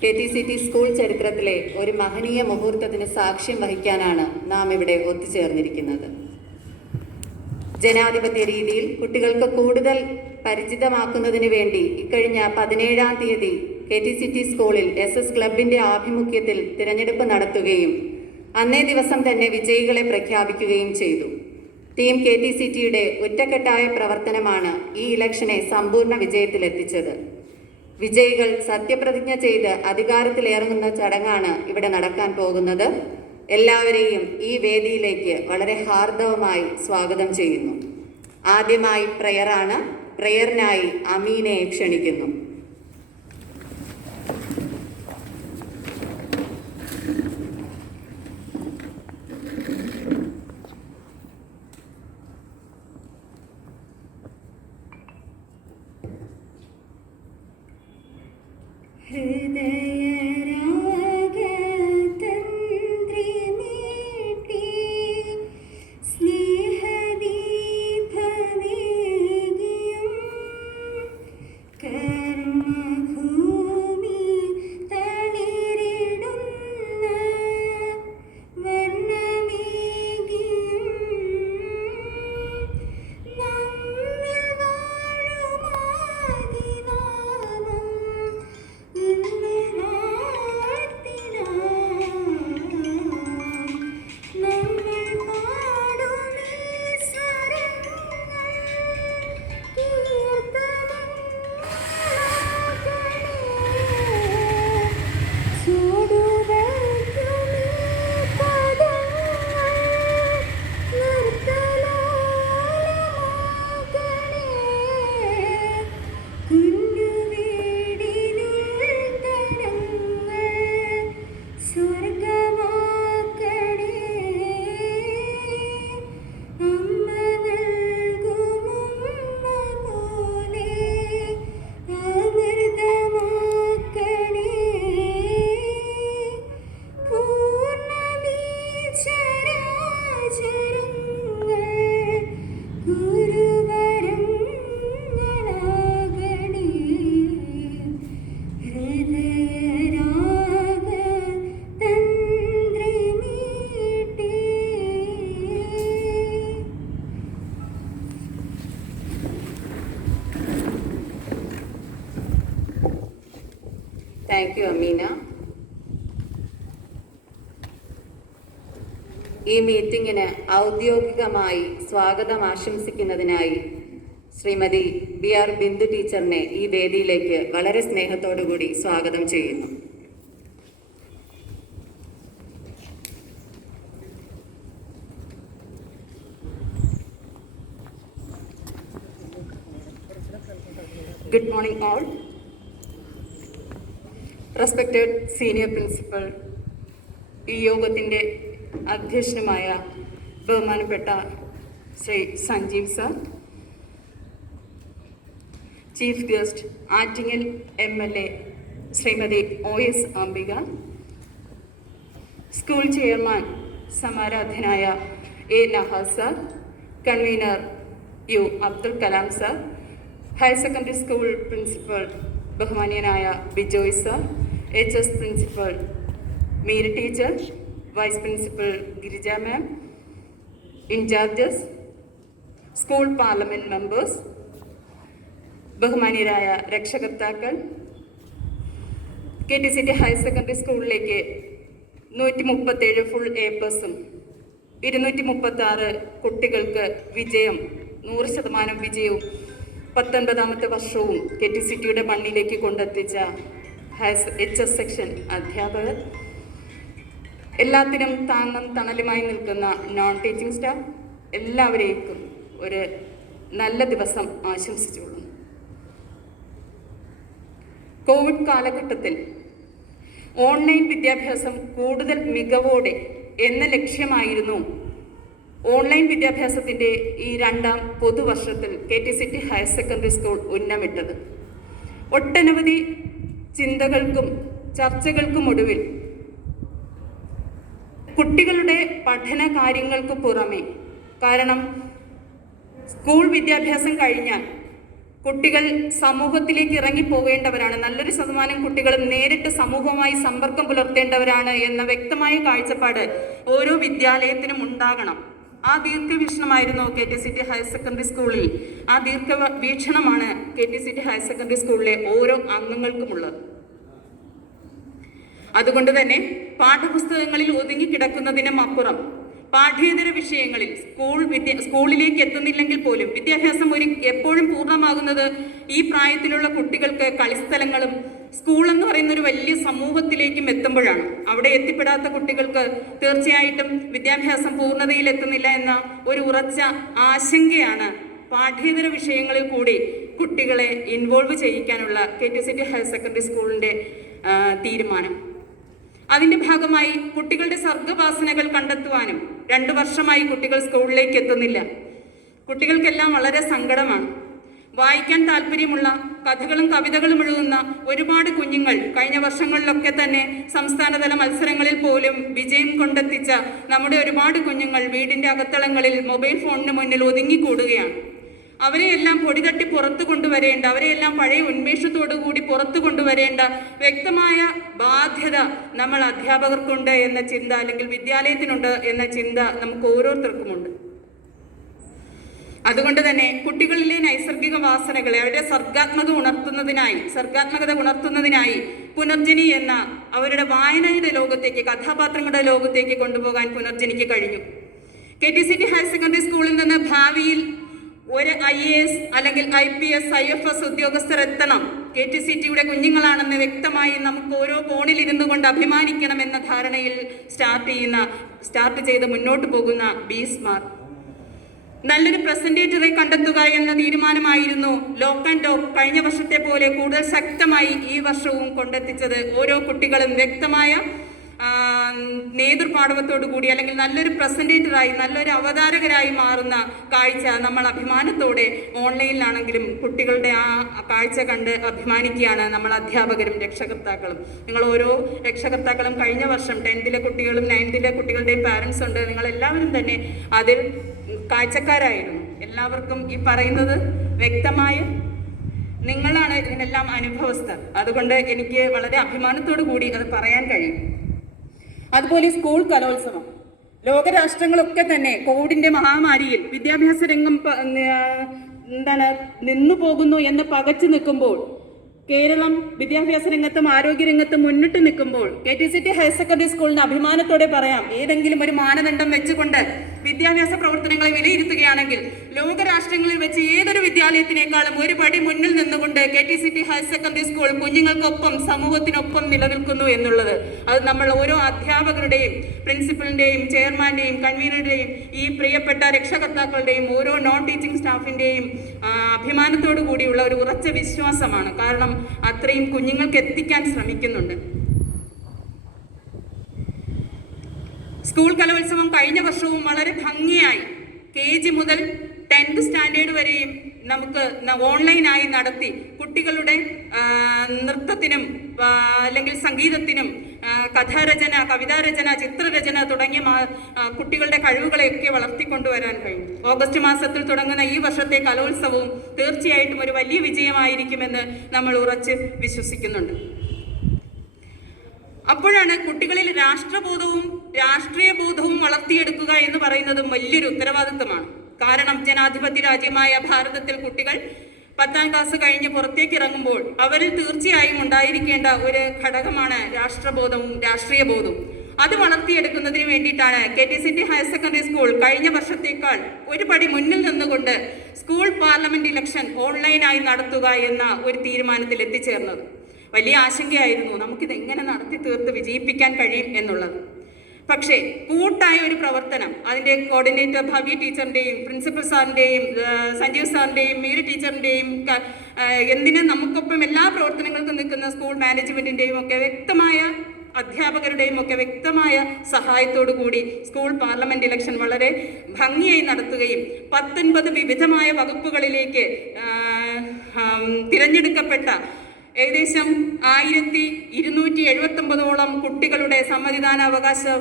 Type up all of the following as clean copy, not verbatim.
KTCT school ചരിത്രത്തിലെ ഒരു മഹനീയ മുഹൂർത്തത്തിന് സാക്ഷ്യം വഹിക്കാനാണ് നാം ഇവിടെ ഒത്തുചേർന്നിരിക്കുന്നത്. ജനാധിപത്യ രീതിയിൽ കുട്ടികൾക്ക് കൂടുതൽ പരിചിതമാക്കുന്നതിന് വേണ്ടി ഇക്കഴിഞ്ഞ 17-ാം തീയതി KTCT സ്കൂളിൽ SS ക്ലബിൻ്റെ ആഭിമുഖ്യത്തിൽ തിരഞ്ഞെടുപ്പ് നടത്തുകയും അന്നേ ദിവസം തന്നെ വിജയികളെ പ്രഖ്യാപിക്കുകയും ചെയ്തു. ടീം KTCTയുടെ ഒറ്റക്കെട്ടായ പ്രവർത്തനമാണ് ഈ ഇലക്ഷനെ സമ്പൂർണ്ണ വിജയത്തിലെത്തിച്ചത്. വിജയികൾ സത്യപ്രതിജ്ഞ ചെയ്ത് അധികാരത്തിലേറുന്ന ചടങ്ങാണ് ഇവിടെ നടക്കാൻ പോകുന്നത്. എല്ലാവരെയും ഈ വേദിയിലേക്ക് വളരെ ഹാർദവമായി സ്വാഗതം ചെയ്യുന്നു. ആദ്യമായി പ്രയറാണ്. പ്രയറിനായി അമീനയെ ക്ഷണിക്കുന്നു. Thank you Ameena. ഈ മീറ്റിംഗിന് ഔദ്യോഗികമായി സ്വാഗതം ആശംസിക്കുന്നതിനായി ശ്രീമതി BR ബിന്ദു ടീച്ചറിനെ ഈ വേദിയിലേക്ക് വളരെ സ്നേഹത്തോടുകൂടി സ്വാഗതം ചെയ്യുന്നു. Good morning all. Respected Senior Principal, ഈ യോഗത്തിൻ്റെ അധ്യക്ഷനുമായ ബഹുമാനപ്പെട്ട Shri Sanjeev sir, chief guest Attingal MLA Shrimati OS Ambika, school chairman സമാരാധനായ A Nahas sir, convener U Abdul Kalam sir, higher secondary school principal ബഹുമാന്യനായ Bijoy sir, HS principal Meera teacher, vice principal Girija ma'am, incharges, school parliament members, ബഹുമാന്യരായ രക്ഷകർത്താക്കൾ, KTCT higher secondary സ്കൂളിലേക്ക് 137 full A+ഉം 236 കുട്ടികൾക്ക് വിജയം 100% വിജയവും 19ാമത്തെ വർഷവും KTCTയുടെ മണ്ണിലേക്ക് കൊണ്ടെത്തിച്ച HS സെക്ഷൻ അധ്യാപകർ, എല്ലാത്തിനും താങ്ങും തണലുമായി നിൽക്കുന്ന നോൺ ടീച്ചിങ് സ്റ്റാഫ്, എല്ലാവരേക്കും ഒരു നല്ല ദിവസം ആശംസിച്ചുകൊള്ളുന്നു. കോവിഡ് കാലഘട്ടത്തിൽ ഓൺലൈൻ വിദ്യാഭ്യാസം കൂടുതൽ മികവോടെ എന്ന ലക്ഷ്യമായിരുന്നു ഓൺലൈൻ വിദ്യാഭ്യാസത്തിൻ്റെ ഈ 2ാം പൊതുവർഷത്തിൽ KTCT ഹയർ സെക്കൻഡറി സ്കൂൾ ഉന്നമിട്ടത്. ഒട്ടനവധി ചിന്തകൾക്കും ചർച്ചകൾക്കുമൊടുവിൽ കുട്ടികളുടെ പഠന കാര്യങ്ങൾക്ക് പുറമെ, കാരണം സ്കൂൾ വിദ്യാഭ്യാസം കഴിഞ്ഞാൽ കുട്ടികൾ സമൂഹത്തിലേക്ക് ഇറങ്ങിപ്പോകേണ്ടവരാണ്. നല്ലൊരു ശതമാനം കുട്ടികളും നേരിട്ട് സമൂഹവുമായി സമ്പർക്കം പുലർത്തേണ്ടവരാണ് എന്ന വ്യക്തമായ കാഴ്ചപ്പാട് ഓരോ വിദ്യാലയത്തിനും ഉണ്ടാകണം. ആ ദീർഘവീക്ഷണമായിരുന്നു KTCT ഹയർ സെക്കൻഡറി സ്കൂളിൽ. ആ ദീർഘവീക്ഷണമാണ് KTCT ഹയർ സെക്കൻഡറി സ്കൂളിലെ ഓരോ അംഗങ്ങൾക്കുമുള്ളത്. അതുകൊണ്ട് തന്നെ പാഠപുസ്തകങ്ങളിൽ ഒതുങ്ങിക്കിടക്കുന്നതിനും അപ്പുറം പാഠ്യേതര വിഷയങ്ങളിൽ സ്കൂളിലേക്ക് എത്തുന്നില്ലെങ്കിൽ പോലും വിദ്യാഭ്യാസം എപ്പോഴും പൂർണ്ണമാകുന്നത് ഈ പ്രായത്തിലുള്ള കുട്ടികൾക്ക് കളിസ്ഥലങ്ങളും സ്കൂൾ എന്ന് പറയുന്ന ഒരു വലിയ സമൂഹത്തിലേക്കും എത്തുമ്പോഴാണ്. അവിടെ എത്തിപ്പെടാത്ത കുട്ടികൾക്ക് തീർച്ചയായിട്ടും വിദ്യാഭ്യാസം പൂർണ്ണതയിൽ എത്തുന്നില്ല എന്ന ഒരു ഉറച്ച ആശങ്കയാണ് പാഠ്യേതര വിഷയങ്ങളിൽ കൂടി കുട്ടികളെ ഇൻവോൾവ് ചെയ്യിക്കാനുള്ള KTCT ഹയർ സെക്കൻഡറി സ്കൂളിൻ്റെ തീരുമാനം. അതിൻ്റെ ഭാഗമായി കുട്ടികളുടെ സർഗ്ഗവാസനകൾ കണ്ടെത്തുവാനും 2 വർഷമായി കുട്ടികൾ സ്കൂളിലേക്ക് എത്തുന്നില്ല. കുട്ടികൾക്കെല്ലാം വളരെ സങ്കടമാണ്. വായിക്കാൻ താല്പര്യമുള്ള കഥകളും കവിതകളും എഴുതുന്ന ഒരുപാട് കുഞ്ഞുങ്ങൾ കഴിഞ്ഞ വർഷങ്ങളിലൊക്കെ തന്നെ സംസ്ഥാനതല മത്സരങ്ങളിൽ പോലും വിജയം കൊണ്ടെത്തിച്ച നമ്മുടെ ഒരുപാട് കുഞ്ഞുങ്ങൾ വീടിൻ്റെ അകത്തളങ്ങളിൽ മൊബൈൽ ഫോണിന് മുന്നിൽ ഒതുങ്ങിക്കൂടുകയാണ്. അവരെയെല്ലാം പൊടിതട്ടി പുറത്തു കൊണ്ടുവരേണ്ട, അവരെയെല്ലാം പഴയ ഉന്മേഷത്തോടുകൂടി പുറത്തു കൊണ്ടുവരേണ്ട വ്യക്തമായ ബാധ്യത നമ്മൾ അധ്യാപകർക്കുണ്ട് എന്ന ചിന്ത, അല്ലെങ്കിൽ വിദ്യാലയത്തിനുണ്ട് എന്ന ചിന്ത നമുക്ക് ഓരോരുത്തർക്കുമുണ്ട്. അതുകൊണ്ട് തന്നെ കുട്ടികളിലെ നൈസർഗിക വാസനകളെ അവരുടെ സർഗാത്മകത ഉണർത്തുന്നതിനായി പുനർജനി എന്ന അവരുടെ വായനയുടെ ലോകത്തേക്ക്, കഥാപാത്രങ്ങളുടെ ലോകത്തേക്ക് കൊണ്ടുപോകാൻ പുനർജനിക്ക് കഴിഞ്ഞു. KTCT ഹയർ സെക്കൻഡറി സ്കൂളിൽ നിന്ന് ഭാവിയിൽ ഒരു IAS അല്ലെങ്കിൽ IPS IFS ഉദ്യോഗസ്ഥർ എത്തണം, KTCTയുടെ കുഞ്ഞുങ്ങളാണെന്ന് വ്യക്തമായി നമുക്ക് ഓരോ കോണിലിരുന്നു കൊണ്ട് അഭിമാനിക്കണം എന്ന ധാരണയിൽ സ്റ്റാർട്ട് ചെയ്ത് മുന്നോട്ട് പോകുന്ന ബി-സ്മാർട്ട്. നല്ലൊരു പ്രസന്റേറ്ററെ കണ്ടെത്തുക എന്ന തീരുമാനമായിരുന്നു ലോക്ക് ആൻഡ് ടോക്ക് കഴിഞ്ഞ വർഷത്തെ പോലെ കൂടുതൽ ശക്തമായി ഈ വർഷവും കൊണ്ടെത്തിച്ചത്. ഓരോ കുട്ടികളും വ്യക്തമായ നേതൃപാടവത്തോടു കൂടി, അല്ലെങ്കിൽ നല്ലൊരു പ്രസന്റേറ്ററായി, നല്ലൊരു അവതാരകരായി മാറുന്ന കാഴ്ച നമ്മൾ അഭിമാനത്തോടെ ഓൺലൈനിലാണെങ്കിലും കുട്ടികളുടെ ആ കാഴ്ച കണ്ട് അഭിമാനിക്കുകയാണ് നമ്മൾ അധ്യാപകരും രക്ഷകർത്താക്കളും. നിങ്ങൾ ഓരോ രക്ഷകർത്താക്കളും കഴിഞ്ഞ വർഷം 10th കുട്ടികളും 9th കുട്ടികളുടെയും പാരൻസ് ഉണ്ട്, നിങ്ങളെല്ലാവരും തന്നെ അതിൽ കാഴ്ചക്കാരായിരുന്നു. എല്ലാവർക്കും ഈ പറയുന്നത് വ്യക്തമായ നിങ്ങളാണ് ഇതിനെല്ലാം അനുഭവസ്ഥർ. അതുകൊണ്ട് എനിക്ക് വളരെ അഭിമാനത്തോടു കൂടി അത് പറയാൻ കഴിയും. അതുപോലെ സ്കൂൾ കലോത്സവം, ലോകരാഷ്ട്രങ്ങളൊക്കെ തന്നെ കോവിഡിന്റെ മഹാമാരിയിൽ വിദ്യാഭ്യാസ രംഗം നിന്നു പോകുന്നു എന്ന് പകച്ചു നിൽക്കുമ്പോൾ, കേരളം വിദ്യാഭ്യാസ രംഗത്തും ആരോഗ്യരംഗത്തും മുന്നിട്ട് നിൽക്കുമ്പോൾ KTCT ഹയർ സെക്കൻഡറി സ്കൂളിന് അഭിമാനത്തോടെ പറയാം, ഏതെങ്കിലും ഒരു മാനദണ്ഡം വെച്ചുകൊണ്ട് വിദ്യാഭ്യാസ പ്രവർത്തനങ്ങളെ വിലയിരുത്തുകയാണെങ്കിൽ ലോകരാഷ്ട്രങ്ങളിൽ വെച്ച് ഏതൊരു വിദ്യാലയത്തിനേക്കാളും ഒരു പടി മുന്നിൽ നിന്നുകൊണ്ട് KTCT ഹയർ സെക്കൻഡറി സ്കൂൾ കുഞ്ഞുങ്ങൾക്കൊപ്പം സമൂഹത്തിനൊപ്പം നിലനിൽക്കുന്നു എന്നുള്ളത് അത് നമ്മൾ ഓരോ അധ്യാപകരുടെയും പ്രിൻസിപ്പലിൻ്റെയും ചെയർമാൻ്റെയും കൺവീനറുടെയും ഈ പ്രിയപ്പെട്ട രക്ഷകർത്താക്കളുടെയും ഓരോ നോൺ ടീച്ചിങ് സ്റ്റാഫിൻ്റെയും അഭിമാനത്തോടു കൂടിയുള്ള ഒരു ഉറച്ച വിശ്വാസമാണ്. കാരണം അത്രയും കുഞ്ഞുങ്ങൾക്ക് എത്തിക്കാൻ ശ്രമിക്കുന്നുണ്ട്. സ്കൂൾ കലോത്സവം കഴിഞ്ഞ വർഷവും വളരെ ഭംഗിയായി KG മുതൽ 10th സ്റ്റാൻഡേർഡ് വരെയും നമുക്ക് ഓൺലൈനായി നടത്തി കുട്ടികളുടെ നൃത്തത്തിനും അല്ലെങ്കിൽ സംഗീതത്തിനും കഥാരചന, കവിതാരചന, ചിത്രരചന തുടങ്ങിയ കുട്ടികളുടെ കഴിവുകളെയൊക്കെ വളർത്തിക്കൊണ്ടുവരാൻ കഴിഞ്ഞു. ഓഗസ്റ്റ് മാസത്തിൽ തുടങ്ങുന്ന ഈ വർഷത്തെ കലോത്സവവും തീർച്ചയായിട്ടും ഒരു വലിയ വിജയമായിരിക്കുമെന്ന് നമ്മൾ ഉറച്ച് വിശ്വസിക്കുന്നുണ്ട്. അപ്പോഴാണ് കുട്ടികളിൽ രാഷ്ട്രബോധവും രാഷ്ട്രീയ ബോധവും വളർത്തിയെടുക്കുക എന്ന് പറയുന്നതും വലിയൊരു ഉത്തരവാദിത്തമാണ്. കാരണം ജനാധിപത്യ രാജ്യമായ ഭാരതത്തിൽ കുട്ടികൾ 10ാം ക്ലാസ് കഴിഞ്ഞ് പുറത്തേക്ക് ഇറങ്ങുമ്പോൾ അവരിൽ തീർച്ചയായും ഉണ്ടായിരിക്കേണ്ട ഒരു ഘടകമാണ് രാഷ്ട്രബോധവും രാഷ്ട്രീയ ബോധവും. അത് വളർത്തിയെടുക്കുന്നതിന് വേണ്ടിയിട്ടാണ് KTCT ഹയർ സെക്കൻഡറി സ്കൂൾ കഴിഞ്ഞ വർഷത്തേക്കാൾ ഒരു പടി മുന്നിൽ നിന്നുകൊണ്ട് സ്കൂൾ പാർലമെന്റ് ഇലക്ഷൻ ഓൺലൈനായി നടത്തുക എന്ന ഒരു തീരുമാനത്തിൽ എത്തിച്ചേർന്നത്. വലിയ ആശങ്കയായിരുന്നു നമുക്കിത് എങ്ങനെ നടത്തി തീർത്ത് വിജയിപ്പിക്കാൻ കഴിയും എന്നുള്ളത്. പക്ഷേ കൂട്ടായ ഒരു പ്രവർത്തനം, അതിൻ്റെ കോർഡിനേറ്റർ ഭവ്യ ടീച്ചറിൻ്റെയും പ്രിൻസിപ്പൽ സാറിൻ്റെയും സഞ്ജീവ് സാറിൻ്റെയും മീര ടീച്ചറിൻ്റെയും എന്തിനും നമുക്കൊപ്പം എല്ലാ പ്രവർത്തനങ്ങൾക്കും നിൽക്കുന്ന സ്കൂൾ മാനേജ്മെൻറ്റിൻ്റെയും ഒക്കെ വ്യക്തമായ അധ്യാപകരുടെയും ഒക്കെ വ്യക്തമായ സഹായത്തോടു കൂടി സ്കൂൾ പാർലമെന്റ് ഇലക്ഷൻ വളരെ ഭംഗിയായി നടത്തുകയും 19 വിവിധമായ വകുപ്പുകളിലേക്ക് തിരഞ്ഞെടുക്കപ്പെട്ട ഏകദേശം 1279ഓളം കുട്ടികളുടെ സമ്മതിദാനാവകാശം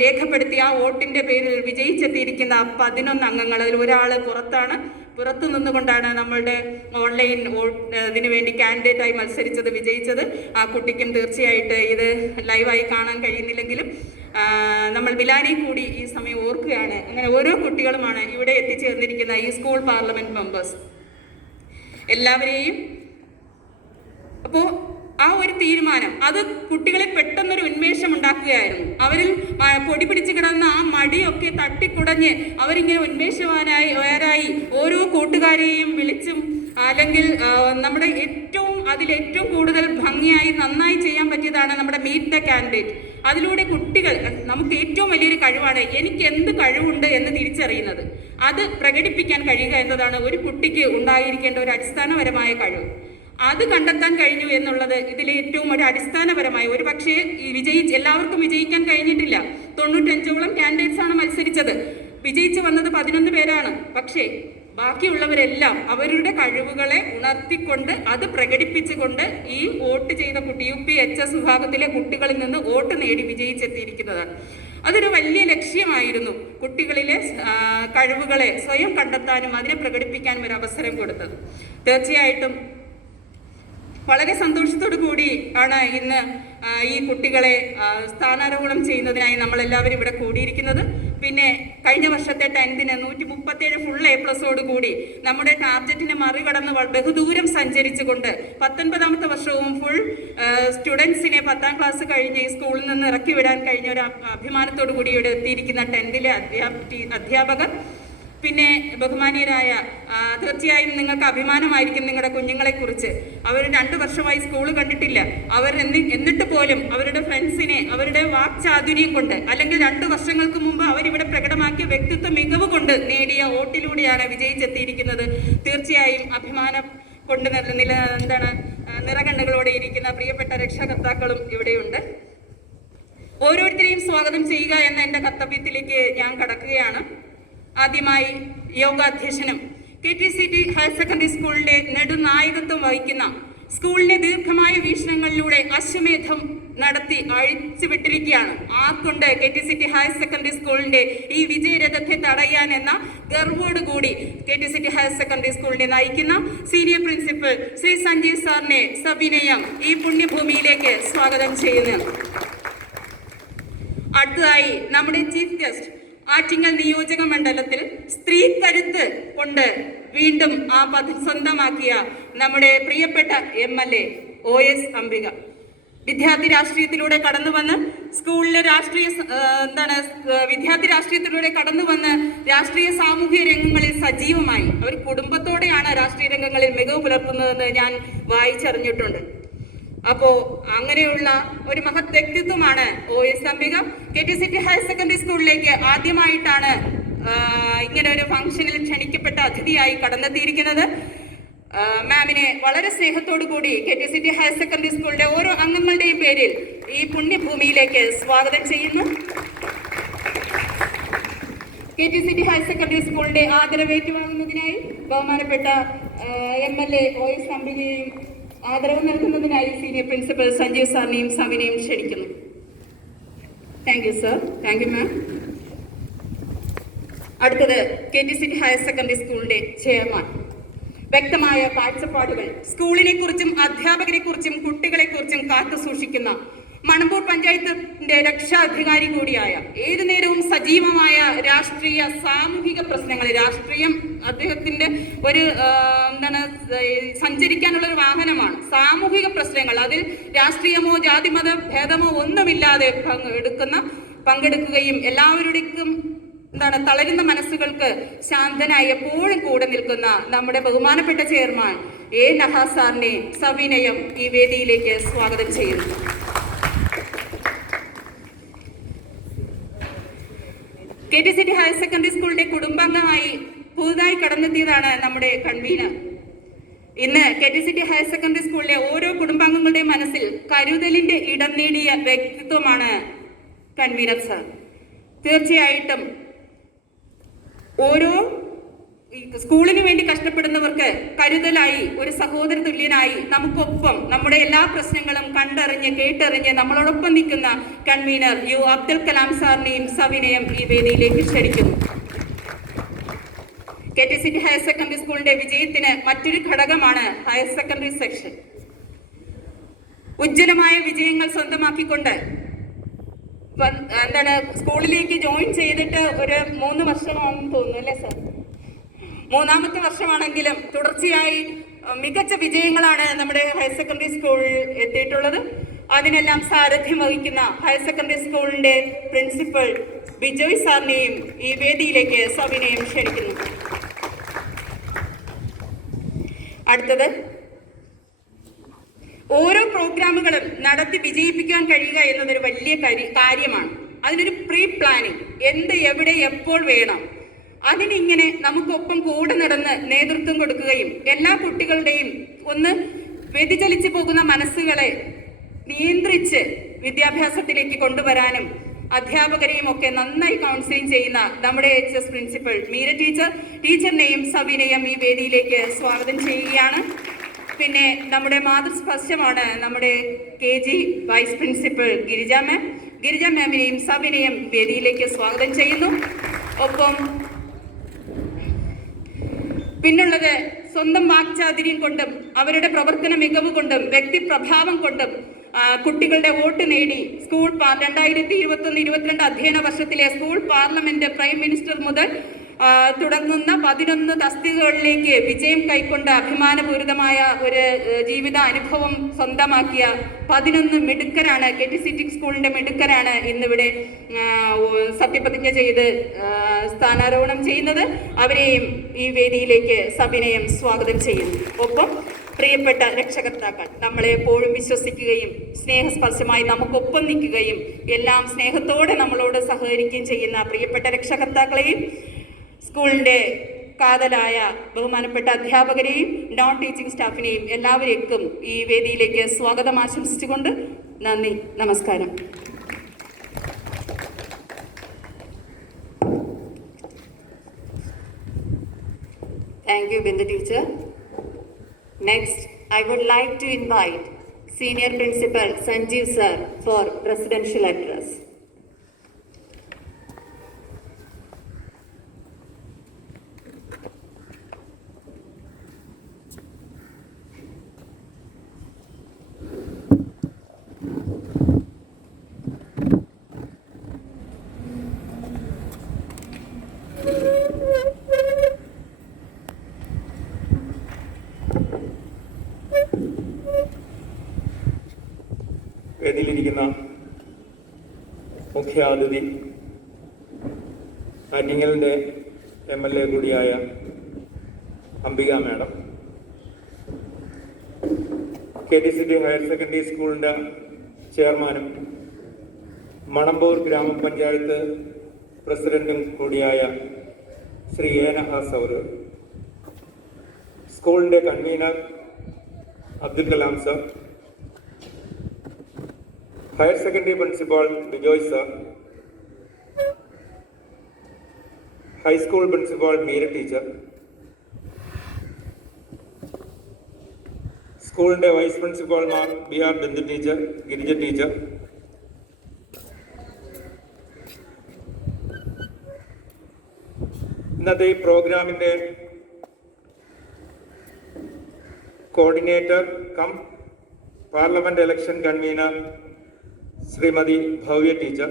രേഖപ്പെടുത്തിയ ആ വോട്ടിന്റെ പേരിൽ വിജയിച്ചെത്തിയിരിക്കുന്ന 11 അംഗങ്ങൾ, അതിൽ ഒരാൾ പുറത്തു നിന്നുകൊണ്ടാണ് നമ്മളുടെ ഓൺലൈൻ ഇതിനു വേണ്ടി കാൻഡിഡേറ്റായി മത്സരിച്ചത്, വിജയിച്ചത്. ആ കുട്ടിക്കും തീർച്ചയായിട്ട് ഇത് ലൈവായി കാണാൻ കഴിയുന്നില്ലെങ്കിലും നമ്മൾ ബിലാനെ കൂടി ഈ സമയം ഓർക്കുകയാണ്. അങ്ങനെ ഓരോ കുട്ടികളുമാണ് ഇവിടെ എത്തിച്ചേർന്നിരിക്കുന്ന ഈ സ്കൂൾ പാർലമെന്റ് മെമ്പേഴ്സ് എല്ലാവരെയും. അപ്പോൾ ആ ഒരു തീരുമാനം അത് കുട്ടികളെ പെട്ടെന്നൊരു ഉന്മേഷം ഉണ്ടാക്കുകയായിരുന്നു. അവരിൽ പൊടി പിടിച്ച് കിടന്ന ആ മടിയൊക്കെ തട്ടിക്കുടഞ്ഞ് അവരിങ്ങനെ ഉന്മേഷവാനായി ഓരോ കൂട്ടുകാരെയും വിളിച്ചും, അല്ലെങ്കിൽ നമ്മുടെ അതിലേറ്റവും കൂടുതൽ ഭംഗിയായി നന്നായി ചെയ്യാൻ പറ്റിയതാണ് നമ്മുടെ മീറ്റ് ദ കാൻഡിഡേറ്റ്. അതിലൂടെ കുട്ടികൾ നമുക്ക് ഏറ്റവും വലിയൊരു കഴിവാണ് എനിക്ക് എന്ത് കഴിവുണ്ട് എന്ന് തിരിച്ചറിയുന്നത്. അത് പ്രകടിപ്പിക്കാൻ കഴിയുക എന്നതാണ് ഒരു കുട്ടിക്ക് ഉണ്ടായിരിക്കേണ്ട ഒരു അടിസ്ഥാനപരമായ കഴിവ്. അത് കണ്ടെത്താൻ കഴിഞ്ഞു എന്നുള്ളത് ഇതിലെ ഏറ്റവും ഒരു അടിസ്ഥാനപരമായ, ഒരു പക്ഷേ എല്ലാവർക്കും വിജയിക്കാൻ കഴിഞ്ഞിട്ടില്ല. 95ഓളം കാൻഡിഡേറ്റ്സ് ആണ് മത്സരിച്ചത്. വിജയിച്ചു വന്നത് 11 പേരാണ്. പക്ഷേ ബാക്കിയുള്ളവരെല്ലാം അവരുടെ കഴിവുകളെ ഉണർത്തിക്കൊണ്ട് അത് പ്രകടിപ്പിച്ചുകൊണ്ട് ഈ വോട്ട് ചെയ്ത കുട്ടി UP-HS വിഭാഗത്തിലെ കുട്ടികളിൽ നിന്ന് വോട്ട് നേടി വിജയിച്ചെത്തിയിരിക്കുന്നതാണ്. അതൊരു വലിയ ലക്ഷ്യമായിരുന്നു, കുട്ടികളിലെ കഴിവുകളെ സ്വയം കണ്ടെത്താനും അതിനെ പ്രകടിപ്പിക്കാനും ഒരു അവസരം കൊടുത്തത്. തീർച്ചയായിട്ടും വളരെ സന്തോഷത്തോടു കൂടി ആണ് ഇന്ന് ഈ കുട്ടികളെ സ്ഥാനാരോഹണം ചെയ്യുന്നതിനായി നമ്മളെല്ലാവരും ഇവിടെ കൂടിയിരിക്കുന്നത്. പിന്നെ കഴിഞ്ഞ വർഷത്തെ 10ന് 137 ഫുൾ A+ കൂടി നമ്മുടെ ടാർഗറ്റിനെ മറികടന്ന് ബഹുദൂരം സഞ്ചരിച്ചുകൊണ്ട് 19ാമത്തെ വർഷവും ഫുൾ സ്റ്റുഡൻസിനെ 10ാം ക്ലാസ് കഴിഞ്ഞ് ഈ സ്കൂളിൽ നിന്ന് ഇറക്കി വിടാൻ കഴിഞ്ഞ ഒരു അഭിമാനത്തോടു കൂടി ഇവിടെ എത്തിയിരിക്കുന്ന 10ലെ അധ്യാപകർ, പിന്നെ ബഹുമാനീയരായ, തീർച്ചയായും നിങ്ങൾക്ക് അഭിമാനമായിരിക്കും നിങ്ങളുടെ കുഞ്ഞുങ്ങളെക്കുറിച്ച്. അവർ 2 വർഷമായി സ്കൂൾ കണ്ടിട്ടില്ല. എന്നിട്ട് പോലും അവരുടെ ഫ്രണ്ട്സിനെ അവരുടെ വാക്ചാതുര്യം കൊണ്ട്, അല്ലെങ്കിൽ 2 വർഷങ്ങൾക്ക് മുമ്പ് അവരിവിടെ പ്രകടമാക്കിയ വ്യക്തിത്വ മികവ് കൊണ്ട് നേടിയ വോട്ടിലൂടെയാണ് വിജയിച്ചെത്തിയിരിക്കുന്നത്. തീർച്ചയായും അഭിമാനം കൊണ്ട് നിറകണ്ണുകളോടെ ഇരിക്കുന്ന പ്രിയപ്പെട്ട രക്ഷകർത്താക്കളും ഇവിടെയുണ്ട്. ഓരോരുത്തരെയും സ്വാഗതം ചെയ്യുക എന്ന എൻ്റെ കർത്തവ്യത്തിലേക്ക് ഞാൻ കടക്കുകയാണ്. ആദ്യമായി യോഗാധ്യക്ഷനും KTCT ഹയർ സെക്കൻഡറി സ്കൂളിന്റെ നെടുനായകത്വം വഹിക്കുന്ന, സ്കൂളിന്റെ ദീർഘമായ വീക്ഷണങ്ങളിലൂടെ അശ്വമേധം നടത്തി അഴിച്ചുവിട്ടിരിക്കുകയാണ്. ആർക്കൊണ്ട് KTCT ഹയർ സെക്കൻഡറി സ്കൂളിന്റെ ഈ വിജയരഥത്തെ തടയാൻ എന്ന ഗർവോടുകൂടി KTCT ഹയർ സെക്കൻഡറി സ്കൂളിനെ നയിക്കുന്ന സീനിയർ പ്രിൻസിപ്പൽ ശ്രീ സഞ്ജീവ് സാറിനെ സവിനയം ഈ പുണ്യഭൂമിയിലേക്ക് സ്വാഗതം ചെയ്യുന്നു. അടുത്തതായി നമ്മുടെ ചീഫ് ഗസ്റ്റ്, ആറ്റിങ്ങൽ നിയോജക മണ്ഡലത്തിൽ സ്ത്രീ കരുത്ത് കൊണ്ട് വീണ്ടും ആ പദവി സ്വന്തമാക്കിയ നമ്മുടെ പ്രിയപ്പെട്ട MLA OS അംബിക. വിദ്യാർത്ഥി രാഷ്ട്രീയത്തിലൂടെ കടന്നു വന്ന് സ്കൂളിലെ വിദ്യാർത്ഥി രാഷ്ട്രീയത്തിലൂടെ കടന്നു വന്ന് രാഷ്ട്രീയ സാമൂഹിക രംഗങ്ങളിൽ സജീവമായി അവർ കുടുംബത്തോടെയാണ് രാഷ്ട്രീയ രംഗങ്ങളിൽ മികവ് പുലർത്തുന്നതെന്ന് ഞാൻ വായിച്ചറിഞ്ഞിട്ടുണ്ട്. അപ്പോ അങ്ങനെയുള്ള ഒരു മഹത് വ്യക്തിത്വമാണ് OS Ambika. KTCT higher secondary സ്കൂളിലേക്ക് ആദ്യമായിട്ടാണ് ഇങ്ങനെ ഒരു ഫംഗ്ഷനിൽ ക്ഷണിക്കപ്പെട്ട അതിഥിയായി കടന്നെത്തിയിരിക്കുന്നത്. മാമിനെ വളരെ സ്നേഹത്തോടു കൂടി KTCT ഹയർ സെക്കൻഡറി സ്കൂളിന്റെ ഓരോ അംഗങ്ങളുടെയും പേരിൽ ഈ പുണ്യഭൂമിയിലേക്ക് സ്വാഗതം ചെയ്യുന്നു. KTCT ഹയർ സെക്കൻഡറി സ്കൂളിന്റെ ആദരവ് ഏറ്റുവാങ്ങുന്നതിനായി ബഹുമാനപ്പെട്ട MLA OS അംബികയെയും ആദരവ് നൽകുന്നതിനായി സീനിയർ പ്രിൻസിപ്പൽ സഞ്ജീവ് സാറിനെയും സവിനെയും ക്ഷണിക്കുന്നു. Thank you sir. Thank you മാം. അടുത്തത് KTCT ഹയർ സെക്കൻഡറി സ്കൂളിന്റെ ചെയർമാൻ. വ്യക്തമായ കാഴ്ചപ്പാടുകൾ സ്കൂളിനെ കുറിച്ചും അധ്യാപകരെ കുറിച്ചും കുട്ടികളെ കുറിച്ചും കാത്തു സൂക്ഷിക്കുന്ന, മണമ്പൂർ പഞ്ചായത്തിന്റെ രക്ഷാധികാരി കൂടിയായ, ഏതു നേരവും സജീവമായ രാഷ്ട്രീയ സാമൂഹിക പ്രശ്നങ്ങൾ, രാഷ്ട്രീയം അദ്ദേഹത്തിന്റെ ഒരു സഞ്ചരിക്കാനുള്ള ഒരു വാഹനമാണ്. സാമൂഹിക പ്രശ്നങ്ങൾ, അതിൽ രാഷ്ട്രീയമോ ജാതിമത ഭേദമോ ഒന്നുമില്ലാതെ പങ്കെടുക്കുകയും എല്ലാവരുടെയും തളരുന്ന മനസ്സുകൾക്ക് ശാന്തനായി എപ്പോഴും കൂടെ നിൽക്കുന്ന നമ്മുടെ ബഹുമാനപ്പെട്ട ചെയർമാൻ നഹാസ് സാറിനെ സവിനയം ഈ വേദിയിലേക്ക് സ്വാഗതം ചെയ്യുന്നു. KTCT ഹയർ സെക്കൻഡറി സ്കൂളിന്റെ കുടുംബാംഗമായി പുതുതായി കടന്നെത്തിയതാണ് നമ്മുടെ കൺവീനർ. ഇന്ന് KTCT ഹയർ സെക്കൻഡറി സ്കൂളിലെ ഓരോ കുടുംബാംഗങ്ങളുടെയും മനസ്സിൽ കരുതലിന്റെ ഇടം നേടിയ വ്യക്തിത്വമാണ് കൺവീനർ സാർ. തീർച്ചയായിട്ടും ഓരോ ഈ സ്കൂളിന് വേണ്ടി കഷ്ടപ്പെടുന്നവർക്ക് കരുതലായി, ഒരു സഹോദര തുല്യനായി നമുക്കൊപ്പം നമ്മുടെ എല്ലാ പ്രശ്നങ്ങളും കണ്ടറിഞ്ഞ് കേട്ടറിഞ്ഞ് നമ്മളോടൊപ്പം നിൽക്കുന്ന കൺവീനർ യു അബ്ദുൽ കലാം സാറിനെയും സവിനയം ഈ വേദിയിലേക്ക് ക്ഷണിക്കുന്നു. KTCT ഹയർ സെക്കൻഡറി സ്കൂളിന്റെ വിജയത്തിന് മറ്റൊരു ഘടകമാണ് ഹയർ സെക്കൻഡറി സെക്ഷൻ. ഉജ്ജ്വലമായ വിജയങ്ങൾ സ്വന്തമാക്കിക്കൊണ്ട് സ്കൂളിലേക്ക് ജോയിൻ ചെയ്തിട്ട് ഒരു 3 വർഷമാണെന്ന് തോന്നുന്നു അല്ലേ സർ? 3-ാമത്തെ വർഷമാണെങ്കിലും തുടർച്ചയായി മികച്ച വിജയങ്ങളാണ് നമ്മുടെ ഹയർ സെക്കൻഡറി സ്കൂളിൽ എത്തിയിട്ടുള്ളത്. അതിനെല്ലാം സാരഥ്യം വഹിക്കുന്ന ഹയർ സെക്കൻഡറി സ്കൂളിന്റെ പ്രിൻസിപ്പൽ ബിജോയ് സാറിനെയും ഈ വേദിയിലേക്ക് സവിനയം ക്ഷണിക്കുന്നു. അടുത്തത്, ഓരോ പ്രോഗ്രാമുകളും നടത്തി വിജയിപ്പിക്കാൻ കഴിയുക എന്നതൊരു വലിയ കാര്യമാണ്. അതിനൊരു പ്രീ പ്ലാനിങ്, എന്ത് എവിടെ എപ്പോൾ വേണം, അതിനിങ്ങനെ നമുക്കൊപ്പം കൂടെ നടന്ന് നേതൃത്വം കൊടുക്കുകയും എല്ലാ കുട്ടികളുടെയും ഒന്ന് വ്യതിചലിച്ചു പോകുന്ന മനസ്സുകളെ നിയന്ത്രിച്ച് വിദ്യാഭ്യാസത്തിലേക്ക് കൊണ്ടുവരാനും അധ്യാപകരെയും ഒക്കെ നന്നായി കൗൺസിലിംഗ് ചെയ്യുന്ന നമ്മുടെ HS പ്രിൻസിപ്പൽ മീര ടീച്ചറിനെയും സവിനയം ഈ വേദിയിലേക്ക് സ്വാഗതം ചെയ്യുകയാണ്. പിന്നെ നമ്മുടെ മാതൃസ്പർശമാണ് നമ്മുടെ KG വൈസ് പ്രിൻസിപ്പൽ ഗിരിജ മാമിനെയും സവിനയം വേദിയിലേക്ക് സ്വാഗതം ചെയ്യുന്നു. ഒപ്പം പിന്നുള്ളത് സ്വന്തം വാക്ചാതുര്യം കൊണ്ടും അവരുടെ പ്രവർത്തന മികവ് കൊണ്ടും വ്യക്തിപ്രഭാവം കൊണ്ടും കുട്ടികളുടെ വോട്ട് നേടി സ്കൂൾ 2021-22 അധ്യയന വർഷത്തിലെ സ്കൂൾ പാർലമെന്റ് പ്രൈം മിനിസ്റ്റർ മുതൽ തുടങ്ങുന്ന 11 തസ്തികകളിലേക്ക് വിജയം കൈക്കൊണ്ട അഭിമാനപൂരിതമായ ഒരു ജീവിത അനുഭവം സ്വന്തമാക്കിയ 11 മിടുക്കരാണ്, KTCT സ്കൂളിന്റെ മിടുക്കരാണ് ഇന്നിവിടെ സത്യപ്രതിജ്ഞ ചെയ്ത് സ്ഥാനാരോഹണം ചെയ്യുന്നത്. അവരെയും ഈ വേദിയിലേക്ക് സവിനയം സ്വാഗതം ചെയ്യുന്നു. ഒപ്പം പ്രിയപ്പെട്ട രക്ഷകർത്താക്കൾ, നമ്മളെ എപ്പോഴും വിശ്വസിക്കുകയും സ്നേഹസ്പർശമായി നമുക്കൊപ്പം നിൽക്കുകയും എല്ലാം സ്നേഹത്തോടെ നമ്മളോട് സഹകരിക്കുകയും ചെയ്യുന്ന പ്രിയപ്പെട്ട രക്ഷകർത്താക്കളെയും സ്കൂളിൻ്റെ കാതലായ ബഹുമാനപ്പെട്ട അധ്യാപകരെയും നോൺ ടീച്ചിങ് സ്റ്റാഫിനെയും എല്ലാവരേക്കും ഈ വേദിയിലേക്ക് സ്വാഗതം ആശംസിച്ചുകൊണ്ട് നന്ദി, നമസ്കാരം. Thank you, Bindu teacher. Next, I would like to invite Senior Principal Sanjeev sir for presidential address. വേദിയിലിരിക്കുന്ന മുഖ്യാതിഥി ആറ്റിങ്ങലിൻ്റെ MLA കൂടിയായ Ambika madam, KTCT higher secondary സ്കൂളിൻ്റെ ചെയർമാനും മണമ്പൂർ ഗ്രാമപഞ്ചായത്ത് പ്രസിഡന്റും കൂടിയായ ശ്രീ ഏനഹ സൗർ, സ്കൂളിൻ്റെ convener Abdul Kalam sir, higher secondary principal Bijoy sir, high school principal Meera teacher, സ്കൂളിൻ്റെ വൈസ് പ്രിൻസിപ്പാൾമാർ BR Bindu teacher, Girija teacher, ഇന്നത്തെ ഈ പ്രോഗ്രാമിൻ്റെ coordinator cum parliament election convener Shrimati Bhavya teacher,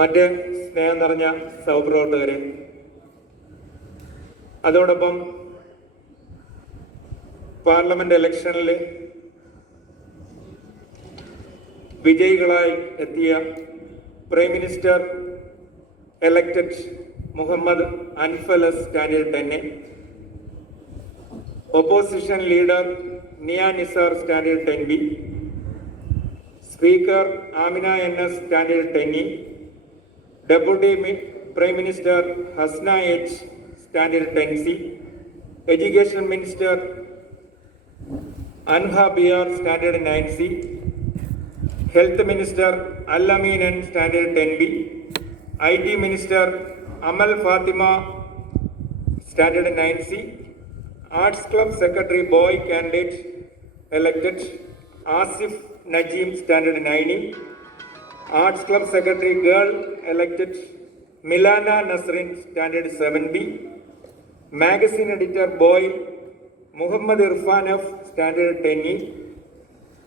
മറ്റ് സ്നേഹം നിറഞ്ഞ സഹപ്രവർത്തകരെ, അതോടൊപ്പം പാർലമെന്റ് ഇലക്ഷനിൽ വിജയികളായി എത്തിയ prime minister elected Muhammad Anfal standard 10, opposition leader Nia Nisar standard 10B, Speaker Amina NS standard 10E, Deputy Prime Minister Hasna H standard 10C, Education Minister Anha BR standard 9C, Health Minister Al-Amin N, Standard 10B. IT Minister Amal Fatima, Standard 9C. Arts Club Secretary Boy Candidate elected Asif Najim, Standard 9E. Arts Club Secretary Girl elected Milana Nasrin, Standard 7B. Magazine Editor Boy Muhammad Irfan F, Standard 10E.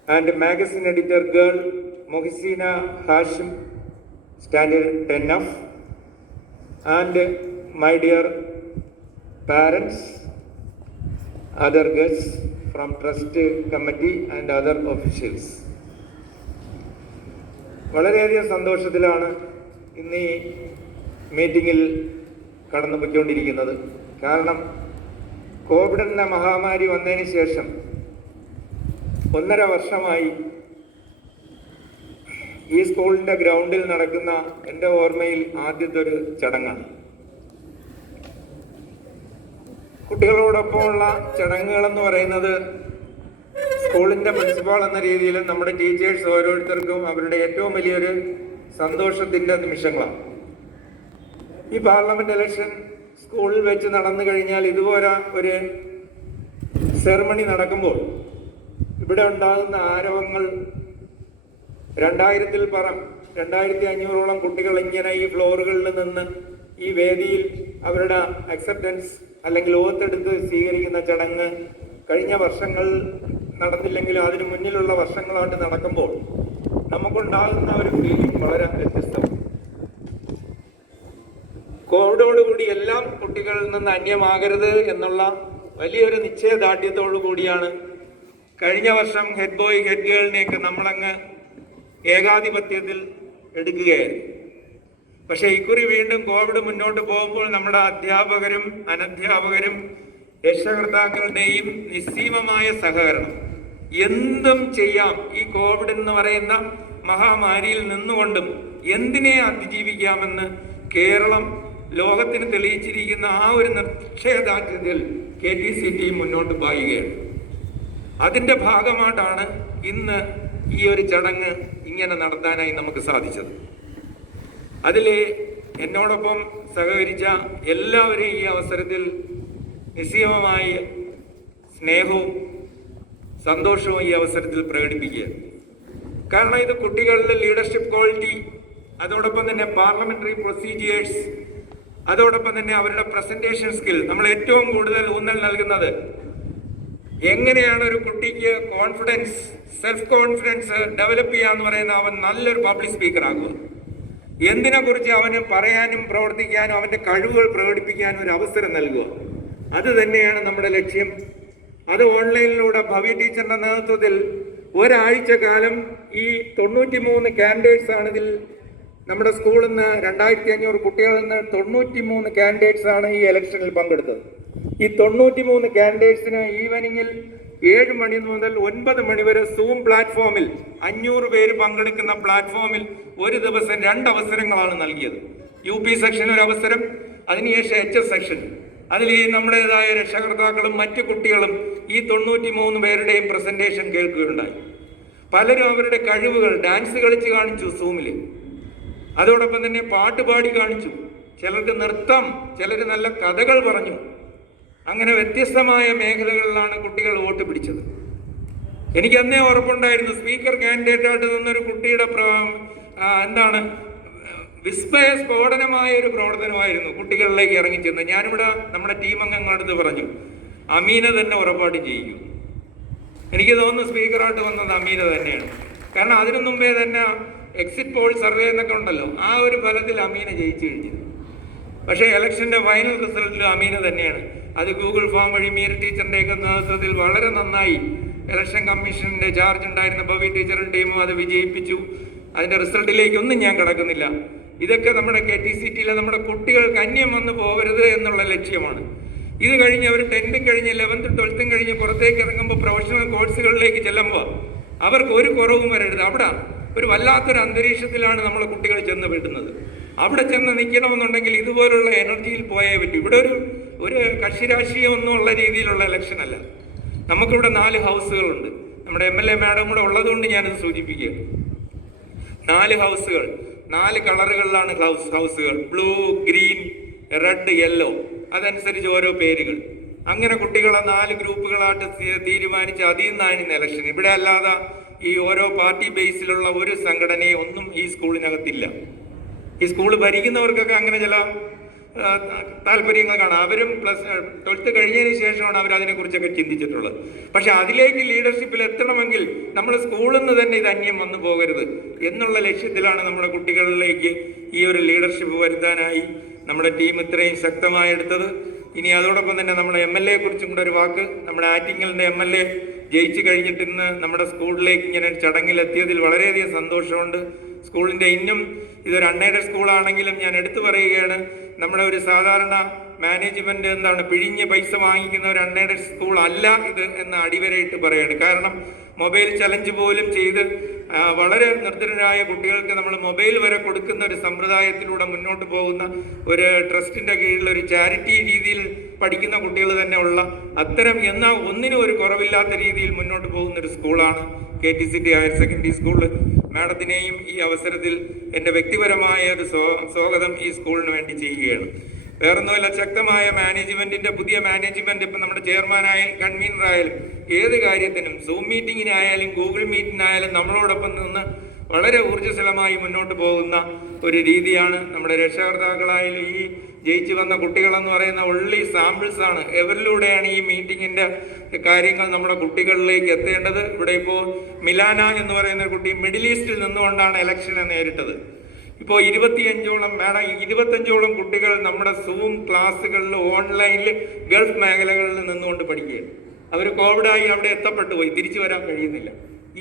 And Magazine Editor Girl Mohsina Hashim, Standard 10F. And my dear parents, other guests from trust committee and other officials. വളരെയധികം സന്തോഷത്തിലാണ് ഇന്ന് ഈ മീറ്റിങ്ങിൽ കടന്നു പോയിക്കൊണ്ടിരിക്കുന്നത്. കാരണം Covid എന്ന മഹാമാരി വന്നതിന് ശേഷം 1.5 വർഷമായി ഈ സ്കൂളിൻ്റെ ഗ്രൗണ്ടിൽ നടക്കുന്ന എൻ്റെ ഓർമ്മയിൽ ആദ്യത്തെ ഒരു ചടങ്ങാണ്. കുട്ടികളോടൊപ്പമുള്ള ചടങ്ങുകളെന്ന് പറയുന്നത് സ്കൂളിൻ്റെ പ്രിൻസിപ്പാൾ എന്ന രീതിയിൽ നമ്മുടെ ടീച്ചേഴ്സ് ഓരോരുത്തർക്കും അവരുടെ ഏറ്റവും വലിയൊരു സന്തോഷത്തിൻ്റെ നിമിഷങ്ങളാണ്. ഈ പാർലമെൻറ്റ് ഇലക്ഷൻ സ്കൂളിൽ വെച്ച് നടന്നു കഴിഞ്ഞാൽ ഇതുപോലെ ഒരു സെറമണി നടക്കുമ്പോൾ ഇവിടെ ഉണ്ടാകുന്ന ആരവങ്ങൾ 2500-ഓളം കുട്ടികൾ ഇങ്ങനെ ഈ ഫ്ലോറുകളിൽ നിന്ന് ഈ വേദിയിൽ അവരുടെ അക്സെപ്റ്റൻസ് അല്ലെങ്കിൽ ഓത്തെടുത്ത് സ്വീകരിക്കുന്ന ചടങ്ങ് കഴിഞ്ഞ വർഷങ്ങൾ നടന്നില്ലെങ്കിലും അതിന് മുന്നിലുള്ള വർഷങ്ങളായിട്ട് നടക്കുമ്പോൾ നമുക്കുണ്ടാകുന്ന ഒരു ഫീലിംഗ് വളരെ വ്യത്യസ്തമാണ്. കോവിഡോടുകൂടി എല്ലാം കുട്ടികളിൽ നിന്ന് അന്യമാകരുത് എന്നുള്ള വലിയൊരു നിശ്ചയദാർഢ്യത്തോടു കൂടിയാണ് കഴിഞ്ഞ വർഷം ഹെഡ് ബോയ് ഹെഡ് ഗേളിനെയൊക്കെ നമ്മളങ്ങ് ഏകാധിപത്യത്തിൽ എടുക്കുകയായിരുന്നു. പക്ഷേ ഇക്കുറി വീണ്ടും കോവിഡ് മുന്നോട്ട് പോകുമ്പോൾ നമ്മുടെ അധ്യാപകരും അനധ്യാപകരും രക്ഷകർത്താക്കളുടെയും നിസ്സീമമായ സഹകരണം, എന്തും ചെയ്യാം, ഈ കോവിഡ് എന്ന് പറയുന്ന മഹാമാരിയിൽ നിന്നുകൊണ്ടും എന്തിനെ അതിജീവിക്കാമെന്ന് കേരളം ലോകത്തിന് തെളിയിച്ചിരിക്കുന്ന ആ ഒരു നിശ്ചയദാർഢ്യത്തിൽ KTCT മുന്നോട്ട് പായുകയാണ്. അതിൻ്റെ ഭാഗമായിട്ടാണ് ഇന്ന് ഈ ഒരു ചടങ്ങ് ഇങ്ങനെ നടത്താനായി നമുക്ക് സാധിച്ചത്. അതിൽ എന്നോടൊപ്പം സഹകരിച്ച എല്ലാവരെയും ഈ അവസരത്തിൽ നിസ്സീമമായ സ്നേഹവും സന്തോഷവും ഈ അവസരത്തിൽ പ്രകടിപ്പിക്കുക. കാരണം ഇത് കുട്ടികളുടെ ലീഡർഷിപ്പ് ക്വാളിറ്റി, അതോടൊപ്പം തന്നെ പാർലമെന്ററി പ്രൊസീജിയേഴ്സ്, അതോടൊപ്പം തന്നെ അവരുടെ പ്രസന്റേഷൻ സ്കിൽ. നമ്മൾ ഏറ്റവും കൂടുതൽ ഊന്നൽ നൽകുന്നത് എങ്ങനെയാണ് ഒരു കുട്ടിക്ക് കോൺഫിഡൻസ്, സെൽഫ് കോൺഫിഡൻസ് ഡെവലപ്പ് ചെയ്യാന്ന് പറയുന്ന അവൻ നല്ലൊരു പബ്ലിക് സ്പീക്കർ ആകുക, എന്തിനെക്കുറിച്ച് അവന് പറയാനും പ്രവർത്തിക്കാനും അവൻ്റെ കഴിവുകൾ പ്രകടിപ്പിക്കാനും ഒരു അവസരം നൽകുക. അത് തന്നെയാണ് നമ്മുടെ ലക്ഷ്യം. അത് ഓൺലൈനിലൂടെ ഭവ്യ ടീച്ചറിന്റെ നേതൃത്വത്തിൽ ഒരാഴ്ച കാലം ഈ 93 കാൻഡിഡേറ്റ്സ് ആണ് ഇതിൽ നമ്മുടെ സ്കൂളിൽ നിന്ന് 2500 കുട്ടികളിൽ നിന്ന് 93 കാൻഡിഡേറ്റ്സ് ആണ് ഈ ഇലക്ഷനിൽ പങ്കെടുത്തത്. ഈ 93 കാൻഡിഡേറ്റ്സിന് ഈവനിങ്ങിൽ 7 മണി മുതൽ 9 മണി വരെ സൂം പ്ലാറ്റ്ഫോമിൽ 500 പേര് പങ്കെടുക്കുന്ന പ്ലാറ്റ്ഫോമിൽ ഒരു ദിവസം 2 അവസരങ്ങളാണ് നൽകിയത്. UP സെക്ഷൻ ഒരു അവസരം, അതിനുശേഷം HS സെക്ഷൻ. അതിൽ ഈ നമ്മുടേതായ രക്ഷകർത്താക്കളും മറ്റു കുട്ടികളും ഈ 93 പേരുടെയും പ്രസന്റേഷൻ കേൾക്കുകയുണ്ടായി. പലരും അവരുടെ കഴിവുകൾ ഡാൻസ് കളിച്ച് കാണിച്ചു സൂമിൽ, അതോടൊപ്പം തന്നെ പാട്ട് പാടി കാണിച്ചു, ചിലർക്ക് നൃത്തം, ചിലർ നല്ല കഥകൾ പറഞ്ഞു. അങ്ങനെ വ്യത്യസ്തമായ മേഖലകളിലാണ് കുട്ടികൾ വോട്ട് പിടിച്ചത്. എനിക്ക് അന്നേ ഉറപ്പുണ്ടായിരുന്നു സ്പീക്കർ കാൻഡിഡേറ്റായിട്ട് നിന്നൊരു കുട്ടിയുടെ വിസ്മയസ്ഫോടനമായ ഒരു പ്രവർത്തനമായിരുന്നു കുട്ടികളിലേക്ക് ഇറങ്ങിച്ചെന്ന്. ഞാനിവിടെ നമ്മുടെ ടീം അംഗങ്ങളടുത്ത് പറഞ്ഞു, അമീന തന്നെ ഉറപ്പായിട്ടും ചെയ്യിക്കും. എനിക്ക് തോന്നുന്നു സ്പീക്കറായിട്ട് വന്നത് അമീന തന്നെയാണ്. കാരണം അതിനു മുമ്പേ തന്നെ എക്സിറ്റ് പോൾ സർവേ എന്നൊക്കെ ഉണ്ടല്ലോ, ആ ഒരു ഫലത്തിൽ അമീന ജയിച്ചു കഴിഞ്ഞിരുന്നു. പക്ഷേ ഇലക്ഷൻ്റെ ഫൈനൽ റിസൾട്ടിൽ അമീന തന്നെയാണ്. അത് ഗൂഗിൾ ഫോം വഴി മീര ടീച്ചറിൻ്റെയൊക്കെ നേതൃത്വത്തിൽ വളരെ നന്നായി ഇലക്ഷൻ കമ്മീഷൻ്റെ ചാർജ് ഉണ്ടായിരുന്ന ഭവ്യ ടീച്ചറും ടീമും അത് വിജയിപ്പിച്ചു. അതിൻ്റെ റിസൾട്ടിലേക്കൊന്നും ഞാൻ കിടക്കുന്നില്ല. ഇതൊക്കെ നമ്മുടെ KTCTയിലെ നമ്മുടെ കുട്ടികൾക്ക് അന്യം വന്നു പോകരുത് എന്നുള്ള ലക്ഷ്യമാണ്. ഇത് കഴിഞ്ഞ് അവർ 10th കഴിഞ്ഞ് 11th 12th കഴിഞ്ഞ് പുറത്തേക്ക് ഇറങ്ങുമ്പോൾ പ്രൊഫഷണൽ കോഴ്സുകളിലേക്ക് ചെല്ലുമ്പോൾ അവർക്ക് ഒരു കുറവും വരരുത്. അവിടെ ഒരു വല്ലാത്തൊരു അന്തരീക്ഷത്തിലാണ് നമ്മളെ കുട്ടികൾ ചെന്ന് വിടുന്നത്. അവിടെ ചെന്ന് നിൽക്കണമെന്നുണ്ടെങ്കിൽ ഇതുപോലുള്ള എനർജിയിൽ പോയേ പറ്റും. ഇവിടെ ഒരു കക്ഷി രാഷ്ട്രീയമൊന്നും ഉള്ള രീതിയിലുള്ള ഇലക്ഷൻ അല്ല. നമുക്കിവിടെ 4 ഹൗസുകളുണ്ട്. നമ്മുടെ MLA മാഡം കൂടെ ഉള്ളതുകൊണ്ട് ഞാനത് സൂചിപ്പിക്കുക. 4 ഹൗസുകൾ, 4 കളറുകളിലാണ് ഹൗസുകൾ, ബ്ലൂ, ഗ്രീൻ, റെഡ്, യെല്ലോ, അതനുസരിച്ച് ഓരോ പേരുകൾ. അങ്ങനെ കുട്ടികളെ 4 ഗ്രൂപ്പുകളായിട്ട് തീരുമാനിച്ച് അതിൽ നിന്നാണ് ഇലക്ഷൻ. ഇവിടെ അല്ലാതെ ഈ ഓരോ പാർട്ടി ബേസിലുള്ള ഒരു സംഘടനയെ ഒന്നും ഈ സ്കൂളിനകത്തില്ല. ഈ സ്കൂൾ ഭരിക്കുന്നവർക്കൊക്കെ അങ്ങനെ ചില താല്പര്യങ്ങൾ കാണാം. അവരും +12 കഴിഞ്ഞതിന് ശേഷമാണ് അവർ അതിനെക്കുറിച്ചൊക്കെ ചിന്തിച്ചിട്ടുള്ളത്. പക്ഷെ അതിലേക്ക് ലീഡർഷിപ്പിൽ എത്തണമെങ്കിൽ നമ്മൾ സ്കൂളിൽ നിന്ന് തന്നെ ഇത് അന്യം വന്നു പോകരുത് എന്നുള്ള ലക്ഷ്യത്തിലാണ് നമ്മുടെ കുട്ടികളിലേക്ക് ഈ ഒരു ലീഡർഷിപ്പ് വരുത്താനായി നമ്മുടെ ടീം ഇത്രയും ശക്തമായി എടുത്തത്. ഇനി അതോടൊപ്പം തന്നെ നമ്മുടെ MLA കുറിച്ചും കൂടെ ഒരു വാക്ക്. നമ്മുടെ ആറ്റിങ്ങലിന്റെ MLA ജയിച്ചു കഴിഞ്ഞിട്ട് ഇന്ന് നമ്മുടെ സ്കൂളിലേക്ക് ഇങ്ങനെ ചടങ്ങിലെത്തിയതിൽ വളരെയധികം സന്തോഷമുണ്ട്. സ്കൂളിന്റെ ഇന്നും ഇതൊരു അൺഎയ്ഡഡ് സ്കൂളാണെങ്കിലും ഞാൻ എടുത്തു പറയുകയാണ്, നമ്മുടെ ഒരു സാധാരണ മാനേജ്മെന്റ് എന്താണ് പിഴിഞ്ഞ് പൈസ വാങ്ങിക്കുന്ന ഒരു അൺഎയ്ഡഡ് സ്കൂൾ അല്ല ഇത് എന്ന് അടിവരയിട്ട് പറയാണ്. കാരണം മൊബൈൽ ചലഞ്ച് പോലും ചെയ്ത് വളരെ നിർദ്ധനരായ കുട്ടികൾക്ക് നമ്മൾ മൊബൈൽ വരെ കൊടുക്കുന്ന ഒരു സമ്പ്രദായത്തിലൂടെ മുന്നോട്ട് പോകുന്ന ഒരു ട്രസ്റ്റിന്റെ കീഴിൽ ഒരു ചാരിറ്റി രീതിയിൽ പഠിക്കുന്ന കുട്ടികൾ തന്നെ ഉള്ള അത്തരം എന്നാൽ ഒന്നിനും ഒരു കുറവില്ലാത്ത രീതിയിൽ മുന്നോട്ട് പോകുന്ന ഒരു സ്കൂളാണ് KTCT ഹയർ സെക്കൻഡറി സ്കൂൾ. മാഡത്തിനെയും ഈ അവസരത്തിൽ എൻ്റെ വ്യക്തിപരമായ ഒരു സ്വാഗതം ഈ സ്കൂളിന് വേണ്ടി ചെയ്യുകയാണ്. വേറൊന്നുമില്ല, ശക്തമായ മാനേജ്മെന്റിന്റെ പുതിയ മാനേജ്മെന്റ് ഇപ്പം നമ്മുടെ ചെയർമാനായാലും കൺവീനറായാലും ഏത് കാര്യത്തിനും സൂം മീറ്റിങ്ങിനായാലും ഗൂഗിൾ മീറ്റിനായാലും നമ്മളോടൊപ്പം നിന്ന് വളരെ ഊർജ്ജസ്വലമായി മുന്നോട്ട് പോകുന്ന ഒരു രീതിയാണ്. നമ്മുടെ രക്ഷകർത്താക്കളായാലും ഈ ജയിച്ചു വന്ന കുട്ടികളെന്ന് പറയുന്ന ഒള്ളി സാമ്പിൾസ് ആണ്. എവരിലൂടെയാണ് ഈ മീറ്റിങ്ങിന്റെ കാര്യങ്ങൾ നമ്മുടെ കുട്ടികളിലേക്ക് എത്തേണ്ടത്. ഇവിടെ ഇപ്പോൾ മിലാന എന്ന് പറയുന്ന ഒരു കുട്ടി മിഡിൽ ഈസ്റ്റിൽ നിന്നുകൊണ്ടാണ് ഇലക്ഷനെ നേരിട്ടത്. ഇപ്പോൾ 25ഓളം കുട്ടികൾ നമ്മുടെ സൂം ക്ലാസ്സുകളിൽ ഓൺലൈനിൽ ഗൾഫ് മേഖലകളിൽ നിന്നുകൊണ്ട് പഠിക്കുകയാണ്. അവർ കോവിഡായി അവിടെ എത്തപ്പെട്ടു പോയി, തിരിച്ചു വരാൻ കഴിയുന്നില്ല.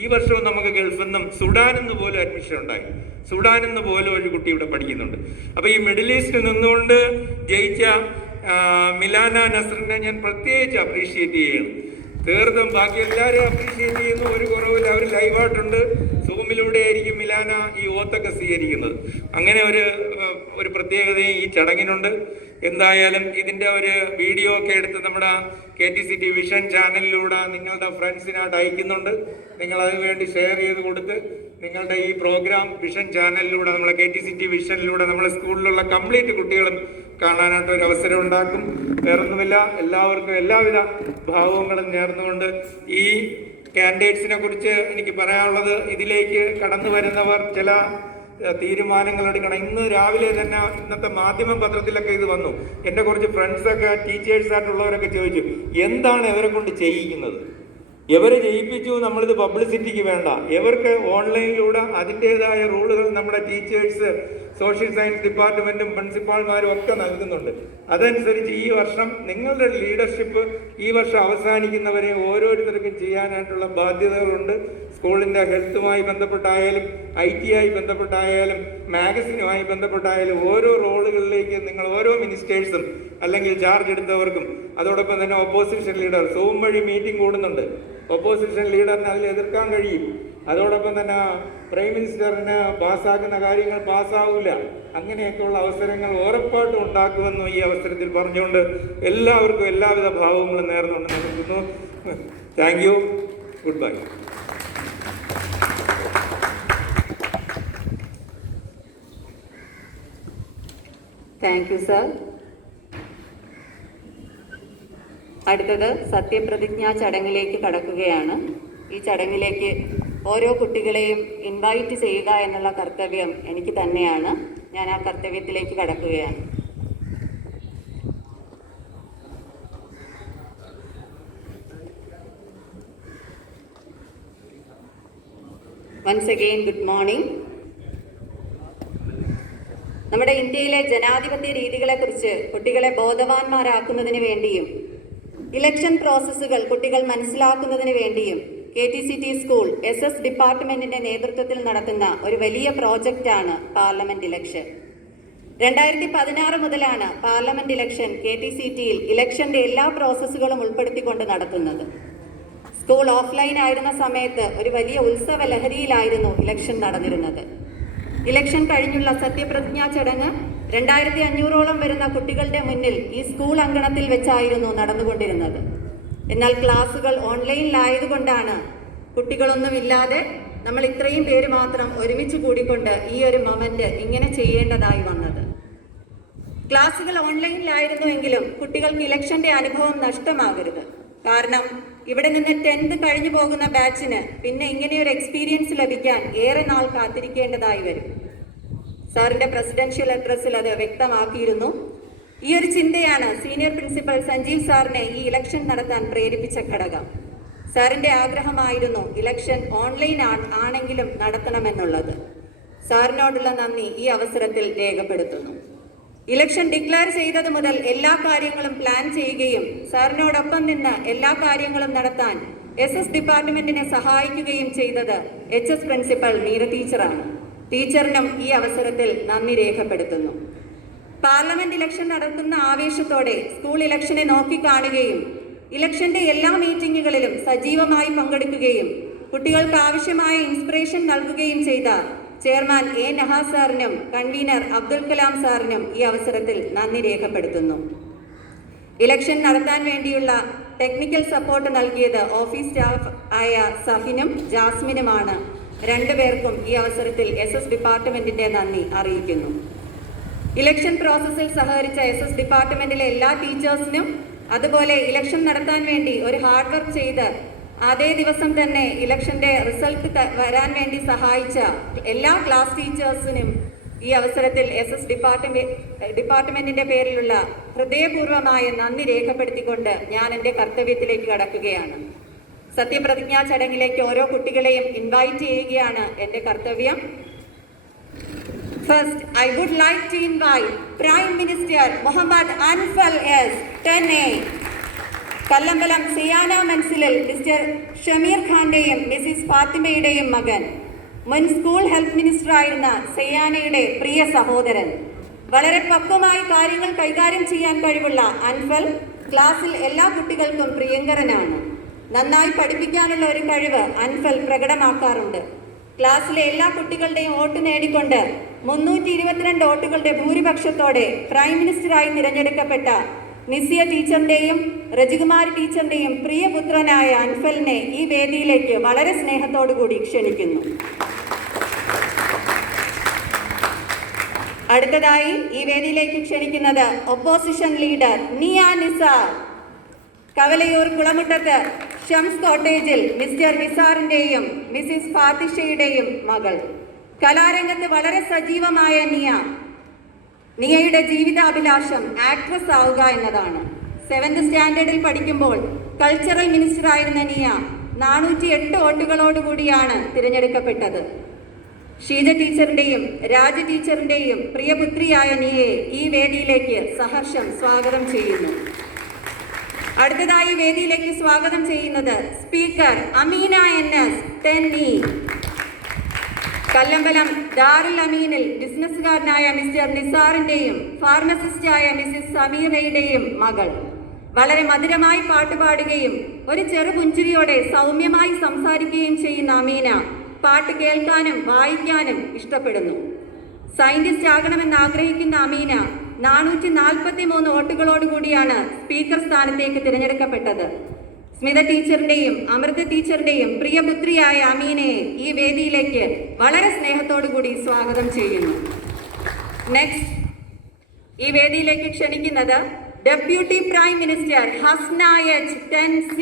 ഈ വർഷവും നമുക്ക് ഗൾഫിൽ നിന്നും സുഡാനിൽ നിന്ന് പോലും അഡ്മിഷൻ ഉണ്ടായി. സുഡാനിൽ നിന്ന് പോലും ഒരു കുട്ടി ഇവിടെ പഠിക്കുന്നുണ്ട്. അപ്പോൾ ഈ മിഡിൽ ഈസ്റ്റിൽ നിന്നുകൊണ്ട് ജയിച്ച മിലാന നസറിനെ ഞാൻ പ്രത്യേകിച്ച് അപ്രീഷിയേറ്റ് ചെയ്യണം. തീർത്തും ബാക്കി എല്ലാവരും അപ്രീഷിയേറ്റ് ചെയ്യുന്നു, ഒരു കുറവില്ല. അവർ ലൈവായിട്ടുണ്ട്. സൂമിലൂടെ ആയിരിക്കും മിലാന ഈ ഓത്തൊക്കെ സ്വീകരിക്കുന്നത്. അങ്ങനെ ഒരു പ്രത്യേകതയും ഈ ചടങ്ങിനുണ്ട്. എന്തായാലും ഇതിൻ്റെ ഒരു വീഡിയോ ഒക്കെ എടുത്ത് നമ്മുടെ KTCT വിഷൻ ചാനലിലൂടെ നിങ്ങളുടെ ഫ്രണ്ട്സിനായിട്ട് അയക്കുന്നുണ്ട്. നിങ്ങൾ അതിനു വേണ്ടി ഷെയർ ചെയ്ത് കൊടുത്ത് നിങ്ങളുടെ ഈ പ്രോഗ്രാം വിഷൻ ചാനലിലൂടെ നമ്മളെ KTCT വിഷനിലൂടെ നമ്മളെ സ്കൂളിലുള്ള കംപ്ലീറ്റ് കുട്ടികളും കാണാനായിട്ട് ഒരു അവസരം ഉണ്ടാക്കും. വേറൊന്നുമില്ല, എല്ലാവർക്കും എല്ലാവിധ ഭാവങ്ങളും നേർന്നുകൊണ്ട് ഈ കാൻഡിഡേറ്റ്സിനെ കുറിച്ച് എനിക്ക് പറയാനുള്ളത്, ഇതിലേക്ക് കടന്നു വരുന്നവർ ചില തീരുമാനങ്ങൾ എടുക്കണം. ഇന്ന് രാവിലെ തന്നെ ഇന്നത്തെ മാധ്യമ പത്രത്തിലൊക്കെ ഇത് വന്നു. എൻ്റെ കുറച്ച് ഫ്രണ്ട്സൊക്കെ ടീച്ചേഴ്സായിട്ടുള്ളവരൊക്കെ ചോദിച്ചു, എന്താണ് ഇവരെ കൊണ്ട് ചെയ്യിക്കുന്നത്? ഇവരെ ജയിപ്പിച്ചു, നമ്മളിത് പബ്ലിസിറ്റിക്ക് വേണ്ട. ഇവർക്ക് ഓൺലൈനിലൂടെ അതിൻ്റെതായ റൂളുകൾ നമ്മുടെ ടീച്ചേഴ്സ്, സോഷ്യൽ സയൻസ് ഡിപ്പാർട്ട്മെൻറ്റും പ്രിൻസിപ്പാൾമാരും ഒക്കെ നൽകുന്നുണ്ട്. അതനുസരിച്ച് ഈ വർഷം നിങ്ങളുടെ ലീഡർഷിപ്പ് ഈ വർഷം അവസാനിക്കുന്നവരെ ഓരോരുത്തർക്കും ചെയ്യാനായിട്ടുള്ള ബാധ്യതകളുണ്ട്. സ്കൂളിൻ്റെ ഹെൽത്തുമായി ബന്ധപ്പെട്ടായാലും IT ആയി ബന്ധപ്പെട്ടായാലും മാഗസിനുമായി ബന്ധപ്പെട്ടായാലും ഓരോ റോളുകളിലേക്ക് നിങ്ങൾ ഓരോ മിനിസ്റ്റേഴ്സും അല്ലെങ്കിൽ ചാർജ് എടുത്തവർക്കും, അതോടൊപ്പം തന്നെ ഓപ്പോസിഷൻ ലീഡർ സൂം വഴി മീറ്റിംഗ് കൂടുന്നുണ്ട്. ഓപ്പോസിഷൻ ലീഡറിന് അതിൽ എതിർക്കാൻ കഴിയും. അതോടൊപ്പം തന്നെ പ്രൈം മിനിസ്റ്ററിന് പാസ്സാക്കുന്ന കാര്യങ്ങൾ പാസ്സാവില്ല. അങ്ങനെയൊക്കെയുള്ള അവസരങ്ങൾ ഉറപ്പായിട്ടും ഉണ്ടാക്കുമെന്നും ഈ അവസരത്തിൽ പറഞ്ഞുകൊണ്ട് എല്ലാവർക്കും എല്ലാവിധ ഭാവങ്ങളും നേർന്നുകൊണ്ട് നിർത്തുന്നു. Thank you. Good bye. Thank you sir. അടുത്തത് സത്യപ്രതിജ്ഞാ ചടങ്ങിലേക്ക് കടക്കുകയാണ്. ഈ ചടങ്ങിലേക്ക് ഓരോ കുട്ടികളെയും ഇൻവൈറ്റ് ചെയ്യുക എന്നുള്ള കർത്തവ്യം എനിക്ക് തന്നെയാണ്. ഞാൻ ആ കർത്തവ്യത്തിലേക്ക് കടക്കുകയാണ്. Once again good morning. നമ്മുടെ ഇന്ത്യയിലെ ജനാധിപത്യ രീതികളെക്കുറിച്ച് കുട്ടികളെ ബോധവാന്മാരാക്കുന്നതിന് വേണ്ടിയും ഇലക്ഷൻ പ്രോസസ്സുകൾ കുട്ടികൾ മനസ്സിലാക്കുന്നതിന് വേണ്ടിയും KTCT സ്കൂൾ SS ഡിപ്പാർട്ട്മെന്റിന്റെ നേതൃത്വത്തിൽ നടത്തുന്ന ഒരു വലിയ പ്രോജക്റ്റാണ് പാർലമെന്റ് ഇലക്ഷൻ. 2016 മുതലാണ് പാർലമെന്റ് ഇലക്ഷൻ KTCTയിൽ ഇലക്ഷന്റെ എല്ലാ പ്രോസസ്സുകളും ഉൾപ്പെടുത്തിക്കൊണ്ട് നടത്തുന്നത്. സ്കൂൾ ഓഫ്ലൈൻ ആയിരുന്ന സമയത്ത് ഒരു വലിയ ഉത്സവ ലഹരിയിലായിരുന്നു ഇലക്ഷൻ നടന്നിരുന്നത്. ഇലക്ഷൻ കഴിഞ്ഞുള്ള സത്യപ്രതിജ്ഞാ ചടങ്ങ് 2500ഓളം വരുന്ന കുട്ടികളുടെ മുന്നിൽ ഈ സ്കൂൾ അങ്കണത്തിൽ വെച്ചായിരുന്നു നടന്നുകൊണ്ടിരുന്നത്. എന്നാൽ ക്ലാസുകൾ ഓൺലൈനിലായതുകൊണ്ടാണ് കുട്ടികളൊന്നുമില്ലാതെ നമ്മൾ ഇത്രയും പേര് മാത്രം ഒരുമിച്ച് കൂടിക്കൊണ്ട് ഈ ഒരു മൊമെന്റ് ഇങ്ങനെ ചെയ്യേണ്ടതായി വന്നത്. ക്ലാസുകൾ ഓൺലൈനിലായിരുന്നുവെങ്കിലും കുട്ടികൾക്ക് ഇലക്ഷന്റെ അനുഭവം നഷ്ടമാകരുത്. കാരണം ഇവിടെ നിന്ന് 10th കഴിഞ്ഞു പോകുന്ന ബാച്ചിന് പിന്നെ ഇങ്ങനെയൊരു എക്സ്പീരിയൻസ് ലഭിക്കാൻ ഏറെ നാൾ കാത്തിരിക്കേണ്ടതായി വരും. സാറിന്റെ പ്രസിഡൻഷ്യൽ അഡ്രസ്സിൽ അത് വ്യക്തമാക്കിയിരുന്നു. ഈ ഒരു ചിന്തയാണ് സീനിയർ പ്രിൻസിപ്പൽ സഞ്ജീവ് സാറിനെ ഈ ഇലക്ഷൻ നടത്താൻ പ്രേരിപ്പിച്ച ഘടകം. സാറിന്റെ ആഗ്രഹമായിരുന്നു ഇലക്ഷൻ ഓൺലൈൻ ആണെങ്കിലും നടത്തണമെന്നുള്ളത്. സാറിനോടുള്ള നന്ദി ഈ അവസരത്തിൽ രേഖപ്പെടുത്തുന്നു. ഇലക്ഷൻ ഡിക്ലെയർ ചെയ്തത് മുതൽ എല്ലാ കാര്യങ്ങളും പ്ലാൻ ചെയ്യുകയും സാറിനോടൊപ്പം നിന്ന് എല്ലാ കാര്യങ്ങളും നടത്താൻ SS ഡിപ്പാർട്ട്മെന്റിനെ സഹായിക്കുകയും ചെയ്തത് HS പ്രിൻസിപ്പൽ മീര ടീച്ചറാണ്. ടീച്ചറിനും ഈ അവസരത്തിൽ നന്ദി രേഖപ്പെടുത്തുന്നു. പാർലമെന്റ് ഇലക്ഷൻ നടക്കുന്ന ആവേശത്തോടെ സ്കൂൾ ഇലക്ഷനെ നോക്കിക്കാണുകയും ഇലക്ഷന്റെ എല്ലാ മീറ്റിംഗുകളിലും സജീവമായി പങ്കെടുക്കുകയും കുട്ടികൾക്ക് ആവശ്യമായ ഇൻസ്പിറേഷൻ നൽകുകയും ചെയ്ത ചെയർമാൻ A. നഹാസ് സാറിനും കൺവീനർ അബ്ദുൽ കലാം സാറിനും ഈ അവസരത്തിൽ നന്ദി രേഖപ്പെടുത്തുന്നു. ഇലക്ഷൻ നടത്താൻ വേണ്ടിയുള്ള ടെക്നിക്കൽ സപ്പോർട്ട് നൽകിയത് ഓഫീസ് സ്റ്റാഫ് ആയ സഹിനും ജാസ്മിനുമാണ്. രണ്ടുപേർക്കും ഈ അവസരത്തിൽ SS ഡിപ്പാർട്ട്മെന്റിന്റെ നന്ദി അറിയിക്കുന്നു. ഇലക്ഷൻ പ്രോസസ്സിൽ സഹകരിച്ച SS ഡിപ്പാർട്ട്മെന്റിലെ എല്ലാ ടീച്ചേഴ്സിനും അതുപോലെ ഇലക്ഷൻ നടത്താൻ വേണ്ടി ഒരു ഹാർഡ് വർക്ക് ചെയ്ത് അതേ ദിവസം തന്നെ ഇലക്ഷന്റെ റിസൾട്ട് വരാൻ വേണ്ടി സഹായിച്ച എല്ലാ ക്ലാസ് ടീച്ചേഴ്സിനും ഈ അവസരത്തിൽ SS ഡിപ്പാർട്ട്മെന്റിന്റെ പേരിലുള്ള ഹൃദയപൂർവ്വമായ നന്ദി രേഖപ്പെടുത്തിക്കൊണ്ട് ഞാൻ എൻ്റെ കർത്തവ്യത്തിലേക്ക് കടക്കുകയാണ്. സത്യപ്രതിജ്ഞാ ചടങ്ങിലേക്ക് ഓരോ കുട്ടികളെയും ഇൻവൈറ്റ് ചെയ്യുകയാണ് എൻ്റെ കർത്തവ്യം. First, I would like to invite Prime Minister Muhammad Anfal S. 10A, Kallambalam Siyana മൻസിലിൽ മിസ്റ്റർ ഷമീർ ഖാന്റെയും മിസിസ് ഫാത്തിമയുടെയും മകൻ, മുൻ സ്കൂൾ ഹെൽത്ത് മിനിസ്റ്ററായിരുന്ന സിയാനയുടെ പ്രിയ സഹോദരൻ. വളരെ പക്വമായി കാര്യങ്ങൾ കൈകാര്യം ചെയ്യാൻ കഴിവുള്ള അൻഫൽ ക്ലാസ്സിൽ എല്ലാ കുട്ടികൾക്കും പ്രിയങ്കരനാണ്. നന്നായി പഠിപ്പിക്കാനുള്ള ഒരു കഴിവ് അൻഫൽ പ്രകടമാക്കാറുണ്ട്. ക്ലാസ്സിലെ എല്ലാ കുട്ടികളുടെയും വോട്ട് നേടിക്കൊണ്ട് 322 വോട്ടുകളുടെ ഭൂരിപക്ഷത്തോടെ പ്രൈം മിനിസ്റ്ററായി തിരഞ്ഞെടുക്കപ്പെട്ട നിസിയ ടീച്ചറിന്റെയും രജികുമാരി ടീച്ചറിന്റെയും പ്രിയപുത്രനായ അൻഫലിനെ ഈ വേദിയിലേക്ക് വളരെ സ്നേഹത്തോടുകൂടി ക്ഷണിക്കുന്നു. അടുത്തതായി ഈ വേദിയിലേക്ക് ക്ഷണിക്കുന്നത് ഒപ്പോസിഷൻ ലീഡർ നിയ നിസാർ. കവലയൂർ കുളമുട്ടത്ത് ഷംസ് കോട്ടേജിൽ മിസ്റ്റർ നിസാറിന്റെയും മിസിസ് ഫാത്തിഷയുടെയും മകൾ. കലാരംഗത്ത് വളരെ സജീവമായ നിയയുടെ ജീവിതാഭിലാഷം ആക്ട്രസ് ആവുക എന്നതാണ്. 7th സ്റ്റാൻഡേർഡിൽ പഠിക്കുമ്പോൾ കൾച്ചറൽ മിനിസ്റ്ററായിരുന്ന നിയ 408 വോട്ടുകളോടുകൂടിയാണ് തിരഞ്ഞെടുക്കപ്പെട്ടത്. ഷീജ ടീച്ചറിന്റെയും രാജ ടീച്ചറിന്റെയും പ്രിയപുത്രിയായ നിയയെ ഈ വേദിയിലേക്ക് സഹർഷം സ്വാഗതം ചെയ്യുന്നു. അടുത്തതായി വേദിയിലേക്ക് സ്വാഗതം ചെയ്യുന്നത് speaker Ameena NS 10E. Kallambalam Darul അമീനിൽ ബിസിനസ്സുകാരനായ മിസ്റ്റർ നിസാറിന്റെയും ഫാർമസിസ്റ്റായ മിസിസ് സമീറയുടെയും മകൾ. വളരെ മധുരമായി പാട്ടുപാടുകയും ഒരു ചെറു പുഞ്ചിരിയോടെ സൗമ്യമായി സംസാരിക്കുകയും ചെയ്യുന്ന അമീന പാട്ട് കേൾക്കാനും വായിക്കാനും ഇഷ്ടപ്പെടുന്നു. സയന്റിസ്റ്റ് ആകണമെന്ന് ആഗ്രഹിക്കുന്ന അമീന 443 വോട്ടുകളോടുകൂടിയാണ് സ്പീക്കർ സ്ഥാനത്തേക്ക് തിരഞ്ഞെടുക്കപ്പെട്ടത്. സ്മിത ടീച്ചറിന്റെയും അമൃത ടീച്ചറിന്റെയും പ്രിയപുത്രിയായ അമീനയെ ഈ വേദിയിലേക്ക് വളരെ സ്നേഹത്തോടുകൂടി സ്വാഗതം ചെയ്യുന്നു. നെക്സ്റ്റ് ഈ വേദിയിലേക്ക് ക്ഷണിക്കുന്നത് deputy prime minister Hasna H 10C.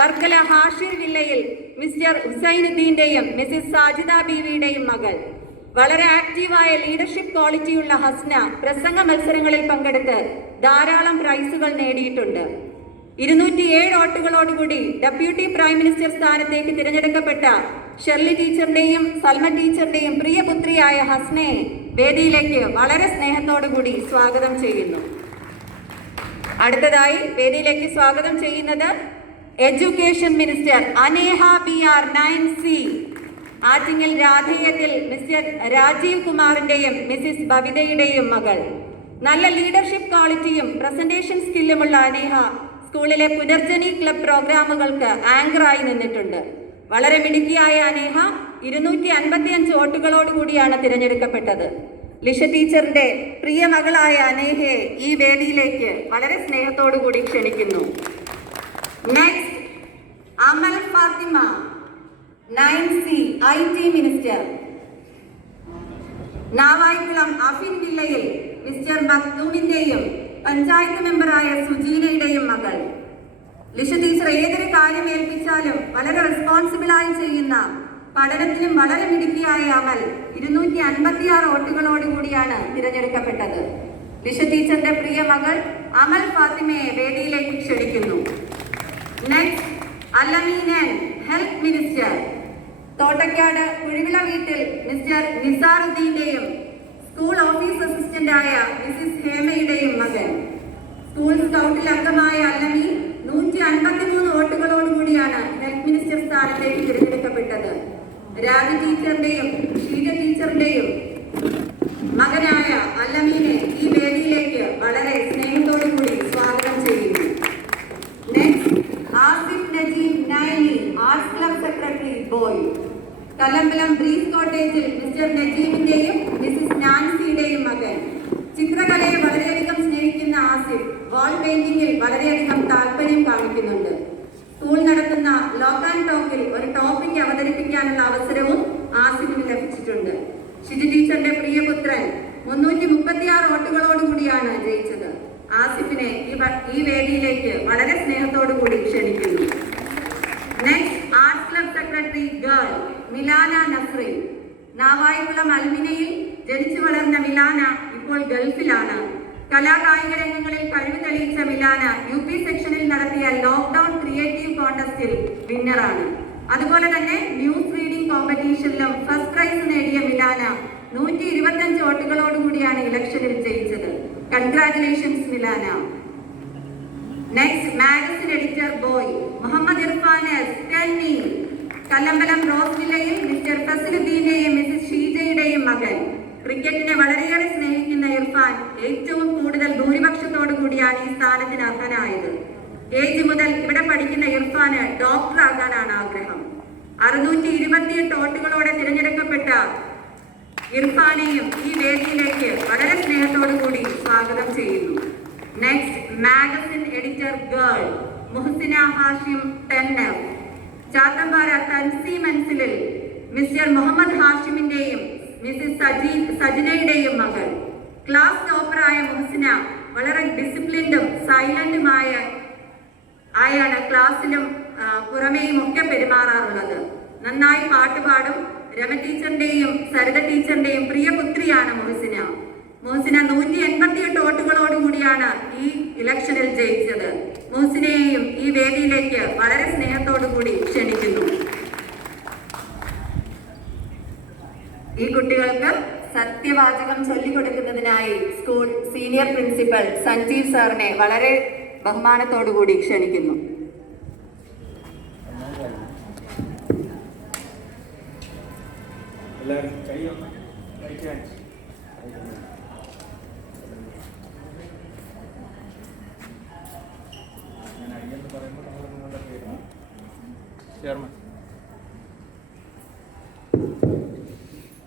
Varkala Hashir വില്ലയിൽ മിസ്റ്റർ ഹുസൈനുദ്ദീന്റെയും മിസിസ് സാജിദ ബീവിയുടെയും മകൾ. വളരെ ആക്റ്റീവായ ലീഡർഷിപ്പ് ക്വാളിറ്റിയുള്ള ഹസ്ന പ്രസംഗ മത്സരങ്ങളിൽ പങ്കെടുത്ത് ധാരാളം പ്രൈസുകൾ നേടിയിട്ടുണ്ട്. 207 വോട്ടുകളോടുകൂടി ഡെപ്യൂട്ടി പ്രൈം മിനിസ്റ്റർ സ്ഥാനത്തേക്ക് തിരഞ്ഞെടുക്കപ്പെട്ട ഷെർലി ടീച്ചറിന്റെയും സൽമ ടീച്ചറിന്റെയും പ്രിയപുത്രിയായ ഹസ്നയെ വേദിയിലേക്ക് വളരെ സ്നേഹത്തോടുകൂടി സ്വാഗതം ചെയ്യുന്നു. അടുത്തതായി വേദിയിലേക്ക് സ്വാഗതം ചെയ്യുന്നത് education minister Aneha BR 9C. Attingal രാധേയത്തിൽ മിസ്റ്റർ രാജീവ് കുമാറിന്റെയും മിസിസ് ബബിതയുടെയും മകൾ. നല്ല ലീഡർഷിപ്പ് ക്വാളിറ്റിയും പ്രസന്റേഷൻ സ്കില്ലുമുള്ള അനേഹ സ്കൂളിലെ പുനർജനി ക്ലബ് പ്രോഗ്രാമുകൾക്ക് ആങ്കറായി നിന്നിട്ടുണ്ട്. വളരെ മിടുക്കിയായ അനേഹ 255 വോട്ടുകളോടുകൂടിയാണ് തിരഞ്ഞെടുക്കപ്പെട്ടത്. ലിഷ ടീച്ചറിന്റെ പ്രിയ മകളായ അനേഹയെ ഈ വേദിയിലേക്ക് വളരെ സ്നേഹത്തോടുകൂടി ക്ഷണിക്കുന്നു. Next Amal Fathima. 9C IT minister. Navaikulam Afin വില്ലയിൽ മിസ്റ്റർ മഖ്ദൂമിന്റെയും പഞ്ചായത്ത് മെമ്പറായ സുജീനയുടെയും മകൾ. ലിഷ ടീച്ചർ ഏതൊരു കാര്യം ഏൽപ്പിച്ചാലും വളരെ റെസ്പോൺസിബിളായി ചെയ്യുന്ന, പഠനത്തിനും വളരെ മിടുക്കിയായ അമൽ 256 വോട്ടുകളോടുകൂടിയാണ് തിരഞ്ഞെടുക്കപ്പെട്ടത്. ലിഷ ടീച്ചറിന്റെ പ്രിയ മകൾ അമൽ ഫാത്തിമയെ വേദിയിലേക്ക് ക്ഷണിക്കുന്നു. Next, Alameen health minister. Thottakkad Kuzhivila വീട്ടിൽ മിസ്റ്റർ നിസാറുദ്ദീന്റെയും സ്കൂൾ ഓഫീസ് അസിസ്റ്റന്റായ മിസിസ് ഹേമയുടെയും മകൻ. സ്കൂൾ സ്കൗട്ടിൽ അംഗമായ അലമീൻ 153 വോട്ടുകളോടുകൂടിയാണ് ഹെൽത്ത് മിനിസ്റ്റർ സ്ഥാനത്തേക്ക് തിരഞ്ഞെടുക്കപ്പെട്ടത്. രാജ ടീച്ചറിന്റെയും ഷീജ ടീച്ചറിന്റെയും മകനായ അലമീനെ ഈ വേദിയിലേക്ക് വളരെ സ്നേഹത്തോടുകൂടി സ്വാഗതം ചെയ്യുന്നു. Next, Asif Najeeb nine E, arts club secretary boy. Kallambalam breeze കോട്ടേജിൽ മിസ്റ്റർ നജീബിന്റെയും മിസിസ് നാൻസിയുടെയും മകൻ. ചിത്രകലയെ വളരെയധികം സ്നേഹിക്കുന്ന ആസിഫ് വാൾ പെയിന്റിംഗിൽ വളരെയധികം താല്പര്യം കാണിക്കുന്നുണ്ട്. സ്കൂൾ നടത്തുന്ന ലോക്ക് ആൻഡ് ടോക്കിൽ ഒരു ടോപ്പിക് അവതരിപ്പിക്കാനുള്ള അവസരവും ആസിഫിന് ലഭിച്ചിട്ടുണ്ട്. ഷിജു ടീച്ചറിന്റെ പ്രിയപുത്രൻ 336 വോട്ടുകളോടുകൂടിയാണ് ജയിച്ചത്. ആസിഫിനെ ഈ വേദിയിലേക്ക് വളരെ സ്നേഹത്തോടുകൂടി ക്ഷണിക്കുന്നു. Next, arts club secretary girl Milana Nasreen. Navaikulam അൽമിനയിൽ ജനിച്ചു വളർന്ന മിലാന ഇപ്പോൾ ഗൾഫിലാണ്. കലാകായിക രംഗങ്ങളിൽ കഴിവ് തെളിയിച്ച മിലാന UP സെക്ഷനിൽ നടത്തിയ ലോക്ക്ഡൌൺ ക്രിയേറ്റീവ് കോൺടെസ്റ്റിൽ വിന്നറാണ്. അതുപോലെ തന്നെ ന്യൂസ് റീഡിംഗ് കോമ്പറ്റീഷനിലും ഫസ്റ്റ് പ്രൈസ് നേടിയ മിലാന 125 വോട്ടുകളോടുകൂടിയാണ് ഇലക്ഷനിൽ ജയിച്ചത്. Congratulations Milana. Next, magazine editor boy Muhammad Irfan S ten E. Kallambalam rose വില്ലയിൽ മിസ്റ്റർ ഫസലുദ്ദീന്റെയും മിസിസ് ഷീജയുടെയും മകൻ. ക്രിക്കറ്റിനെ വളരെയേറെ സ്നേഹിക്കുന്ന ഇർഫാൻ ഏറ്റവും കൂടുതൽ ഭൂരിപക്ഷത്തോടു കൂടിയാണ് ഈ സ്ഥാനത്തിന് അർഹനായത്. KG മുതൽ ഇവിടെ പഠിക്കുന്ന ഇർഫാന് ഡോക്ടർ ആകാനാണ് ആഗ്രഹം. 628 വോട്ടുകളോടെ തിരഞ്ഞെടുക്കപ്പെട്ട ഇർഫാനെയും ഈ വേദിയിലേക്ക് വളരെ സ്നേഹത്തോടു കൂടി സ്വാഗതം ചെയ്യുന്നു. Next, magazine editor girl Muhasina Hashim ടെന്നർ. ചാത്തമ്പാറ തൻസി മൻസിലിൽ മിസ്റ്റർ മുഹമ്മദ് ഹാഷിമിന്റെയും മിസിസ് സജിനയുടെയും മകൾ. ക്ലാസ് ടോപ്പറായ മുഹസിന വളരെ ഡിസിപ്ലിൻഡും സൈലന്റുമായാണ് ക്ലാസ്സിലും പുറമേയും ഒക്കെ പെരുമാറാറുള്ളത്. നന്നായി പാട്ട് പാടും. രമ ടീച്ചറിന്റെയും സരിത ടീച്ചറിന്റെയും പ്രിയപുത്രിയാണ് മുഹസിന. 188 വോട്ടുകളോടുകൂടിയാണ് ഈ ഇലക്ഷനിൽ ജയിച്ചത്. മുഹസിനെയും ഈ വേദിയിലേക്ക് വളരെ സ്നേഹത്തോടു കൂടി ക്ഷണിക്കുന്നു. ഈ കുട്ടികൾക്ക് സത്യവാചകം ചൊല്ലിക്കൊടുക്കുന്നതിനായി സ്കൂൾ സീനിയർ പ്രിൻസിപ്പൽ സഞ്ജീവ് സാറിനെ വളരെ ബഹുമാനത്തോടുകൂടി ക്ഷണിക്കുന്നു.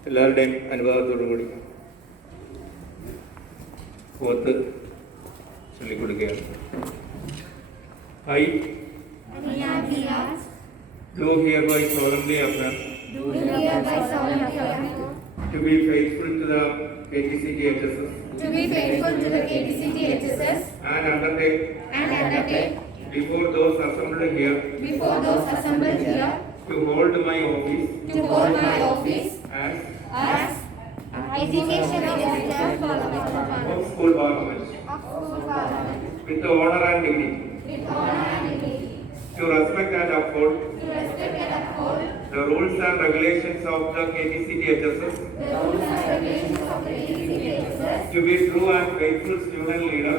എല്ലാവരുടെയും അനുഭവത്തോടുകൂടി ഓത്ത് ചൊല്ലിക്കൊടുക്കുകയാണ്. I do hereby solemnly affirm to be faithful to the KTCT HSS and undertake before those assembled here to hold my office as education officer of school parliament with honor and dignity, to respect and uphold the rules and regulations of the KTCT HSS, to be true and faithful student leader,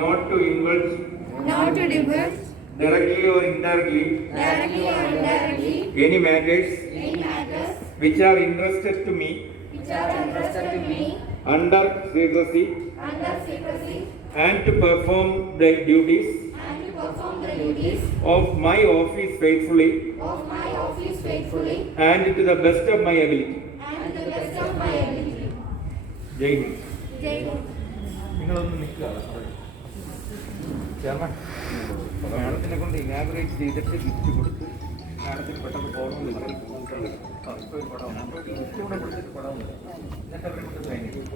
not to indulge directly or indirectly any matters which are interested to me under secrecy and to perform the duties of my office faithfully and to the best of my ability. Jai Hind. നിങ്ങളൊന്ന് നിൽക്കുക chairman. മാഡത്തിനെ കൊണ്ട് inaugurate ചെയ്തിട്ട് gift കൊടുത്ത് മാഡത്തിന് പെട്ടെന്ന് പോകണമെന്ന് പറയും. ഇപ്പോൾ ഒരു പടം ഗിഫ്റ്റ് കൂടെ കൊടുത്തിട്ട് പടം എന്നിട്ട് അവരെ കൊണ്ട് സൈൻ ചെയ്യും.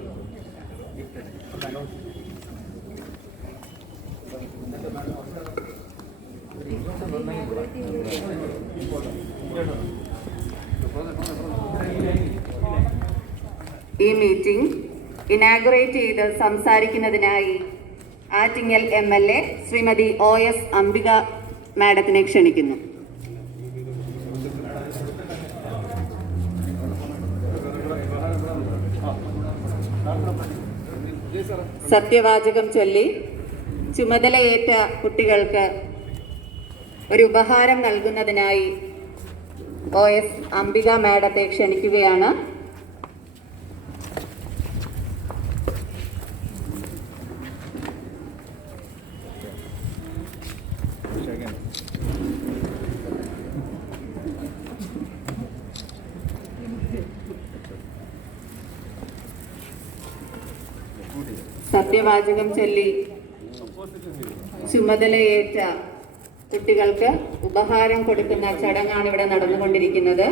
ഗിഫ്റ്റ് അനൗൺസ് എന്നിട്ട് മാഡം ഈ മീറ്റിംഗ് ഇനാഗുറേറ്റ് ചെയ്ത് സംസാരിക്കുന്നതിനായി ആറ്റിങ്ങൽ MLA ശ്രീമതി OS അംബിക മാഡത്തിനെ ക്ഷണിക്കുന്നു. സത്യവാചകം ചൊല്ലി ചുമതലയേറ്റ കുട്ടികൾക്ക് ഒരു ഉപഹാരം നൽകുന്നതിനായി OS അംബിക മാഡത്തെ ക്ഷണിക്കുകയാണ്. സത്യവാചകം ചൊല്ലി ചുമതലയേറ്റ കുട്ടികൾക്ക് ഉപഹാരം കൊടുക്കുന്ന ചടങ്ങാണ് ഇവിടെ നടന്നുകൊണ്ടിരിക്കുന്നത്.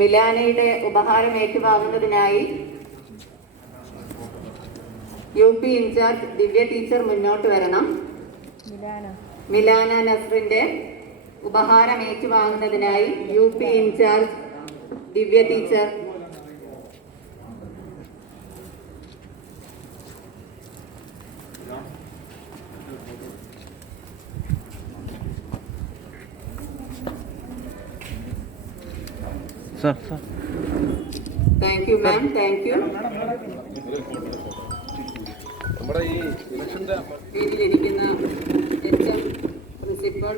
മിലാനയുടെ ഉപഹാരം ഏറ്റുവാങ്ങുന്നതിനായി UP ഇൻചാർജ് ദിവ്യ ടീച്ചർ മുന്നോട്ട് വരണം. മിലാന നസ്റിന്റെ ഉപഹാരം ഏറ്റുവാങ്ങുന്നതിനായി UP incharge Divya teacher thank you ma'am. Thank you. വീട്ടിലിരിക്കുന്ന HM, പ്രിൻസിപ്പൽ,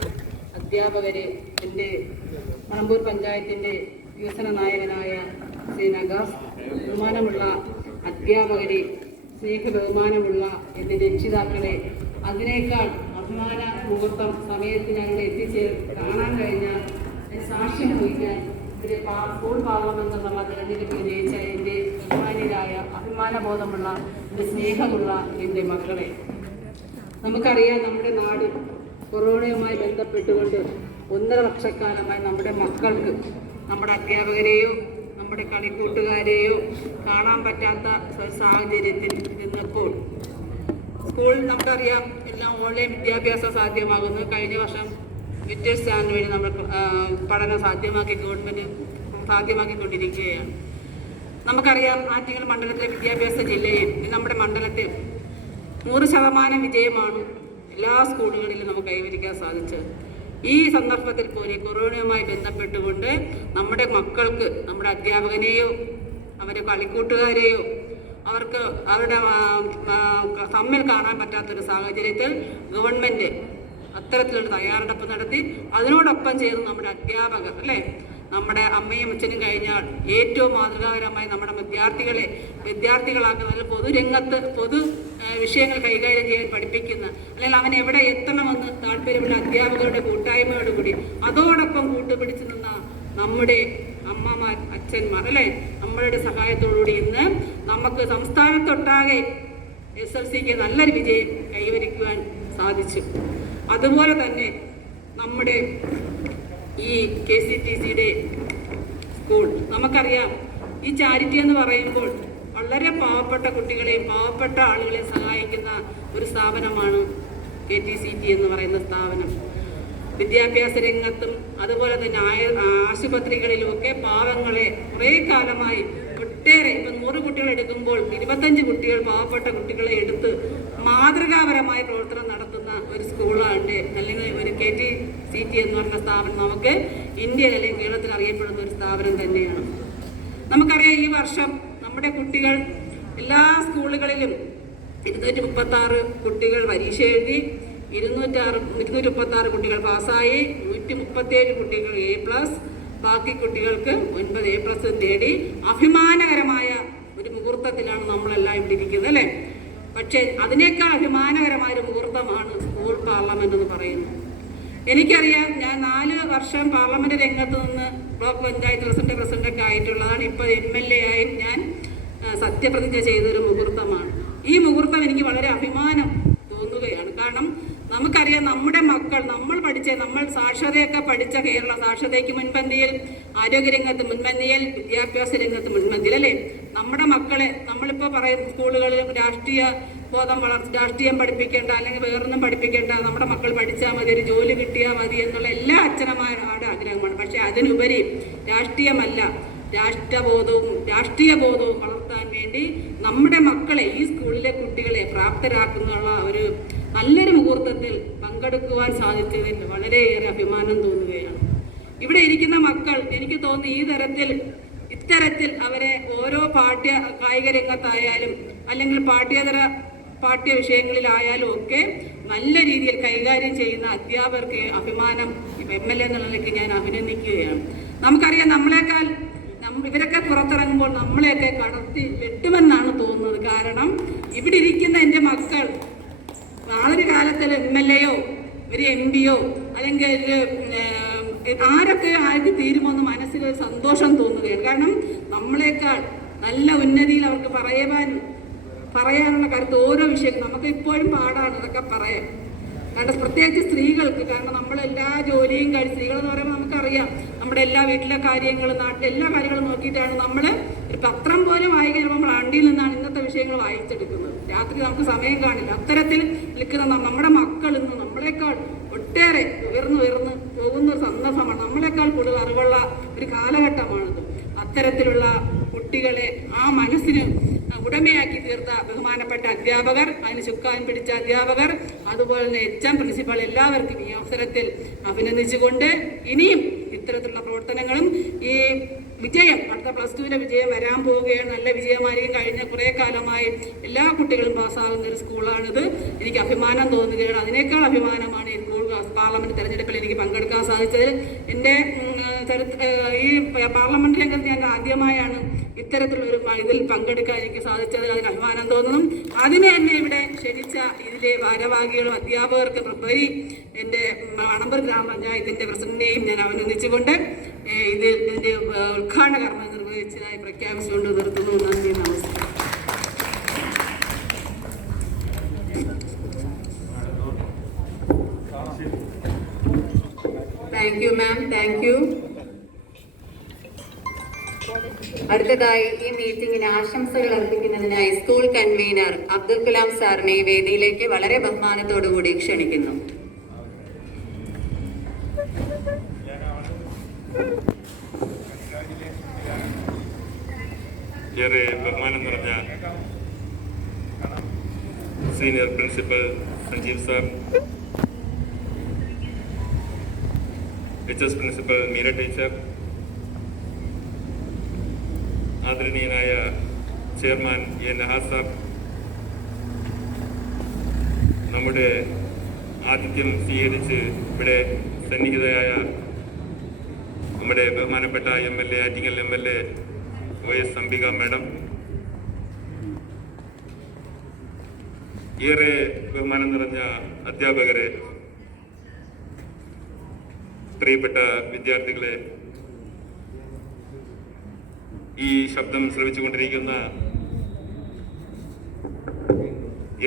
അധ്യാപകരെ, എൻ്റെ മണമ്പൂർ പഞ്ചായത്തിൻ്റെ വികസന നായകനായ ശ്രീ നഗാസ്, ബഹുമാനമുള്ള അധ്യാപകരെ, സ്നേഹബഹുമാനമുള്ള എൻ്റെ രക്ഷിതാക്കളെ, അതിനേക്കാൾ അഭിമാന മുഹൂർത്തം സമയത്തിനവിടെ കാണാൻ കഴിഞ്ഞ സാക്ഷ്യം വഹിക്കാൻ ഒരു സ്കൂൾ പാർലമെന്നുള്ള തെരഞ്ഞെടുപ്പിൽ ജയിച്ച എൻ്റെ ബഹുമാന്യരായ അഭിമാനബോധമുള്ള എൻ്റെ സ്നേഹമുള്ള എൻ്റെ മക്കളെ, നമുക്കറിയാം നമ്മുടെ നാട് കൊറോണയുമായി ബന്ധപ്പെട്ടുകൊണ്ട് 1.5 വർഷക്കാലമായി നമ്മുടെ മക്കൾക്ക് നമ്മുടെ അധ്യാപകരെയോ നമ്മുടെ കളിക്കൂട്ടുകാരെയോ കാണാൻ പറ്റാത്ത സാഹചര്യത്തിൽ ഇരുന്നപ്പോൾ സ്കൂൾ നമുക്കറിയാം എല്ലാം ഓൺലൈൻ വിദ്യാഭ്യാസം സാധ്യമാകുന്നു. കഴിഞ്ഞ വർഷം വിക്ടേഴ്സ് സ്റ്റാൻഡ് വഴി നമ്മൾ പഠനം ഗവൺമെൻറ് സാധ്യമാക്കിക്കൊണ്ടിരിക്കുകയാണ്. നമുക്കറിയാം ആറ്റിങ്ങൽ മണ്ഡലത്തിലെ വിദ്യാഭ്യാസ ജില്ലയിൽ നമ്മുടെ മണ്ഡലത്തിൽ 100% വിജയമാണ് എല്ലാ സ്കൂളുകളിലും നമുക്ക് കൈവരിക്കാൻ സാധിച്ചത്. ഈ സന്ദർഭത്തിൽ പോലെ കൊറോണയുമായി ബന്ധപ്പെട്ടുകൊണ്ട് നമ്മുടെ മക്കൾക്ക് നമ്മുടെ അധ്യാപകനെയോ അവരുടെ കളിക്കൂട്ടുകാരെയോ അവർക്ക് അവരുടെ തമ്മിൽ കാണാൻ പറ്റാത്തൊരു സാഹചര്യത്തിൽ ഗവൺമെൻറ് അത്തരത്തിലുള്ള തയ്യാറെടുപ്പ് നടത്തി അതിനോടൊപ്പം ചേർന്ന് നമ്മുടെ അധ്യാപകർ അല്ലേ, നമ്മുടെ അമ്മയും അച്ഛനും കഴിഞ്ഞാൽ ഏറ്റവും മാതൃകാപരമായി നമ്മുടെ വിദ്യാർത്ഥികളാക്കുന്നതിൽ പൊതുരംഗത്ത് പൊതു വിഷയങ്ങൾ കൈകാര്യം ചെയ്യാൻ പഠിപ്പിക്കുന്ന അല്ലെങ്കിൽ അവൻ എവിടെ എത്തണമെന്ന് താല്പര്യമുള്ള അധ്യാപകരുടെ കൂട്ടായ്മയോടുകൂടി അതോടൊപ്പം കൂട്ടുപിടിച്ചു നിന്ന നമ്മുടെ അമ്മമാർ അച്ഛന്മാർ അല്ലേ, നമ്മളുടെ സഹായത്തോടുകൂടി ഇന്ന് നമുക്ക് സംസ്ഥാനത്തൊട്ടാകെ SLCക്ക് നല്ലൊരു വിജയം കൈവരിക്കുവാൻ സാധിച്ചു. അതുപോലെ തന്നെ നമ്മുടെ ഈ KCTCയുടെ സ്കൂൾ നമുക്കറിയാം, ഈ ചാരിറ്റി എന്ന് പറയുമ്പോൾ വളരെ പാവപ്പെട്ട കുട്ടികളെയും പാവപ്പെട്ട ആളുകളെയും സഹായിക്കുന്ന ഒരു സ്ഥാപനമാണ് KTCT എന്ന് പറയുന്ന സ്ഥാപനം. വിദ്യാഭ്യാസ രംഗത്തും അതുപോലെ തന്നെ ആശുപത്രികളിലുമൊക്കെ പാവങ്ങളെ കുറേ കാലമായി ഒട്ടേറെ ഇപ്പം 100 കുട്ടികൾ എടുക്കുമ്പോൾ 25 കുട്ടികൾ പാവപ്പെട്ട കുട്ടികളെ എടുത്ത് മാതൃകാപരമായ പ്രവർത്തനം നടത്തുന്ന ഒരു സ്കൂളാണ് അല്ലെങ്കിൽ ഒരു KTCT എന്ന് പറഞ്ഞ സ്ഥാപനം നമുക്ക് ഇന്ത്യയിൽ അല്ലെങ്കിൽ കേരളത്തിൽ അറിയപ്പെടുന്ന ഒരു സ്ഥാപനം തന്നെയാണ്. നമുക്കറിയാം ഈ വർഷം നമ്മുടെ കുട്ടികൾ എല്ലാ സ്കൂളുകളിലും 236 കുട്ടികൾ പരീക്ഷ എഴുതി, 236 കുട്ടികൾ പാസ്സായി, 137 കുട്ടികൾ A+, ബാക്കി കുട്ടികൾക്ക് 9 A+ നേടി അഭിമാനകരമായ ഒരു മുഹൂർത്തത്തിലാണ് നമ്മളെല്ലാം ഇവിടെ ഇരിക്കുന്നത് അല്ലേ. പക്ഷേ അതിനേക്കാൾ അഭിമാനകരമായ ഒരു മുഹൂർത്തമാണ് സ്കൂൾ പാർലമെന്റ് എന്ന് പറയുന്നത്. എനിക്കറിയാം, ഞാൻ 4 വർഷം പാർലമെന്റ് രംഗത്ത് നിന്ന് ബ്ലോക്ക് പഞ്ചായത്ത് പ്രസിഡന്റൊക്കെ ആയിട്ടുള്ളതാണ്. ഇപ്പോൾ MLA ആയും ഞാൻ സത്യപ്രതിജ്ഞ ചെയ്തൊരു മുഹൂർത്തമാണ്. ഈ മുഹൂർത്തം എനിക്ക് വളരെ അഭിമാനം തോന്നുകയാണ്. കാരണം നമുക്കറിയാം, നമ്മുടെ മക്കൾ, നമ്മൾ സാക്ഷരതയൊക്കെ പഠിച്ച കേരളം, സാക്ഷരതയ്ക്ക് മുൻപന്തിയിൽ, ആരോഗ്യരംഗത്ത് മുൻപന്തിയിൽ, വിദ്യാഭ്യാസ രംഗത്ത് മുൻപന്തിയിൽ, അല്ലേ? നമ്മുടെ മക്കളെ നമ്മളിപ്പോൾ പറയുന്ന സ്കൂളുകളിൽ രാഷ്ട്രീയ ബോധം രാഷ്ട്രീയം പഠിപ്പിക്കേണ്ട, അല്ലെങ്കിൽ വേറൊന്നും പഠിപ്പിക്കേണ്ട, നമ്മുടെ മക്കൾ പഠിച്ചാൽ മതി, ഒരു ജോലി കിട്ടിയാൽ മതി എന്നുള്ള എല്ലാ അച്ഛനമാരുടെ ആഗ്രഹമാണ്. പക്ഷേ അതിനുപരി രാഷ്ട്രീയമല്ല, രാഷ്ട്രീയ ബോധവും വളർത്താൻ വേണ്ടി നമ്മുടെ മക്കളെ, ഈ സ്കൂളിലെ കുട്ടികളെ പ്രാപ്തരാക്കുന്ന ഒരു നല്ലൊരു മുഹൂർത്തത്തിൽ പങ്കെടുക്കുവാൻ സാധിച്ചതിൽ വളരെയേറെ അഭിമാനം തോന്നുകയാണ്. ഇവിടെ ഇരിക്കുന്ന മക്കൾ, എനിക്ക് തോന്നുന്നു ഇത്തരത്തിൽ അവരെ ഓരോ കായിക രംഗത്തായാലും അല്ലെങ്കിൽ പാഠ്യ വിഷയങ്ങളിലായാലും ഒക്കെ നല്ല രീതിയിൽ കൈകാര്യം ചെയ്യുന്ന അധ്യാപകർക്ക് അഭിമാനം MLA എന്നുള്ള നിലയ്ക്ക് ഞാൻ അഭിനന്ദിക്കുകയാണ്. നമുക്കറിയാം, ഇവരൊക്കെ പുറത്തിറങ്ങുമ്പോൾ നമ്മളെയൊക്കെ കടത്തി വെട്ടുമെന്നാണ് തോന്നുന്നത്. കാരണം ഇവിടെ ഇരിക്കുന്ന എൻ്റെ മക്കൾ നാളൊരു കാലത്തിൽ MLA-യോ ഒരു MP-യോ അല്ലെങ്കിൽ ആർക്ക് തീരുമോന്ന് മനസ്സിലൊരു സന്തോഷം തോന്നുകയാണ്. കാരണം നമ്മളെക്കാൾ നല്ല ഉന്നതിയിൽ അവർക്ക് പറയാനുള്ള കരുത്ത് ഓരോ വിഷയം നമുക്ക് ഇപ്പോഴും പാടാണ് ഇതൊക്കെ പറയാൻ. കാരണം പ്രത്യേകിച്ച് സ്ത്രീകൾക്ക്, കാരണം നമ്മളെല്ലാ ജോലിയും സ്ത്രീകളെന്ന് പറയുമ്പോൾ നമുക്കറിയാം, നമ്മുടെ എല്ലാ വീട്ടിലെ കാര്യങ്ങളും നാട്ടിലെ എല്ലാ കാര്യങ്ങളും നോക്കിയിട്ടാണ് നമ്മൾ ഒരു പത്രം പോലും വായിക്കാൻ നമ്മൾ അണ്ടിയിൽ നിന്നാണ് ഇന്നത്തെ വിഷയങ്ങൾ വായിച്ചെടുക്കുന്നത്. രാത്രി നമുക്ക് സമയം കാണില്ല. അത്തരത്തിൽ നിൽക്കുന്ന നമ്മുടെ മക്കൾ ഇന്ന് നമ്മളെക്കാൾ ഒട്ടേറെ ഉയർന്നു പോകുന്ന ഒരു സന്ദർഭമാണ്. നമ്മളെക്കാൾ കൂടുതൽ അറിവുള്ള ഒരു കാലഘട്ടമാണിത്. അത്തരത്തിലുള്ള കുട്ടികളെ ആ മനസ്സിന് ഉടമയാക്കി തീർത്ത ബഹുമാനപ്പെട്ട അധ്യാപകർ, അതിന് ചുക്കാൻ പിടിച്ച അധ്യാപകർ, അതുപോലെ തന്നെ HM പ്രിൻസിപ്പൽ, എല്ലാവർക്കും ഈ അവസരത്തിൽ അഭിനന്ദിച്ചുകൊണ്ട് ഇനിയും ഇത്തരത്തിലുള്ള പ്രവർത്തനങ്ങളും ഈ വിജയം, അടുത്ത +2 വിജയം വരാൻ പോവുകയാണ്. നല്ല വിജയമായിരിക്കും. കഴിഞ്ഞ കുറേ കാലമായി എല്ലാ കുട്ടികളും പാസ്സാകുന്ന ഒരു സ്കൂളാണിത്. എനിക്ക് അഭിമാനം തോന്നുകയാണ്. അതിനേക്കാൾ അഭിമാനമാണ് ഈ സ്കൂൾ പാർലമെന്റ് തെരഞ്ഞെടുപ്പിൽ എനിക്ക് പങ്കെടുക്കാൻ സാധിച്ചത്. എൻ്റെ ഈ പാർലമെന്റ് രംഗത്ത് ഞാൻ ആദ്യമായാണ് ഇത്തരത്തിലൊരു ഇതിൽ പങ്കെടുക്കാൻ എനിക്ക് സാധിച്ചതിൽ അതിന് അഭിമാനം തോന്നുന്നു. അതിനെ എന്നെ ഇവിടെ ക്ഷണിച്ച ഇതിലെ ഭാരവാഹികളും അധ്യാപകർക്കും പ്രത്യേകി എൻ്റെ മണമ്പൂർ ഗ്രാമപഞ്ചായത്തിൻ്റെ പ്രസിഡന്റിനെയും ഞാൻ അഭിനന്ദിച്ചുകൊണ്ട് ഇതിൻ്റെ ഉദ്ഘാടന കർമ്മം നിർവഹിച്ചതായി പ്രഖ്യാപിച്ചുകൊണ്ട് നിർത്തുന്നു. നന്ദി, നമസ്കാരം. Thank you ma'am, thank you. അടുത്തതായി ഈ മീറ്റിംഗിന് ആശംസകൾ അർപ്പിക്കുന്നതിനായി സ്കൂൾ കൺവീനർ അബ്ദുൽ കലാം സാറിനെ വേദിയിലേക്ക് വളരെ ബഹുമാനത്തോടുകൂടി ക്ഷണിക്കുന്നു. ഏറെ ബഹുമാനം നിറഞ്ഞ senior principal Sanjeev sir, HS principal Meera teacher, ആദരണീയനായ ചെയർമാൻ നഹാസ് സാർ, നമ്മുടെ ആതിഥ്യം സ്വീകരിച്ച് ഇവിടെ സന്നിഹിതയായ നമ്മുടെ ബഹുമാനപ്പെട്ട MLA, Attingal MLA OS Ambika madam, ഏറെ ബഹുമാനം നിറഞ്ഞ അധ്യാപകരെ, പ്രിയപ്പെട്ട വിദ്യാർത്ഥികളെ, ഈ ശബ്ദം ശ്രവിച്ചുകൊണ്ടിരിക്കുന്ന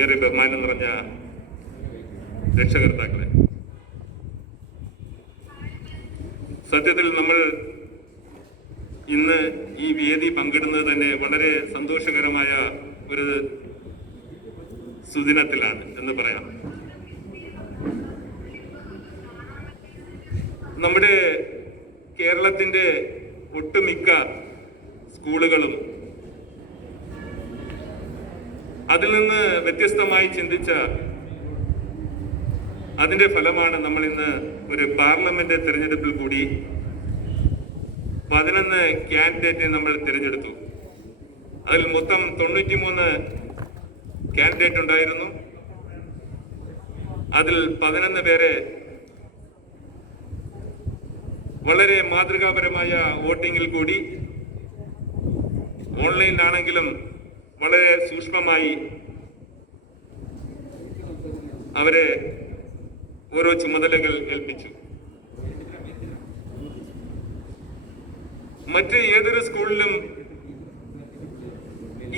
ഏറെ ബഹുമാനം നിറഞ്ഞ രക്ഷകർത്താക്കളെ, സത്യത്തിൽ നമ്മൾ ഇന്ന് ഈ വേദി പങ്കിടുന്നത് തന്നെ വളരെ സന്തോഷകരമായ ഒരു സുദിനത്തിലാണ് എന്ന് പറയാം. നമ്മുടെ കേരളത്തിൻ്റെ ഒട്ടുമിക്ക സ്കൂളുകളും അതിൽ നിന്ന് വ്യത്യസ്തമായി ചിന്തിച്ച അതിന്റെ ഫലമാണ് നമ്മൾ ഇന്ന് ഒരു പാർലമെന്റ് തെരഞ്ഞെടുപ്പിൽ കൂടി 11 കാൻഡിഡേറ്റിനെ നമ്മൾ തിരഞ്ഞെടുത്തു. അതിൽ മൊത്തം 93 കാൻഡിഡേറ്റ് ഉണ്ടായിരുന്നു. അതിൽ 11 പേരെ വളരെ മാതൃകാപരമായ വോട്ടിങ്ങിൽ കൂടി ഓൺലൈനിലാണെങ്കിലും വളരെ സൂക്ഷ്മമായി അവരെ ഓരോ ചുമതലകൾ ഏൽപ്പിച്ചു. മറ്റ് ഏതൊരു സ്കൂളിലും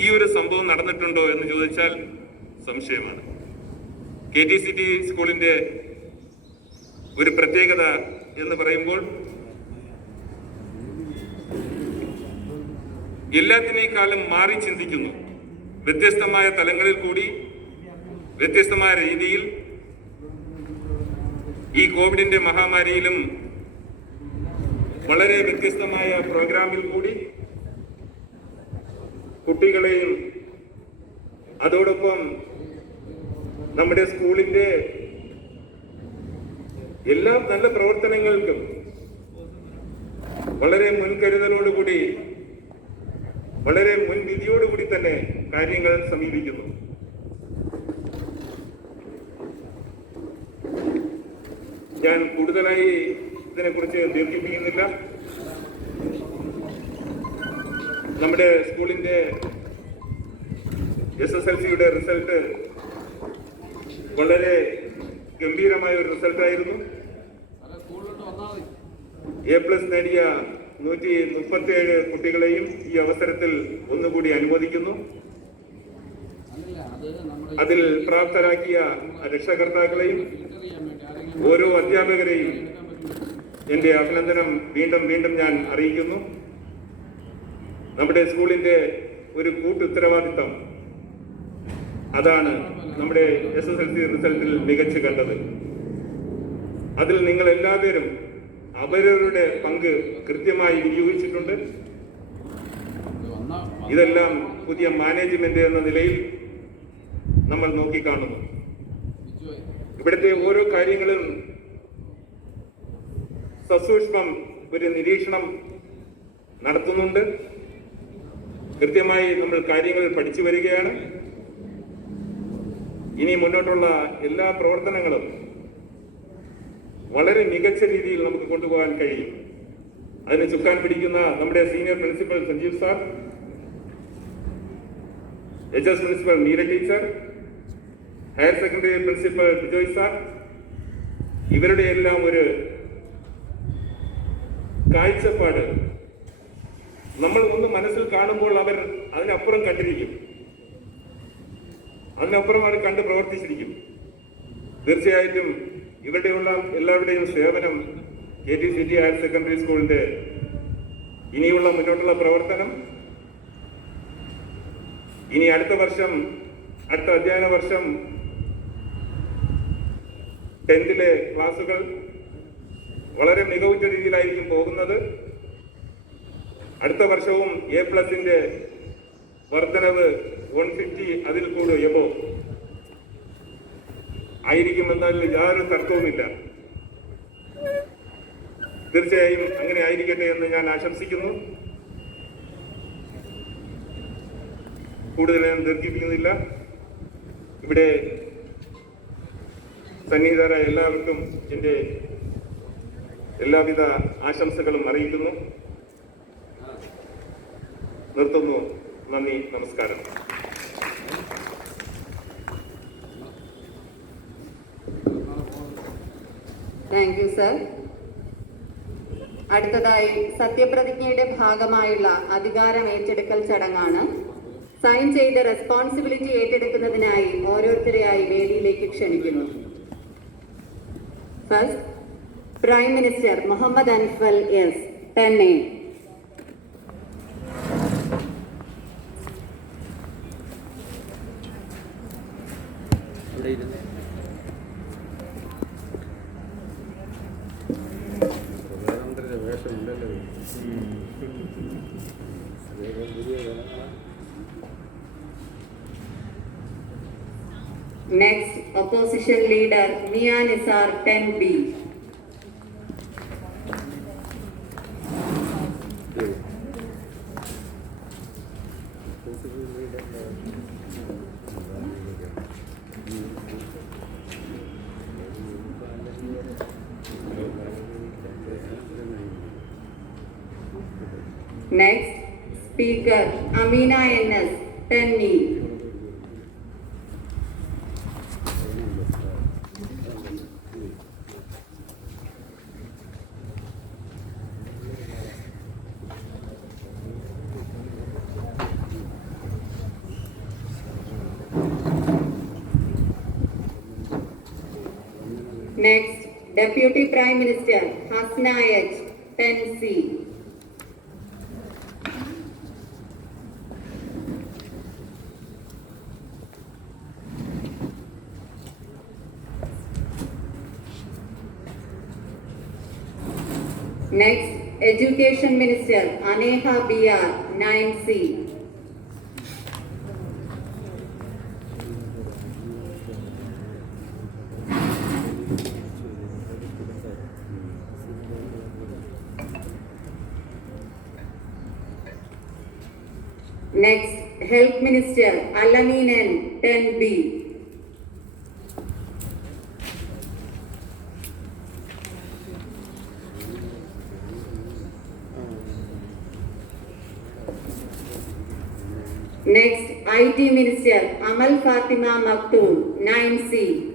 ഈ ഒരു സംഭവം നടന്നിട്ടുണ്ടോ എന്ന് ചോദിച്ചാൽ സംശയമാണ്. KTCT സ്കൂളിന്റെ ഒരു പ്രത്യേകത എന്ന് പറയുമ്പോൾ എല്ലാത്തിനേക്കാളും മാറി ചിന്തിക്കുന്നു. വ്യത്യസ്തമായ തലങ്ങളിൽ കൂടി വ്യത്യസ്തമായ രീതിയിൽ ഈ കോവിഡിന്റെ മഹാമാരിയിലും വളരെ വ്യത്യസ്തമായ പ്രോഗ്രാമിൽ കൂടി കുട്ടികളെയും അതോടൊപ്പം നമ്മുടെ സ്കൂളിന്റെ എല്ലാ നല്ല പ്രവർത്തനങ്ങൾക്കും വളരെ മുൻകരുതലോടുകൂടി വളരെ മുൻവിധിയോടുകൂടി തന്നെ കാര്യങ്ങൾ സമീപിക്കുന്നു. ഞാൻ കൂടുതലായി ഇതിനെക്കുറിച്ച് ദീർഘിപ്പിക്കുന്നില്ല. നമ്മുടെ സ്കൂളിന്റെ SSLCയുടെ റിസൾട്ട് വളരെ ഗംഭീരമായ ഒരു റിസൾട്ടായിരുന്നു. A+ നേടിയ 137 കുട്ടികളെയും ഈ അവസരത്തിൽ ഒന്നുകൂടി അനുമോദിക്കുന്നു. അതിൽ പ്രാപ്തരാക്കിയ രക്ഷകർത്താക്കളെയും ഓരോ അധ്യാപകരെയും എൻ്റെ അഭിനന്ദനം വീണ്ടും വീണ്ടും ഞാൻ അറിയിക്കുന്നു. നമ്മുടെ സ്കൂളിന്റെ ഒരു കൂട്ടുത്തരവാദിത്തം അതാണ് നമ്മുടെ SSLC റിസൾട്ടിൽ മികച്ചു കണ്ടത്. അതിൽ നിങ്ങൾ എല്ലാവരും അവരവരുടെ പങ്ക് കൃത്യമായി വിനിയോഗിച്ചിട്ടുണ്ട്. ഇതെല്ലാം പുതിയ മാനേജ്മെന്റ് എന്ന നിലയിൽ നമ്മൾ നോക്കിക്കാണുന്നു. ഇവിടുത്തെ ഓരോ കാര്യങ്ങളും സസൂക്ഷ്മം ഒരു നിരീക്ഷണം നടത്തുന്നുണ്ട്. കൃത്യമായി നമ്മൾ കാര്യങ്ങൾ പഠിച്ചു വരികയാണ്. ഇനി മുന്നോട്ടുള്ള എല്ലാ പ്രവർത്തനങ്ങളും വളരെ മികച്ച രീതിയിൽ നമുക്ക് കൊണ്ടുപോകാൻ കഴിയും. അതിന് ചുക്കാൻ പിടിക്കുന്ന നമ്മുടെ senior principal Sanjeev sir, HS principal Meera teacher, higher secondary principal Bijoy sir, ഇവരുടെ എല്ലാം ഒരു കാഴ്ചപ്പാട് നമ്മൾ ഒന്ന് മനസ്സിൽ കാണുമ്പോൾ അവർ അതിനപ്പുറം കണ്ടിരിക്കും, അതിനപ്പുറം അവർ കണ്ട് പ്രവർത്തിച്ചിരിക്കും. തീർച്ചയായിട്ടും ഇവിടെയുള്ള എല്ലാവരുടെയും സേവനം KTCT ഹയർ സെക്കൻഡറി സ്കൂളിന്റെ ഇനിയുള്ള മുന്നോട്ടുള്ള പ്രവർത്തനം, ഇനി അടുത്ത അധ്യയന വർഷം 10th ക്ലാസുകൾ വളരെ മികവുറ്റ രീതിയിലായിരിക്കും പോകുന്നത്. അടുത്ത വർഷവും A+ന്റെ വർധനവ് 150 അതിൽ കൂടെ എബോ ആയിരിക്കുമെന്നതിൽ യാതൊരു തർക്കവുമില്ല. തീർച്ചയായും അങ്ങനെ ആയിരിക്കട്ടെ എന്ന് ഞാൻ ആശംസിക്കുന്നു. കൂടുതൽ ഞാൻ ദീർഘിപ്പിക്കുന്നില്ല. ഇവിടെ സന്നിഹിതരായ എല്ലാവർക്കും എൻ്റെ എല്ലാവിധ ആശംസകളും അറിയിക്കുന്നു. നിർത്തുന്നു. നന്ദി, നമസ്കാരം. Thank you sir. അടുത്തതായി സത്യപ്രതിജ്ഞയുടെ ഭാഗമായുള്ള അധികാരം ഏറ്റെടുക്കൽ ചടങ്ങാണ്. സൈൻ ചെയ്ത് റെസ്പോൺസിബിലിറ്റി ഏറ്റെടുക്കുന്നതിനായി ഓരോരുത്തരെയായി വേദിയിലേക്ക് ക്ഷണിക്കുന്നു. First, prime minister Muhammad Anfal S, 10A. Next, opposition leader Mia Nisar, 10B. Next, Speaker Amina NS, 10E. Next, Deputy Prime Minister Hasna H, 10C. Next, Education Minister Aneha BR, 9C. Next, Health Minister Alamin N, 10B. Next, IT Minister Amal Fatima Maktoum, 9C.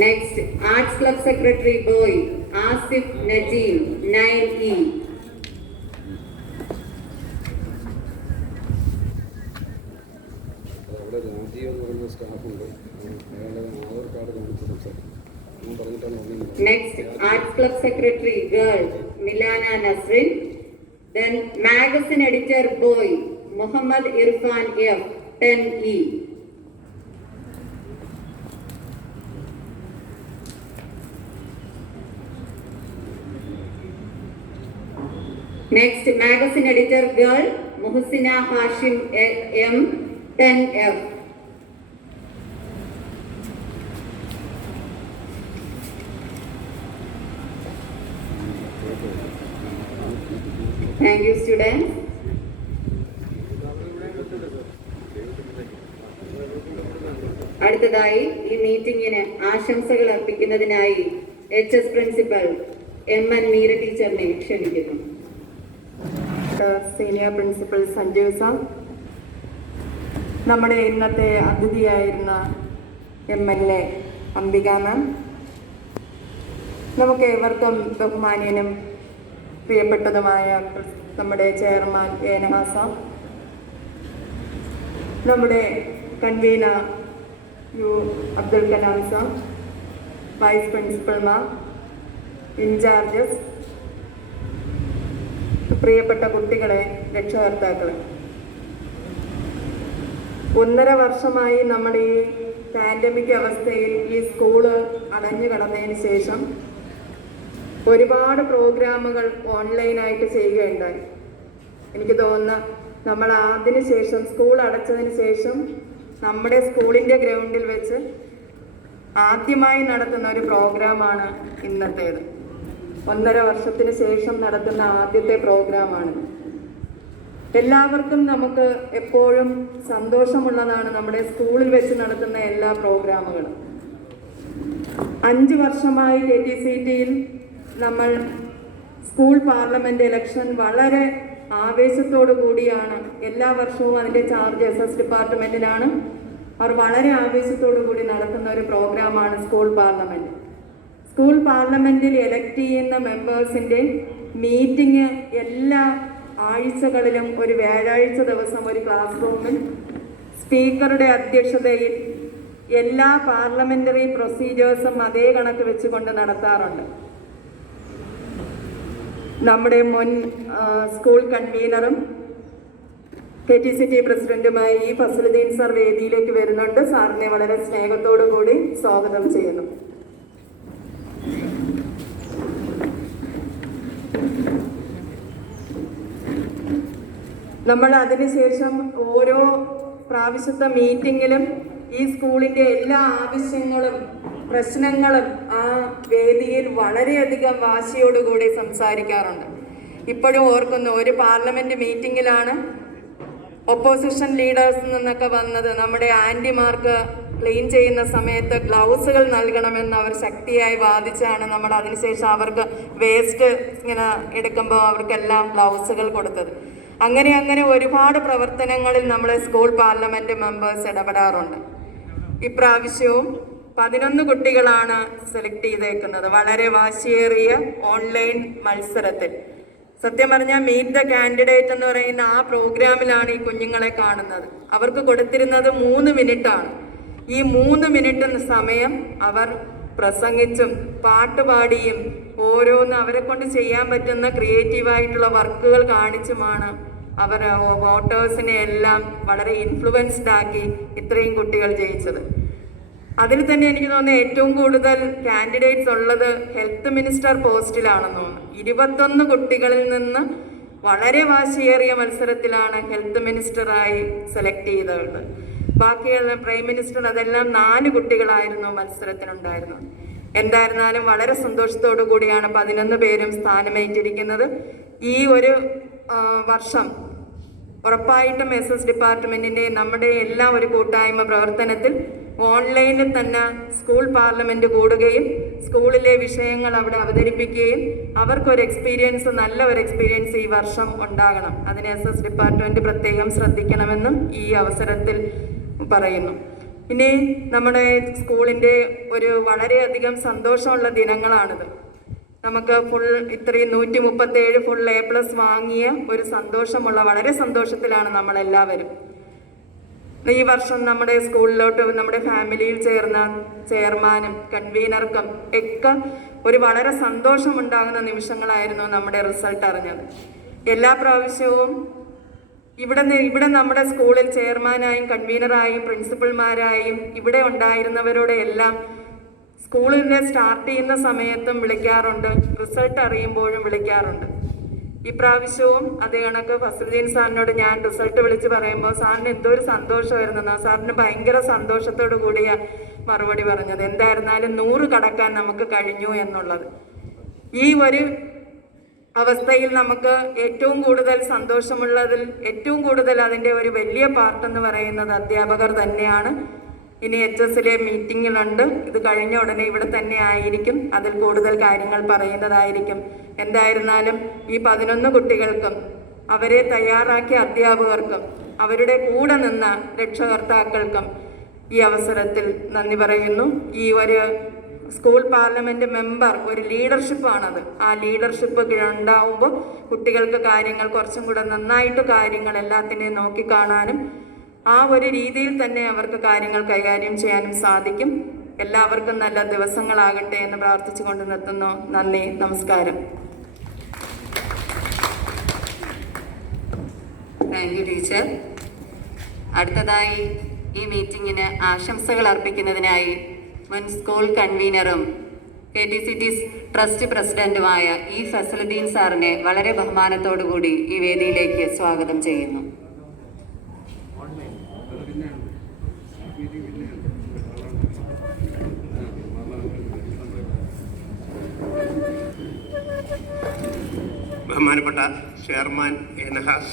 Next, Arts Club Secretary Boy Asif Najim, 9E. അവിടെ രാജീവ് എന്ന് പറയുന്ന സ്റ്റാഫുണ്ട്, അയാളുടെ Aadhaar card കാണിച്ച് സംസാരിക്കും പറഞ്ഞിട്ടാണ് വന്നിരുന്നത്. Next, Arts Club Secretary Girl Milana Nasrin. Then Magazine Editor Boy Muhammad Irfan F, 10E. Next, Magazine Editor Girl Muhsina Hashim M, 10F. Thank you, students. അടുത്തതായി ഈ മീറ്റിംഗിന് ആശംസകൾ അർപ്പിക്കുന്നതിനായി HS പ്രിൻസിപ്പൽ MN മീര ടീച്ചറിനെ ക്ഷണിക്കുന്നു. സീനിയർ പ്രിൻസിപ്പൽ സഞ്ജീവ് സാർ, നമ്മുടെ ഇന്നത്തെ അതിഥിയായിരുന്ന MLA Ambika മാം, നമുക്ക് ഏവർക്കും ബഹുമാന്യനും പ്രിയപ്പെട്ടതുമായ നമ്മുടെ ചെയർമാൻ ഏനഹാസ, നമ്മുടെ convener U Abdul Kalam sir, vice പ്രിൻസിപ്പൽമാർ, ഇൻചാർജസ്, പ്രിയപ്പെട്ട കുട്ടികളെ, രക്ഷകർത്താക്കളെ, 1.5 വർഷമായി നമ്മുടെ ഈ പാൻഡമിക് അവസ്ഥയിൽ ഈ സ്കൂള് അടഞ്ഞു കിടന്നതിന് ശേഷം ഒരുപാട് പ്രോഗ്രാമുകൾ ഓൺലൈനായിട്ട് ചെയ്യുകയുണ്ടായി. എനിക്ക് തോന്നുന്നു നമ്മൾ അതിനുശേഷം സ്കൂൾ അടച്ചതിന് ശേഷം നമ്മുടെ സ്കൂളിൻ്റെ ഗ്രൗണ്ടിൽ വെച്ച് ആദ്യമായി നടത്തുന്ന ഒരു പ്രോഗ്രാമാണ് ഇന്നത്തേത്. 1.5 വർഷത്തിന് ശേഷം നടത്തുന്ന ആദ്യത്തെ പ്രോഗ്രാമാണ്. എല്ലാവർക്കും നമുക്ക് എപ്പോഴും സന്തോഷമുള്ളതാണ് നമ്മുടെ സ്കൂളിൽ വെച്ച് നടത്തുന്ന എല്ലാ പ്രോഗ്രാമുകളും. 5 വർഷമായി KTCTയിൽ നമ്മൾ സ്കൂൾ പാർലമെന്റ് ഇലക്ഷൻ വളരെ ആവേശത്തോടു കൂടിയാണ്, എല്ലാ വർഷവും അതിൻ്റെ ചാർജ് SS ഡിപ്പാർട്ട്മെന്റിനാണ്. അവർ വളരെ ആവേശത്തോടു കൂടി നടത്തുന്ന ഒരു പ്രോഗ്രാമാണ് സ്കൂൾ പാർലമെന്റ്. സ്കൂൾ പാർലമെന്റിൽ എലക്ട് ചെയ്യുന്ന മെമ്പേഴ്സിൻ്റെ മീറ്റിംഗ് എല്ലാ ആഴ്ചകളിലും ഒരു വ്യാഴാഴ്ച ദിവസം ഒരു ക്ലാസ് റൂമിൽ സ്പീക്കറുടെ അധ്യക്ഷതയിൽ എല്ലാ പാർലമെന്ററി പ്രൊസീജിയേഴ്സും അതേ കണക്ക് വെച്ചുകൊണ്ട് നടത്താറുണ്ട്. നമ്മുടെ മുൻ സ്കൂൾ കൺവീനറും KTCT പ്രസിഡന്റുമായി ഈ ഫസലുദ്ദീൻ സാർ വേദിയിലേക്ക് വരുന്നുണ്ട്. സാറിനെ വളരെ സ്നേഹത്തോടു കൂടി സ്വാഗതം ചെയ്യുന്നു. നമ്മൾ അതിനുശേഷം ഓരോ പ്രാവശ്യത്തെ മീറ്റിങ്ങിലും ഈ സ്കൂളിൻ്റെ എല്ലാ ആവശ്യങ്ങളും പ്രശ്നങ്ങളും ആ വേദിയിൽ വളരെയധികം വാശിയോടുകൂടി സംസാരിക്കാറുണ്ട്. ഇപ്പോഴും ഓർക്കുന്നു, ഒരു പാർലമെന്റ് മീറ്റിങ്ങിലാണ് ഒപ്പോസിഷൻ ലീഡേഴ്സിൽ നിന്നൊക്കെ വന്നത്. നമ്മുടെ ആൻറ്റിമാർക്ക് ക്ലീൻ ചെയ്യുന്ന സമയത്ത് ഗ്ലൗസുകൾ നൽകണമെന്ന് അവർ ശക്തിയായി വാദിച്ചാണ് നമ്മൾ അതിനുശേഷം അവർക്ക് വേസ്റ്റ് ഇങ്ങനെ എടുക്കുമ്പോൾ അവർക്കെല്ലാം ഗ്ലൗസുകൾ കൊടുത്തത്. അങ്ങനെ ഒരുപാട് പ്രവർത്തനങ്ങളിൽ നമ്മളെ സ്കൂൾ പാർലമെന്റ് മെമ്പേഴ്സ് ഇടപെടാറുണ്ട്. ഇപ്രാവശ്യവും 11 കുട്ടികളാണ് സെലക്ട് ചെയ്തേക്കുന്നത് വളരെ വാശിയേറിയ ഓൺലൈൻ മത്സരത്തിൽ. സത്യം പറഞ്ഞാൽ മീറ്റ് ദ കാൻഡിഡേറ്റ് എന്ന് പറയുന്ന ആ പ്രോഗ്രാമിലാണ് ഈ കുഞ്ഞുങ്ങളെ കാണുന്നത്. അവർക്ക് കൊടുത്തിരുന്നത് 3 മിനിറ്റാണ്. ഈ 3 മിനിറ്റ് സമയം അവർ പ്രസംഗിച്ചും പാട്ടുപാടിയും ഓരോന്ന് അവരെ കൊണ്ട് ചെയ്യാൻ പറ്റുന്ന ക്രിയേറ്റീവായിട്ടുള്ള വർക്കുകൾ കാണിച്ചുമാണ് അവർ വോട്ടേഴ്സിനെ എല്ലാം വളരെ ഇൻഫ്ലുവൻസ്ഡ് ആക്കി ഇത്രയും കുട്ടികൾ ജയിച്ചത്. അതിൽ തന്നെ എനിക്ക് തോന്നുന്നത് ഏറ്റവും കൂടുതൽ കാൻഡിഡേറ്റ്സ് ഉള്ളത് ഹെൽത്ത് മിനിസ്റ്റർ പോസ്റ്റിലാണെന്ന് തോന്നുന്നു. 21 കുട്ടികളിൽ നിന്ന് വളരെ വാശിയേറിയ മത്സരത്തിലാണ് ഹെൽത്ത് മിനിസ്റ്ററായി സെലക്ട് ചെയ്തത്. ബാക്കിയുള്ള പ്രൈം മിനിസ്റ്റർ അതെല്ലാം 4 കുട്ടികളായിരുന്നു മത്സരത്തിനുണ്ടായിരുന്നത്. എന്തായിരുന്നാലും വളരെ സന്തോഷത്തോടു കൂടിയാണ് 11 പേരും സ്ഥാനമേറ്റിരിക്കുന്നത്. ഈ ഒരു വർഷം ഉറപ്പായിട്ടും SS ഡിപ്പാർട്ട്മെൻറ്റിൻ്റെ നമ്മുടെ എല്ലാ ഒരു കൂട്ടായ്മ പ്രവർത്തനത്തിൽ ഓൺലൈനിൽ തന്നെ സ്കൂൾ പാർലമെൻറ്റ് കൂടുകയും സ്കൂളിലെ വിഷയങ്ങൾ അവിടെ അവതരിപ്പിക്കുകയും അവർക്കൊരു എക്സ്പീരിയൻസ്, നല്ല ഒരു എക്സ്പീരിയൻസ് ഈ വർഷം ഉണ്ടാകണം. അതിന് SS ഡിപ്പാർട്ട്മെൻറ്റ് പ്രത്യേകം ശ്രദ്ധിക്കണമെന്നും ഈ അവസരത്തിൽ പറയുന്നു. ഇനി നമ്മുടെ സ്കൂളിൻ്റെ ഒരു വളരെയധികം സന്തോഷമുള്ള ദിനങ്ങളാണിത്. നമുക്ക് ഇത്രയും 137 ഫുൾ A+ വാങ്ങിയ ഒരു സന്തോഷമുള്ള, വളരെ സന്തോഷത്തിലാണ് നമ്മളെല്ലാവരും. ഈ വർഷം നമ്മുടെ സ്കൂളിലോട്ട് നമ്മുടെ ഫാമിലിയിൽ ചേർന്ന ചെയർമാനും കൺവീനർക്കും ഒക്കെ ഒരു വളരെ സന്തോഷമുണ്ടാകുന്ന നിമിഷങ്ങളായിരുന്നു നമ്മുടെ റിസൾട്ട് അറിഞ്ഞത്. എല്ലാ പ്രാവശ്യവും ഇവിടെ നമ്മുടെ സ്കൂളിൽ ചെയർമാനായും കൺവീനറായും പ്രിൻസിപ്പൽമാരായും ഇവിടെ ഉണ്ടായിരുന്നവരോടെ എല്ലാം സ്കൂളിൻ്റെ സ്റ്റാർട്ട് ചെയ്യുന്ന സമയത്തും വിളിക്കാറുണ്ട്, റിസൾട്ട് അറിയുമ്പോഴും വിളിക്കാറുണ്ട്. ഇപ്രാവശ്യവും അതേ കണക്ക് ഫസലുദ്ദീൻ സാറിനോട് ഞാൻ റിസൾട്ട് വിളിച്ച് പറയുമ്പോൾ സാറിന് എന്തോ ഒരു സന്തോഷമായിരുന്നു. സാറിന് ഭയങ്കര സന്തോഷത്തോടു കൂടിയ മറുപടി പറഞ്ഞത്. എന്തായിരുന്നാലും 100 കടക്കാൻ നമുക്ക് കഴിഞ്ഞു എന്നുള്ളത്. ഈ ഒരു അവസ്ഥയിൽ നമുക്ക് ഏറ്റവും കൂടുതൽ സന്തോഷമുള്ളതിൽ ഏറ്റവും കൂടുതൽ അതിൻ്റെ ഒരു വലിയ പാർട്ടെന്ന് പറയുന്നത് അധ്യാപകർ തന്നെയാണ്. ഇനി HS മീറ്റിങ്ങിലുണ്ട്. ഇത് കഴിഞ്ഞ ഉടനെ ഇവിടെ തന്നെ ആയിരിക്കും. അതിൽ കൂടുതൽ കാര്യങ്ങൾ പറയുന്നതായിരിക്കും. എന്തായിരുന്നാലും ഈ 11 കുട്ടികൾക്കും അവരെ തയ്യാറാക്കിയ അധ്യാപകർക്കും അവരുടെ കൂടെ നിന്ന രക്ഷകർത്താക്കൾക്കും ഈ അവസരത്തിൽ നന്ദി പറയുന്നു. ഈ ഒരു സ്കൂൾ പാർലമെൻറ്റ് മെമ്പർ ഒരു ലീഡർഷിപ്പാണത്. ആ ലീഡർഷിപ്പ് ഉണ്ടാവുമ്പോൾ കുട്ടികൾക്ക് കാര്യങ്ങൾ കുറച്ചും കൂടെ നന്നായിട്ട് കാര്യങ്ങൾ എല്ലാത്തിനെയും നോക്കിക്കാണാനും ആ ഒരു രീതിയിൽ തന്നെ അവർക്ക് കാര്യങ്ങൾ കൈകാര്യം ചെയ്യാനും സാധിക്കും. എല്ലാവർക്കും നല്ല ദിവസങ്ങളാകട്ടെ എന്ന് പ്രാർത്ഥിച്ചുകൊണ്ട് നിർത്തുന്നു. നന്ദി, നമസ്കാരം. Thank you teacher. അടുത്തതായി ഈ മീറ്റിങ്ങിന് ആശംസകൾ അർപ്പിക്കുന്നതിനായി മുൻ സ്കൂൾ കൺവീനറും KTCT ട്രസ്റ്റ് പ്രസിഡന്റുമായ E. ഫസലുദ്ദീൻ സാറിനെ വളരെ ബഹുമാനത്തോടു കൂടി ഈ വേദിയിലേക്ക് സ്വാഗതം ചെയ്യുന്നു. ബഹുമാനപ്പെട്ട chairman Nahas,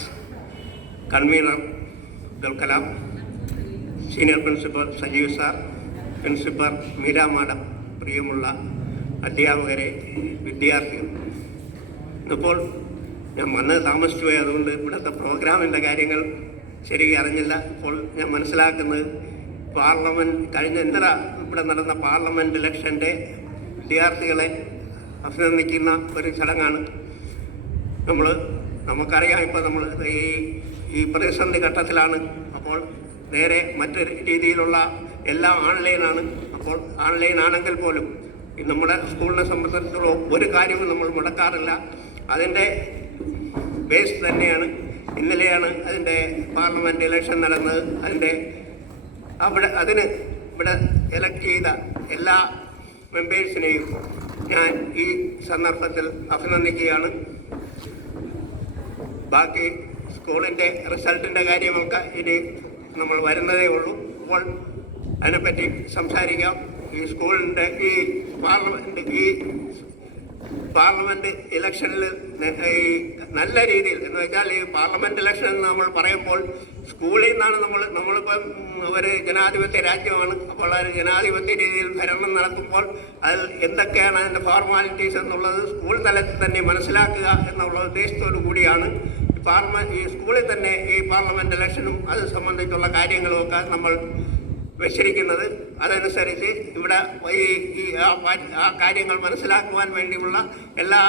convener Abdul Kalam, senior principal Sajeev sir, principal Meera madam, പ്രിയമുള്ള അധ്യാപകരെ, വിദ്യാർത്ഥികൾ. ഇപ്പോൾ ഞാൻ വന്നത് താമസിച്ചു പോയി, അതുകൊണ്ട് ഇവിടുത്തെ പ്രോഗ്രാമിൻ്റെ കാര്യങ്ങൾ ശരിക്കും അറിഞ്ഞില്ല. ഇപ്പോൾ ഞാൻ മനസ്സിലാക്കുന്നത് കഴിഞ്ഞ ഇന്നലെ ഇവിടെ നടന്ന പാർലമെൻറ്റ് ഇലക്ഷൻ്റെ വിദ്യാർത്ഥികളെ അഭിനന്ദിക്കുന്ന ഒരു ചടങ്ങാണ്. നമുക്കറിയാം, ഇപ്പോൾ നമ്മൾ ഈ പ്രതിസന്ധി ഘട്ടത്തിലാണ്. അപ്പോൾ നേരെ മറ്റൊരു രീതിയിലുള്ള എല്ലാം ഓൺലൈനാണ്. അപ്പോൾ ഓൺലൈൻ ആണെങ്കിൽ പോലും നമ്മുടെ സ്കൂളിനെ സംബന്ധിച്ചിടത്തോളം ഒരു കാര്യവും നമ്മൾ മുടക്കാറില്ല. അതിൻ്റെ ബേസ് തന്നെയാണ്. ഇന്നലെയാണ് അതിൻ്റെ പാർലമെൻറ്റ് ഇലക്ഷൻ നടന്നത്. ഇവിടെ എലക്ട് ചെയ്ത എല്ലാ മെമ്പേഴ്സിനെയും ഞാൻ ഈ സന്ദർഭത്തിൽ അഭിനന്ദിക്കുകയാണ്. ബാക്കി സ്കൂളിൻ്റെ റിസൾട്ടിൻ്റെ കാര്യമൊക്കെ ഇനി നമ്മൾ വരുന്നതേ ഉള്ളൂ. അപ്പോൾ അതിനെപ്പറ്റി സംസാരിക്കാം. ഈ സ്കൂളിൻ്റെ ഈ പാർലമെൻറ്റ് ഇലക്ഷനിൽ ഈ നല്ല രീതിയിൽ എന്ന് വെച്ചാൽ ഈ പാർലമെൻറ്റ് ഇലക്ഷൻ എന്ന് നമ്മൾ പറയുമ്പോൾ സ്കൂളിൽ നിന്നാണ് നമ്മളിപ്പം ഒരു ജനാധിപത്യ രാജ്യമാണ്. അപ്പോൾ ആ ജനാധിപത്യ രീതിയിൽ ഭരണം നടക്കുമ്പോൾ അതിൽ എന്തൊക്കെയാണ് അതിൻ്റെ ഫോർമാലിറ്റീസ് എന്നുള്ളത് സ്കൂൾ തലത്തിൽ തന്നെ മനസ്സിലാക്കുക എന്നുള്ള ഉദ്ദേശത്തോടു കൂടിയാണ് ഈ സ്കൂളിൽ തന്നെ ഈ പാർലമെൻറ്റ് ഇലക്ഷനും അത് സംബന്ധിച്ചുള്ള കാര്യങ്ങളുമൊക്കെ നമ്മൾ വെച്ചിരിക്കുന്നത്. അതനുസരിച്ച് ഇവിടെ ആ കാര്യങ്ങൾ മനസ്സിലാക്കുവാൻ വേണ്ടിയുള്ള എല്ലാ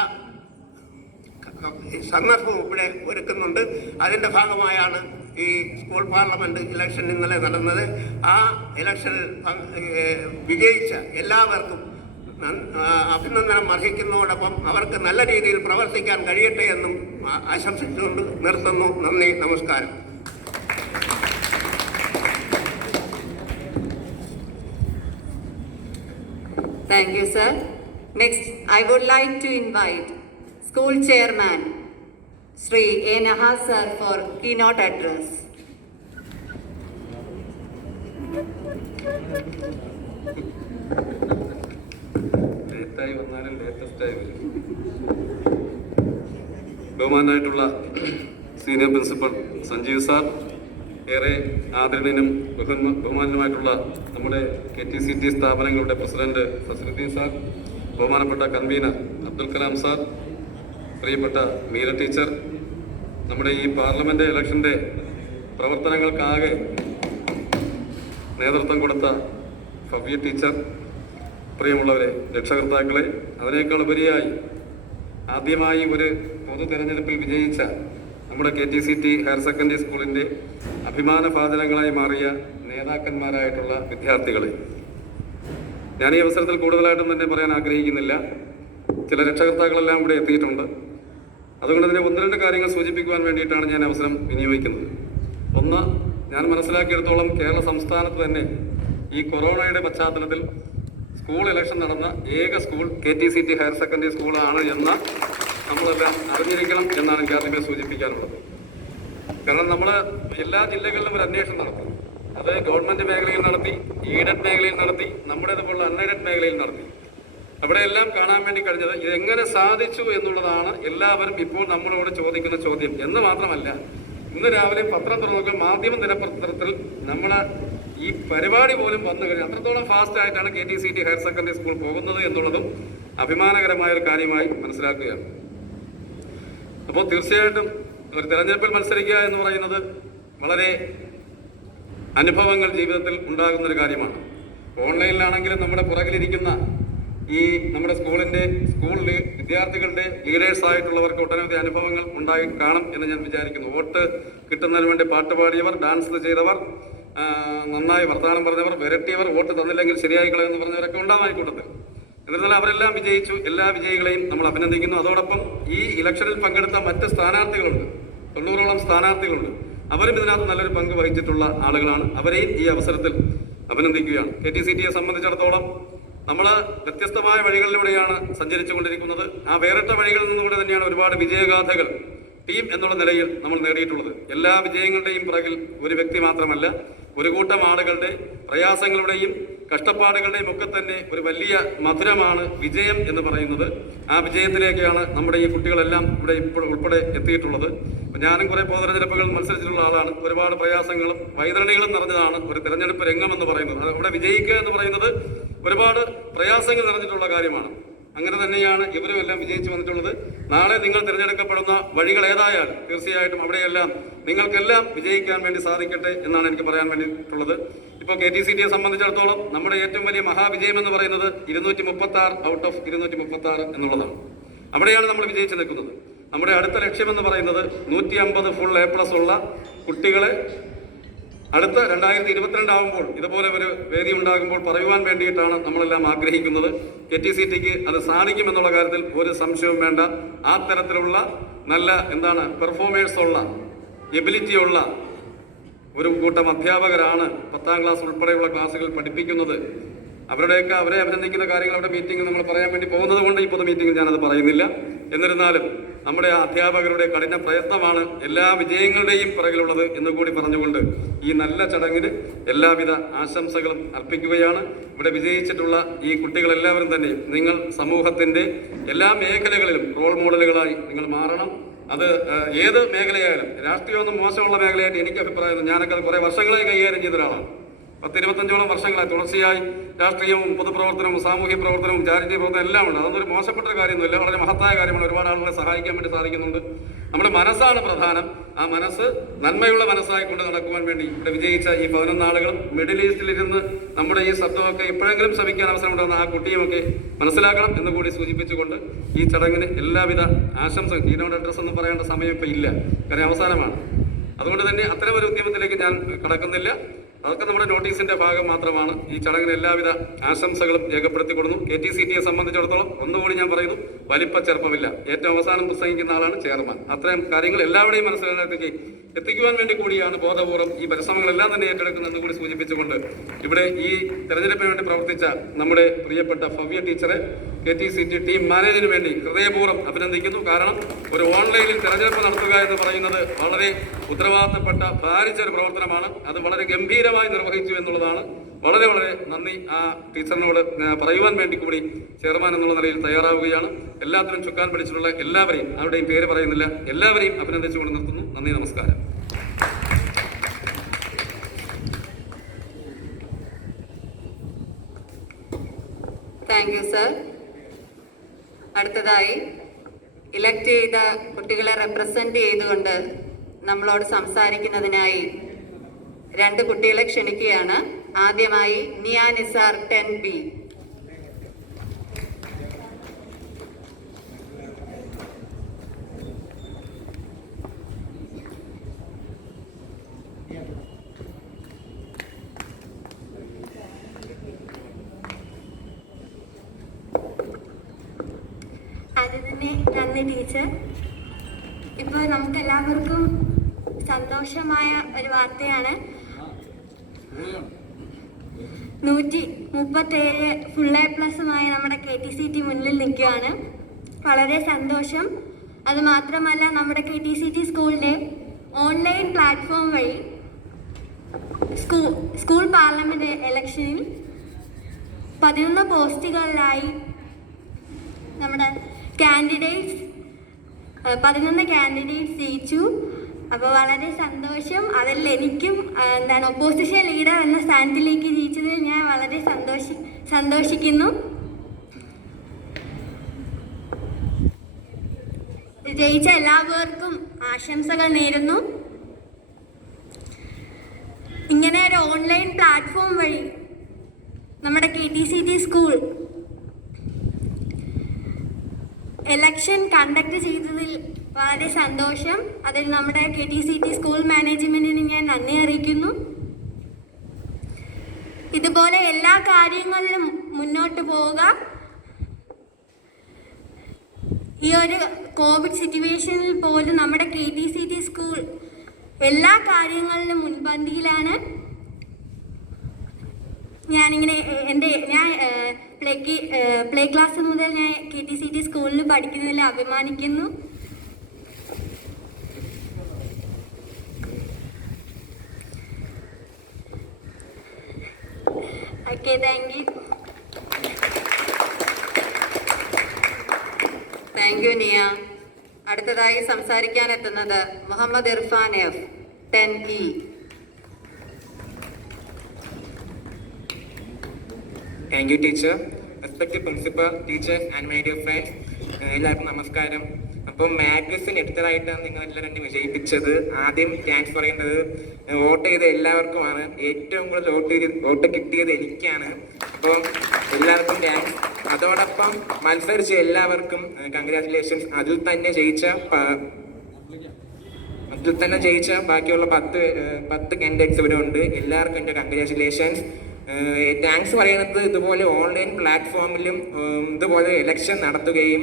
സന്ദർഭവും ഇവിടെ ഒരുക്കുന്നുണ്ട്. അതിൻ്റെ ഭാഗമായാണ് ഈ സ്കൂൾ പാർലമെൻറ്റ് ഇലക്ഷൻ ഇന്നലെ നടന്നത്. ആ ഇലക്ഷനിൽ വിജയിച്ച എല്ലാവർക്കും അഭിനന്ദനം അർഹിക്കുന്നതോടൊപ്പം അവർക്ക് നല്ല രീതിയിൽ പ്രവർത്തിക്കാൻ കഴിയട്ടെ എന്നും ആശംസിച്ചുകൊണ്ട് നിർത്തുന്നു. നന്ദി, നമസ്കാരം. Thank you, sir. Next, I would like to invite School Chairman Sri A. Nahas sir for keynote address. ലേറ്റായി വന്നാലും ലേറ്റസ്റ്റായി വരും. ബഹുമാനായിട്ടുള്ള സീനിയർ പ്രിൻസിപ്പൽ സഞ്ജീവ് സാർ, ഏറെ ആദരണീയനും ബഹുമാനനുമായിട്ടുള്ള നമ്മുടെ KTCT സ്ഥാപനങ്ങളുടെ പ്രസിഡന്റ് ഫസലുദ്ദീൻ സാർ, ബഹുമാനപ്പെട്ട കൺവീനർ അബ്ദുൽ കലാം സാർ, പ്രിയപ്പെട്ട മീര ടീച്ചർ, നമ്മുടെ ഈ പാർലമെന്റ് ഇലക്ഷൻ്റെ പ്രവർത്തനങ്ങൾക്കാകെ നേതൃത്വം കൊടുത്ത ഫവ്യ ടീച്ചർ, പ്രിയമുള്ളവരെ, രക്ഷകർത്താക്കളെ, അതിനേക്കാൾ ഉപരിയായി ആദ്യമായി ഒരു പൊതു തെരഞ്ഞെടുപ്പിൽ വിജയിച്ച നമ്മുടെ KTCT ഹയർ സെക്കൻഡറി സ്കൂളിൻ്റെ അഭിമാനഭാജനങ്ങളായി മാറിയ നേതാക്കന്മാരായിട്ടുള്ള വിദ്യാർത്ഥികളെ, ഞാൻ ഈ അവസരത്തിൽ കൂടുതലായിട്ടും തന്നെ പറയാൻ ആഗ്രഹിക്കുന്നില്ല. ചില രക്ഷകർത്താക്കളെല്ലാം ഇവിടെ എത്തിയിട്ടുണ്ട്. അതുകൊണ്ട് തന്നെ ഒന്ന് രണ്ട് കാര്യങ്ങൾ സൂചിപ്പിക്കുവാൻ വേണ്ടിയിട്ടാണ് ഞാൻ അവസരം വിനിയോഗിക്കുന്നത്. ഒന്ന്, ഞാൻ മനസ്സിലാക്കിയെടുത്തോളം കേരള സംസ്ഥാനത്ത് തന്നെ ഈ കൊറോണയുടെ പശ്ചാത്തലത്തിൽ സ്കൂൾ ഇലക്ഷൻ നടന്ന ഏക സ്കൂൾ KTCT ഹയർ സെക്കൻഡറി സ്കൂളാണ് എന്ന് നമ്മളെല്ലാം അറിഞ്ഞിരിക്കണം എന്നാണ് എനിക്ക് ആദ്യമേ സൂചിപ്പിക്കാനുള്ളത്. കാരണം നമ്മൾ എല്ലാ ജില്ലകളിലും ഒരു അന്വേഷണം നടത്തി. അത് ഗവൺമെൻറ് മേഖലയിൽ നടത്തി, എയ്ഡഡ് മേഖലയിൽ നടത്തി, നമ്മുടേതുപോലുള്ള അൺഎയ്ഡഡ് മേഖലയിൽ നടത്തി. അവിടെയെല്ലാം കാണാൻ വേണ്ടി കഴിഞ്ഞത് ഇതെങ്ങനെ സാധിച്ചു എന്നുള്ളതാണ് എല്ലാവരും ഇപ്പോൾ നമ്മളോട് ചോദിക്കുന്ന ചോദ്യം. എന്ന് മാത്രമല്ല, ഇന്ന് രാവിലെ പത്രം തുറന്നപ്പോൾ മാധ്യമ ദിനപത്രത്തിൽ നമ്മുടെ ഈ പരിപാടി പോലും വന്നു കഴിഞ്ഞു. അത്രത്തോളം ഫാസ്റ്റ് ആയിട്ടാണ് KTCT ഹയർ സെക്കൻഡറി സ്കൂൾ പോകുന്നത് എന്നുള്ളതും അഭിമാനകരമായ ഒരു കാര്യമായി മനസ്സിലാക്കുകയാണ്. അപ്പോൾ തീർച്ചയായിട്ടും ഒരു തെരഞ്ഞെടുപ്പിൽ മത്സരിക്കുക എന്ന് പറയുന്നത് വളരെ അനുഭവങ്ങൾ ജീവിതത്തിൽ ഉണ്ടാകുന്നൊരു കാര്യമാണ്. ഓൺലൈനിലാണെങ്കിലും നമ്മുടെ പുറകിലിരിക്കുന്ന ഈ നമ്മുടെ സ്കൂളിൽ വിദ്യാർത്ഥികളുടെ ലീഡേഴ്സായിട്ടുള്ളവർക്ക് ഒട്ടനവധി അനുഭവങ്ങൾ ഉണ്ടായി കാണും എന്ന് ഞാൻ വിചാരിക്കുന്നു. വോട്ട് കിട്ടുന്നതിന് വേണ്ടി പാട്ടുപാടിയവർ, ഡാൻസ് ചെയ്തവർ, നന്നായി വർത്തമാനം പറഞ്ഞവർ, വിരട്ടിയവർ, വോട്ട് തന്നില്ലെങ്കിൽ ശരിയായി കളയെന്ന് പറഞ്ഞവരൊക്കെ ഉണ്ടാവാൻ കൂട്ടത്തിൽ. എന്നിരുന്നാലും അവരെല്ലാം വിജയിച്ചു. എല്ലാ വിജയികളെയും നമ്മൾ അഭിനന്ദിക്കുന്നു. അതോടൊപ്പം ഈ ഇലക്ഷനിൽ പങ്കെടുത്ത മറ്റ് സ്ഥാനാർത്ഥികളുണ്ട്, 90ഓളം സ്ഥാനാർത്ഥികളുണ്ട്. അവരും ഇതിനകത്ത് നല്ലൊരു പങ്ക് വഹിച്ചിട്ടുള്ള ആളുകളാണ്. അവരെയും ഈ അവസരത്തിൽ അഭിനന്ദിക്കുകയാണ്. KTCTയെ സംബന്ധിച്ചിടത്തോളം നമ്മൾ വ്യത്യസ്തമായ വഴികളിലൂടെയാണ് സഞ്ചരിച്ചു കൊണ്ടിരിക്കുന്നത്. ആ വേറിട്ട വഴികളിൽ നിന്നുകൂടെ തന്നെയാണ് ഒരുപാട് വിജയഗാഥകൾ ടീം എന്നുള്ള നിലയിൽ നമ്മൾ നേടിയിട്ടുള്ളത്. എല്ലാ വിജയങ്ങളുടെയും പിറകിൽ ഒരു വ്യക്തി മാത്രമല്ല, ഒരു കൂട്ടം ആളുകളുടെ പ്രയാസങ്ങളുടെയും കഷ്ടപ്പാടുകളുടെയും ഒക്കെ തന്നെ ഒരു വലിയ മധുരമാണ് വിജയം എന്ന് പറയുന്നത്. ആ വിജയത്തിലേക്കാണ് നമ്മുടെ ഈ കുട്ടികളെല്ലാം ഇവിടെ ഇപ്പോൾ ഉൾപ്പെടെ എത്തിയിട്ടുള്ളത്. ഞാനും കുറേ പൊതുതെരഞ്ഞെടുപ്പുകൾ മത്സരിച്ചിട്ടുള്ള ആളാണ്. ഒരുപാട് പ്രയാസങ്ങളും വൈതരണികളും നിറഞ്ഞതാണ് ഒരു തെരഞ്ഞെടുപ്പ് രംഗം എന്ന് പറയുന്നത്. അവിടെ വിജയിക്കുക എന്ന് പറയുന്നത് ഒരുപാട് പ്രയാസങ്ങൾ നിറഞ്ഞിട്ടുള്ള കാര്യമാണ്. അങ്ങനെ തന്നെയാണ് ഇവരും എല്ലാം വിജയിച്ചു വന്നിട്ടുള്ളത്. നാളെ നിങ്ങൾ തിരഞ്ഞെടുക്കപ്പെടുന്ന വഴികൾ ഏതായാലും തീർച്ചയായിട്ടും അവിടെയെല്ലാം നിങ്ങൾക്കെല്ലാം വിജയിക്കാൻ വേണ്ടി സാധിക്കട്ടെ എന്നാണ് എനിക്ക് പറയാൻ വേണ്ടിയിട്ടുള്ളത്. ഇപ്പോൾ KTCTയെ സംബന്ധിച്ചിടത്തോളം നമ്മുടെ ഏറ്റവും വലിയ മഹാവിജയം എന്ന് പറയുന്നത് 236 ഔട്ട് ഓഫ് 236 എന്നുള്ളതാണ്. അവിടെയാണ് നമ്മൾ വിജയിച്ചു നിൽക്കുന്നത്. നമ്മുടെ അടുത്ത ലക്ഷ്യമെന്ന് പറയുന്നത് 150 ഫുൾ A+ ഉള്ള കുട്ടികളെ അടുത്ത 2022 ആകുമ്പോൾ ഇതുപോലെ ഒരു വേദി ഉണ്ടാകുമ്പോൾ പറയുവാൻ വേണ്ടിയിട്ടാണ് നമ്മളെല്ലാം ആഗ്രഹിക്കുന്നത്. KTCTക്ക് അത് സാധിക്കുമെന്നുള്ള കാര്യത്തിൽ ഒരു സംശയവും വേണ്ട. ആ തരത്തിലുള്ള നല്ല പെർഫോമേഴ്സ് ഉള്ള, എബിലിറ്റി ഉള്ള ഒരു കൂട്ടം അധ്യാപകരാണ് 10ാം ക്ലാസ് ഉൾപ്പെടെയുള്ള ക്ലാസ്സുകൾ പഠിപ്പിക്കുന്നത്. അവരെ അഭിനന്ദിക്കുന്ന കാര്യങ്ങൾ അവിടെ മീറ്റിംഗിൽ നമ്മൾ പറയാൻ വേണ്ടി പോകുന്നത് കൊണ്ട് ഇപ്പോൾ മീറ്റിംഗിൽ ഞാനത് പറയുന്നില്ല. എന്നിരുന്നാലും നമ്മുടെ ആ അധ്യാപകരുടെ കഠിന പ്രയത്നമാണ് എല്ലാ വിജയങ്ങളുടെയും പിറകിലുള്ളത് എന്നുകൂടി പറഞ്ഞുകൊണ്ട് ഈ നല്ല ചടങ്ങിന് എല്ലാവിധ ആശംസകളും അർപ്പിക്കുകയാണ്. ഇവിടെ വിജയിച്ചിട്ടുള്ള ഈ കുട്ടികളെല്ലാവരും തന്നെ നിങ്ങൾ സമൂഹത്തിൻ്റെ എല്ലാ മേഖലകളിലും റോൾ മോഡലുകളായി നിങ്ങൾ മാറണം. അത് ഏത് മേഖലയായാലും, രാഷ്ട്രീയമൊന്നും മോശമുള്ള മേഖലയായിട്ട് എനിക്ക് അഭിപ്രായം. ഞാനൊക്കെ അത് കുറേ വർഷങ്ങളായി കൈകാര്യം ചെയ്ത ഒരാളാണ്. 10-25 വർഷങ്ങളായി തുടർച്ചയായി രാഷ്ട്രീയവും പൊതുപ്രവർത്തനവും സാമൂഹ്യ പ്രവർത്തനവും ചാരിറ്റി പ്രവർത്തനം എല്ലാം ഉണ്ട്. അതൊന്നൊരു മോശപ്പെട്ട കാര്യമൊന്നുമില്ല, വളരെ മഹത്തായ കാര്യമാണ്. ഒരുപാട് ആളുകളെ സഹായിക്കാൻ വേണ്ടി സാധിക്കുന്നുണ്ട്. നമ്മുടെ മനസ്സാണ് പ്രധാനം. ആ മനസ്സ് നന്മയുള്ള മനസ്സായി കൊണ്ട് നടക്കുവാൻ വേണ്ടി ഇവിടെ വിജയിച്ച ഈ 11 ആളുകളും മിഡിൽ ഈസ്റ്റിലിരുന്ന് നമ്മുടെ ഈ ശബ്ദമൊക്കെ എപ്പോഴെങ്കിലും ശ്രമിക്കാൻ അവസരമുണ്ടെന്ന് ആ കുട്ടിയുമൊക്കെ മനസ്സിലാക്കണം എന്ന് കൂടി സൂചിപ്പിച്ചുകൊണ്ട് ഈ ചടങ്ങിന് എല്ലാവിധ ആശംസകൾ. കീനോട് അഡ്രസ് എന്ന് പറയേണ്ട സമയം ഇപ്പം ഇല്ല, കാര്യം അവസാനമാണ്. അതുകൊണ്ട് തന്നെ അത്തരം ഒരു ഉദ്യമത്തിലേക്ക് ഞാൻ കടക്കുന്നില്ല. അതൊക്കെ നമ്മുടെ നോട്ടീസിന്റെ ഭാഗം മാത്രമാണ്. ഈ ചടങ്ങിന് എല്ലാവിധ ആശംസകളും രേഖപ്പെടുത്തിക്കൊടുന്നു. KTCTയെ സംബന്ധിച്ചിടത്തോളം ഒന്നുകൂടി ഞാൻ പറയുന്നു, വലിപ്പ ചെറുപ്പമില്ല. ഏറ്റവും അവസാനം പ്രസംഗിക്കുന്ന ആളാണ് ചെയർമാൻ. അത്തരം കാര്യങ്ങൾ എല്ലാവരുടെയും മനസ്സിലേക്ക് എത്തിക്കുവാൻ വേണ്ടി കൂടിയാണ് ബോധപൂർവ്വം ഈ പരിശ്രമങ്ങളെല്ലാം തന്നെ ഏറ്റെടുക്കുന്നതെന്ന് കൂടി സൂചിപ്പിച്ചുകൊണ്ട് ഇവിടെ ഈ തെരഞ്ഞെടുപ്പിന് വേണ്ടി പ്രവർത്തിച്ച നമ്മുടെ പ്രിയപ്പെട്ട ഭവ്യ ടീച്ചറെ KTCT ടീം മാനേജിന് വേണ്ടി ഹൃദയപൂർവ്വം അഭിനന്ദിക്കുന്നു. കാരണം ഒരു ഓൺലൈനിൽ തെരഞ്ഞെടുപ്പ് നടത്തുക എന്ന് പറയുന്നത് വളരെ ഉത്തരവാദിത്തപ്പെട്ട ഭാരിച്ച ഒരു പ്രവർത്തനമാണ്. അത് വളരെ ഗംഭീരമായി നിർവഹിച്ചു എന്നുള്ളതാണ്. വളരെ വളരെ നന്ദി ആ ടീച്ചറിനോട് പറയുവാൻ വേണ്ടി കൂടി ചെയർമാൻ എന്നുള്ള നിലയിൽ തയ്യാറാവുകയാണ്. എല്ലാത്തിനും ചുക്കാൻ പിടിച്ചിട്ടുള്ള എല്ലാവരെയും, ആരുടെയും പേര് പറയുന്നില്ല, എല്ലാവരെയും അഭിനന്ദിച്ചുകൊണ്ട് നിർത്തുന്നു. നന്ദി, നമസ്കാരം. Thank you sir. അടുത്തതായി ഇലക്ട് ചെയ്ത കുട്ടികളെ റെപ്രസെന്റ് ചെയ്തുകൊണ്ട് നമ്മളോട് സംസാരിക്കുന്നതിനായി 2 കുട്ടികളെ ക്ഷണിക്കുകയാണ്. ആദ്യമായി നിയ നിസാർ 10B. അതിന് നന്ദി ടീച്ചർ. ഇപ്പോൾ നമുക്ക് എല്ലാവർക്കും സന്തോഷമായ ഒരു വാർത്തയാണ്. 137 ഫുൾ A+മായി നമ്മുടെ KTCT മുന്നിൽ നിൽക്കുകയാണ്. വളരെ സന്തോഷം. അതുമാത്രമല്ല, നമ്മുടെ KTCT സ്കൂളിൻ്റെ ഓൺലൈൻ പ്ലാറ്റ്ഫോം വഴി സ്കൂൾ പാർലമെൻറ്റ് ഇലക്ഷനിൽ 11 പോസ്റ്റുകളിലായി നമ്മുടെ 11 കാൻഡിഡേറ്റ്സ് ജയിച്ചു. അപ്പോൾ വളരെ സന്തോഷം. അതിൽ എനിക്കും ഒപ്പോസിഷൻ ലീഡർ എന്ന സ്ഥാനത്തിലേക്ക് ജയിച്ചതിൽ ഞാൻ വളരെ സന്തോഷിക്കുന്നു. ജയിച്ച എല്ലാവർക്കും ആശംസകൾ നേരുന്നു. ഇങ്ങനെ ഒരു ഓൺലൈൻ പ്ലാറ്റ്ഫോം വഴി നമ്മുടെ KTCT സ്കൂൾ ഇലക്ഷൻ കണ്ടക്ട് ചെയ്തതിൽ വളരെ സന്തോഷം. അതിൽ നമ്മുടെ KTCT സ്കൂൾ മാനേജ്മെന്റിന് ഞാൻ നന്ദി അറിയിക്കുന്നു. ഇതുപോലെ എല്ലാ കാര്യങ്ങളിലും മുന്നോട്ട് പോവുക. ഈ ഒരു കോവിഡ് സിറ്റുവേഷനിൽ പോലും നമ്മുടെ KTCT സ്കൂൾ എല്ലാ കാര്യങ്ങളിലും മുൻപന്തിയിലാണ്. ഞാൻ പ്ലേ ക്ലാസ് മുതൽ ഞാൻ KTCT സ്കൂളിൽ പഠിക്കുന്നതിൽ അഭിമാനിക്കുന്നു. Okay, thank you. Thank U നിയ. അടുത്തതായി സംസാരിക്കാൻ എത്തുന്നത് Muhammad Irfan F 10E. Thank you, teacher. Respected principal, teachers and my dear friends, എല്ലാവർക്കും നമസ്കാരം. അപ്പോൾ മാഗസിൻ എടുത്തതായിട്ടാണ് നിങ്ങൾ എല്ലാവരും വിജയിപ്പിച്ചത്. ആദ്യം താങ്ക്സ് പറയേണ്ടത് വോട്ട് ചെയ്ത എല്ലാവർക്കുമാണ്. ഏറ്റവും കൂടുതൽ വോട്ട് കിട്ടിയത് എനിക്കാണ്. അപ്പോൾ എല്ലാവർക്കും താങ്ക്സ്. അതോടൊപ്പം മത്സരിച്ച എല്ലാവർക്കും കൺഗ്രാറ്റുലേഷൻസ്. അതിൽ തന്നെ ജയിച്ച ബാക്കിയുള്ള 10 കാൻഡിഡേറ്റ്സ് ഇവിടെ ഉണ്ട്. എല്ലാവർക്കും എൻ്റെ കൺഗ്രാറ്റുലേഷൻസ്. താങ്ക്സ് പറയുന്നത് ഇതുപോലെ ഓൺലൈൻ പ്ലാറ്റ്ഫോമിലും ഇതുപോലെ ഇലക്ഷൻ നടത്തുകയും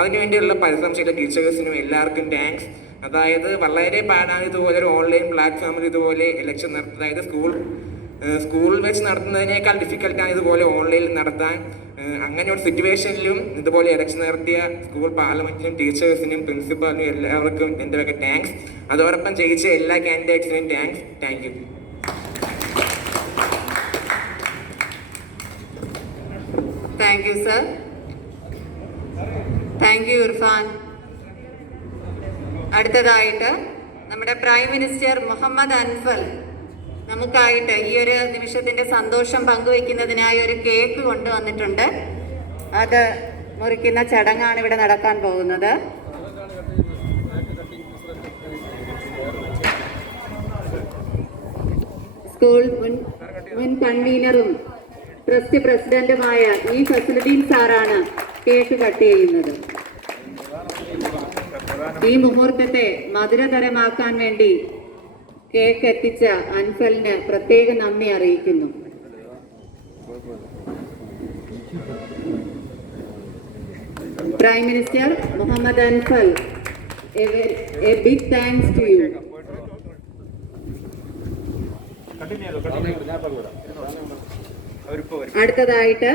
അതിനുവേണ്ടിയുള്ള പരിശ്രമം ചെയ്ത ടീച്ചേഴ്സിനും എല്ലാവർക്കും താങ്ക്സ്. അതായത് വളരെ പാടാണ് ഇതുപോലെ ഒരു ഓൺലൈൻ പ്ലാറ്റ്ഫോമിൽ ഇതുപോലെ ഇലക്ഷൻ നടത്തുന്നത്. അതായത് സ്കൂൾ വെച്ച് നടത്തുന്നതിനേക്കാൾ ഡിഫിക്കൽട്ടാണ് ഇതുപോലെ ഓൺലൈനിൽ നടത്താൻ. അങ്ങനെ ഒരു സിറ്റുവേഷനിലും ഇതുപോലെ ഇലക്ഷൻ നടത്തിയ സ്കൂൾ പാർലമെന്റിനും ടീച്ചേഴ്സിനും പ്രിൻസിപ്പാലിനും എല്ലാവർക്കും എൻ്റെ വക താങ്ക്സ്. അതോടൊപ്പം ജയിച്ച എല്ലാ കാൻഡിഡേറ്റ്സിനും thanks. Thank you. Thank you sir. Thank you Irfan. അടുത്തതായിട്ട് നമ്മുടെ പ്രൈം മിനിസ്റ്റർ മുഹമ്മദ് അൻഫൽ നമുക്കായിട്ട് ഈ ഒരു നിമിഷത്തിന്റെ സന്തോഷം പങ്കുവയ്ക്കുന്നതിനായി ഒരു കേക്ക് കൊണ്ടുവന്നിട്ടുണ്ട്. അത് മുറിക്കുന്ന ചടങ്ങാണ് ഇവിടെ നടക്കാൻ പോകുന്നത്. സ്കൂൾ മുൻ കൺവീനറും ട്രസ്റ്റ് പ്രസിഡന്റുമായ ഈ ഫസലുദ്ദീൻ സാറാണ് കേക്ക് കട്ട് ചെയ്യുന്നത്. ഈ മുഹൂർത്തത്തെ മധുരതരമാക്കാൻ വേണ്ടി കേക്ക് എത്തിച്ച അൻഫലിന് പ്രത്യേക നന്ദി അറിയിക്കുന്നു. Prime minister Muhammad Anfal, a big thanks to you. അടുത്തതായിട്ട്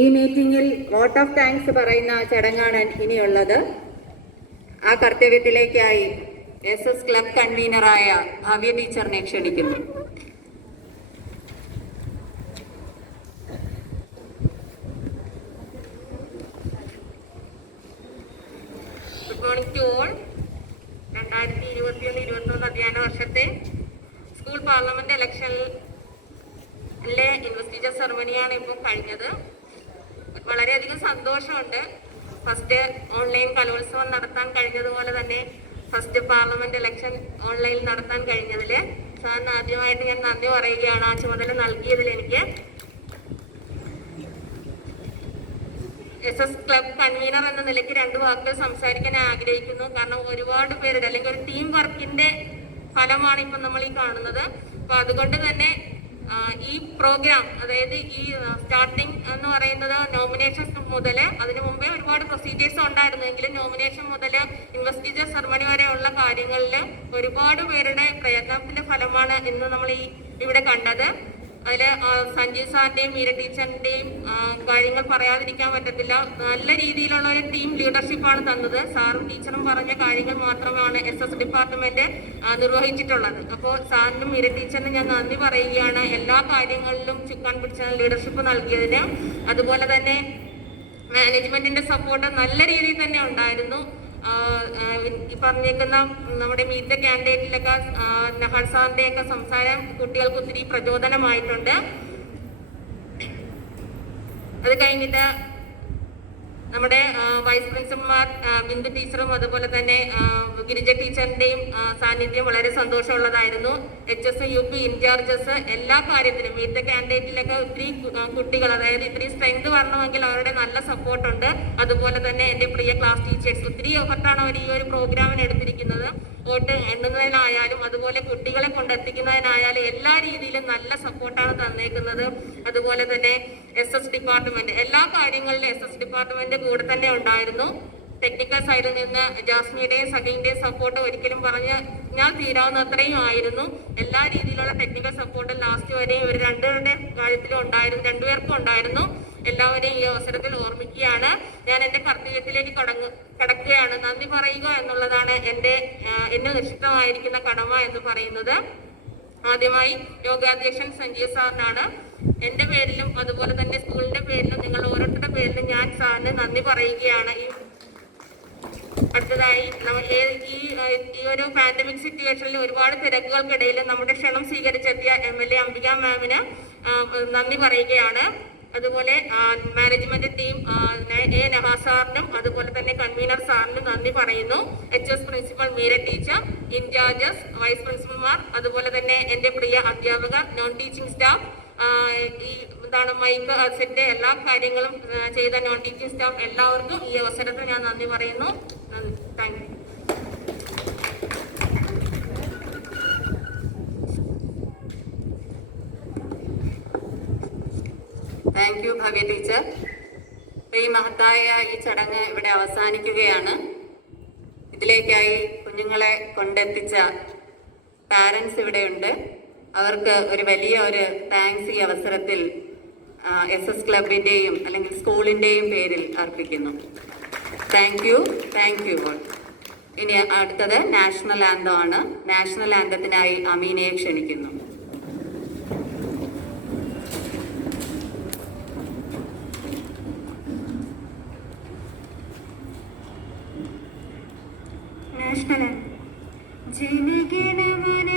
ഈ മീറ്റിംഗിൽ വോട്ട് ഓഫ് താങ്ക്സ് പറയുന്ന ചടങ്ങാണ് ഇനിയുള്ളത്. ആ കർത്തവ്യത്തിലേക്കായി SS ക്ലബ് കൺവീനറായ ഭവ്യ ടീച്ചറിനെ ക്ഷണിക്കുന്നു. Good morning to all. 2021-21 അധ്യയന വർഷത്തെ സ്കൂൾ പാർലമെന്റ് ഇലക്ഷനിലെ ഇൻവെസ്റ്റിഗേഷൻ സെറമണിയാണ് ഇപ്പോൾ കഴിഞ്ഞത്. വളരെയധികം സന്തോഷമുണ്ട്. ഫസ്റ്റ് ഓൺലൈൻ കലോത്സവം നടത്താൻ കഴിഞ്ഞതുപോലെ തന്നെ ഫസ്റ്റ് പാർലമെന്റ് ഇലക്ഷൻ ഓൺലൈനിൽ നടത്താൻ കഴിഞ്ഞതിൽ സാറിന് ആദ്യമായിട്ട് ഞാൻ നന്ദി പറയുകയാണ്. ആ ചുമതല നൽകിയതിൽ എനിക്ക്. SS ക്ലബ് കൺവീനർ എന്ന നിലയ്ക്ക് 2 വാക്കുകൾ സംസാരിക്കാൻ ആഗ്രഹിക്കുന്നു. കാരണം ഒരുപാട് പേരുടെ അല്ലെങ്കിൽ ഒരു ടീം വർക്കിന്റെ ഫലമാണ് ഇപ്പം നമ്മൾ ഈ കാണുന്നത്. അപ്പൊ അതുകൊണ്ട് തന്നെ ഈ പ്രോഗ്രാം, അതായത് ഈ സ്റ്റാർട്ടിങ് എന്ന് പറയുന്നത് നോമിനേഷൻ മുതൽ, അതിനു മുമ്പേ ഒരുപാട് പ്രൊസീജിയേഴ്സ് ഉണ്ടായിരുന്നെങ്കിലും നോമിനേഷൻ മുതൽ ഇൻവെസ്റ്റിഗേഷൻ സെറമണി വരെയുള്ള കാര്യങ്ങളിൽ ഒരുപാട് പേരുടെ പ്രയത്നത്തിന്റെ ഫലമാണ് ഇന്ന് നമ്മൾ ഇവിടെ കണ്ടത്. അതിൽ സഞ്ജീവ് സാറിന്റെയും മീര ടീച്ചറിന്റെയും കാര്യങ്ങൾ പറയാതിരിക്കാൻ പറ്റത്തില്ല. നല്ല രീതിയിലുള്ള ഒരു ടീം ലീഡർഷിപ്പാണ് തന്നത്. സാറും ടീച്ചറും പറഞ്ഞ കാര്യങ്ങൾ മാത്രമാണ് SS ഡിപ്പാർട്ട്മെന്റ് നിർവഹിച്ചിട്ടുള്ളത്. അപ്പോൾ സാറിനും മീര ടീച്ചറിനും ഞാൻ നന്ദി പറയുകയാണ് എല്ലാ കാര്യങ്ങളിലും ചുക്കാൻ പിടിച്ച ലീഡർഷിപ്പ് നൽകിയതിന്. അതുപോലെ തന്നെ മാനേജ്മെന്റിന്റെ സപ്പോർട്ട് നല്ല രീതിയിൽ തന്നെ ഉണ്ടായിരുന്നു. ഈ പറഞ്ഞേക്കുന്ന നമ്മുടെ മീറ്റ് ദ കാൻഡിഡേറ്റിലൊക്കെ നഹാൽ സാറിന്റെ ഒക്കെ സംസാരം കുട്ടികൾക്ക് ഒത്തിരി പ്രചോദനമായിട്ടുണ്ട്. അത് കഴിഞ്ഞിട്ട് നമ്മുടെ വൈസ് പ്രിൻസിപ്പൽമാർ ബിന്ദു ടീച്ചറും അതുപോലെ തന്നെ ഗിരിജ ടീച്ചറിന്റെയും സാന്നിധ്യം വളരെ സന്തോഷമുള്ളതായിരുന്നു. HS UP ഇൻചാർജസ് എല്ലാ കാര്യത്തിലും മീറ്റ് ദ കാൻഡിഡേറ്റിലൊക്കെ ഒത്തിരി കുട്ടികൾ, അതായത് ഇത്രയും സ്ട്രെങ്ത് വരണമെങ്കിൽ അവരുടെ നല്ല സപ്പോർട്ടുണ്ട്. അതുപോലെ തന്നെ എൻ്റെ പ്രിയ ക്ലാസ് ടീച്ചേഴ്സ് ഒത്തിരി എഫർട്ടാണ് അവർ ഈ ഒരു പ്രോഗ്രാമിന് എടുത്തിരിക്കുന്നത്. വോട്ട് എണ്ണുന്നതിനായാലും അതുപോലെ കുട്ടികളെ കൊണ്ടെത്തിക്കുന്നതിനായാലും എല്ലാ രീതിയിലും നല്ല സപ്പോർട്ടാണ് തന്നേക്കുന്നത്. അതുപോലെ തന്നെ SS ഡിപ്പാർട്ട്മെന്റ് എല്ലാ കാര്യങ്ങളിലും SS ഡിപ്പാർട്ട്മെന്റ് കൂടെ തന്നെ ഉണ്ടായിരുന്നു. ടെക്നിക്കൽ സൈഡിൽ നിന്ന് ജാസ്മിയുടെയും സഖീന്റെയും സപ്പോർട്ട് ഒരിക്കലും പറഞ്ഞ് ഞാൻ തീരാവുന്നത്രയും ആയിരുന്നു. എല്ലാ രീതിയിലുള്ള ടെക്നിക്കൽ സപ്പോർട്ട് ലാസ്റ്റ് വരെയും ഇവർ രണ്ടുപേരുടെ കാര്യത്തിലും ഉണ്ടായിരുന്നു, രണ്ടുപേർക്കും ഉണ്ടായിരുന്നു. എല്ലാവരെയും ഈ അവസരത്തിൽ ഓർമ്മിക്കുകയാണ്. ഞാൻ എൻ്റെ കർത്തവ്യത്തിലേക്ക് കടക്കുകയാണ്. നന്ദി പറയുക എന്നുള്ളതാണ് എന്നെ നിശ്ചിതമായിരിക്കുന്ന കടമ എന്ന് പറയുന്നത്. ആദ്യമായി യോഗാധ്യക്ഷൻ സഞ്ജീവ് സാറിനാണ്. എൻ്റെ പേരിലും അതുപോലെ തന്നെ സ്കൂളിന്റെ പേരിലും നിങ്ങൾ ഓരോരുത്തരുടെ പേരിലും ഞാൻ സാറിന് നന്ദി പറയുകയാണ്. അടുത്തതായി ഈ ഒരു പാൻഡമിക് സിറ്റുവേഷനിൽ ഒരുപാട് തിരക്കുകൾക്കിടയിൽ നമ്മുടെ ക്ഷണം സ്വീകരിച്ചെത്തിയ MLA അംബിക മാമിന് നന്ദി പറയുകയാണ്. അതുപോലെ മാനേജ്മെന്റ് ടീം നഹാ സാറിനും അതുപോലെ തന്നെ കൺവീനർ സാറിനും നന്ദി പറയുന്നു. HS principal Meera teacher, incharges, vice പ്രിൻസിപ്പൽമാർ, അതുപോലെ തന്നെ എൻ്റെ പ്രിയ അധ്യാപകർ, non teaching staff, mike set എല്ലാ കാര്യങ്ങളും ചെയ്ത നോൺ ടീച്ചിങ് സ്റ്റാഫ് എല്ലാവർക്കും ഈ അവസരത്തിൽ ഞാൻ നന്ദി പറയുന്നു. Thank you. Thank U Bhavya teacher. ഈ മഹത്തായ ഈ ചടങ്ങ് ഇവിടെ അവസാനിക്കുകയാണ്. ഇതിലേക്കായി കുഞ്ഞുങ്ങളെ കൊണ്ടെത്തിച്ച പാരൻസ് ഇവിടെയുണ്ട്. അവർക്ക് ഒരു വലിയ ഒരു താങ്ക്സ് ഈ അവസരത്തിൽ SS ക്ലബിൻ്റെയും അല്ലെങ്കിൽ സ്കൂളിൻ്റെയും പേരിൽ അർപ്പിക്കുന്നു. Thank you all. ഇനി അടുത്തത് നാഷണൽ ആന്തം ആണ്. നാഷണൽ ആന്തത്തിനായി അമീനയെ ക്ഷണിക്കുന്നു. നാഷണൽ ജനഗണമന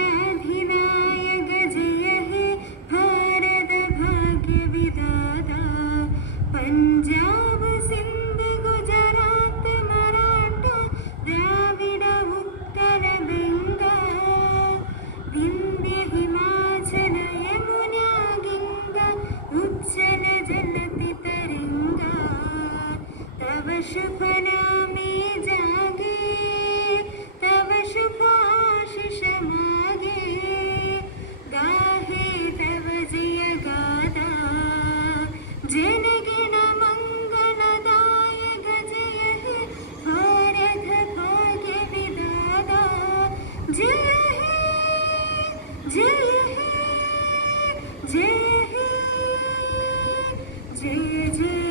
शुभ नामे जागे तव शुभाशिष मागे गाहे तव जय गादा जनगण मंगलदायक जय हे भारत भाग्य विधाता जय हे जय हे जय हे जय जय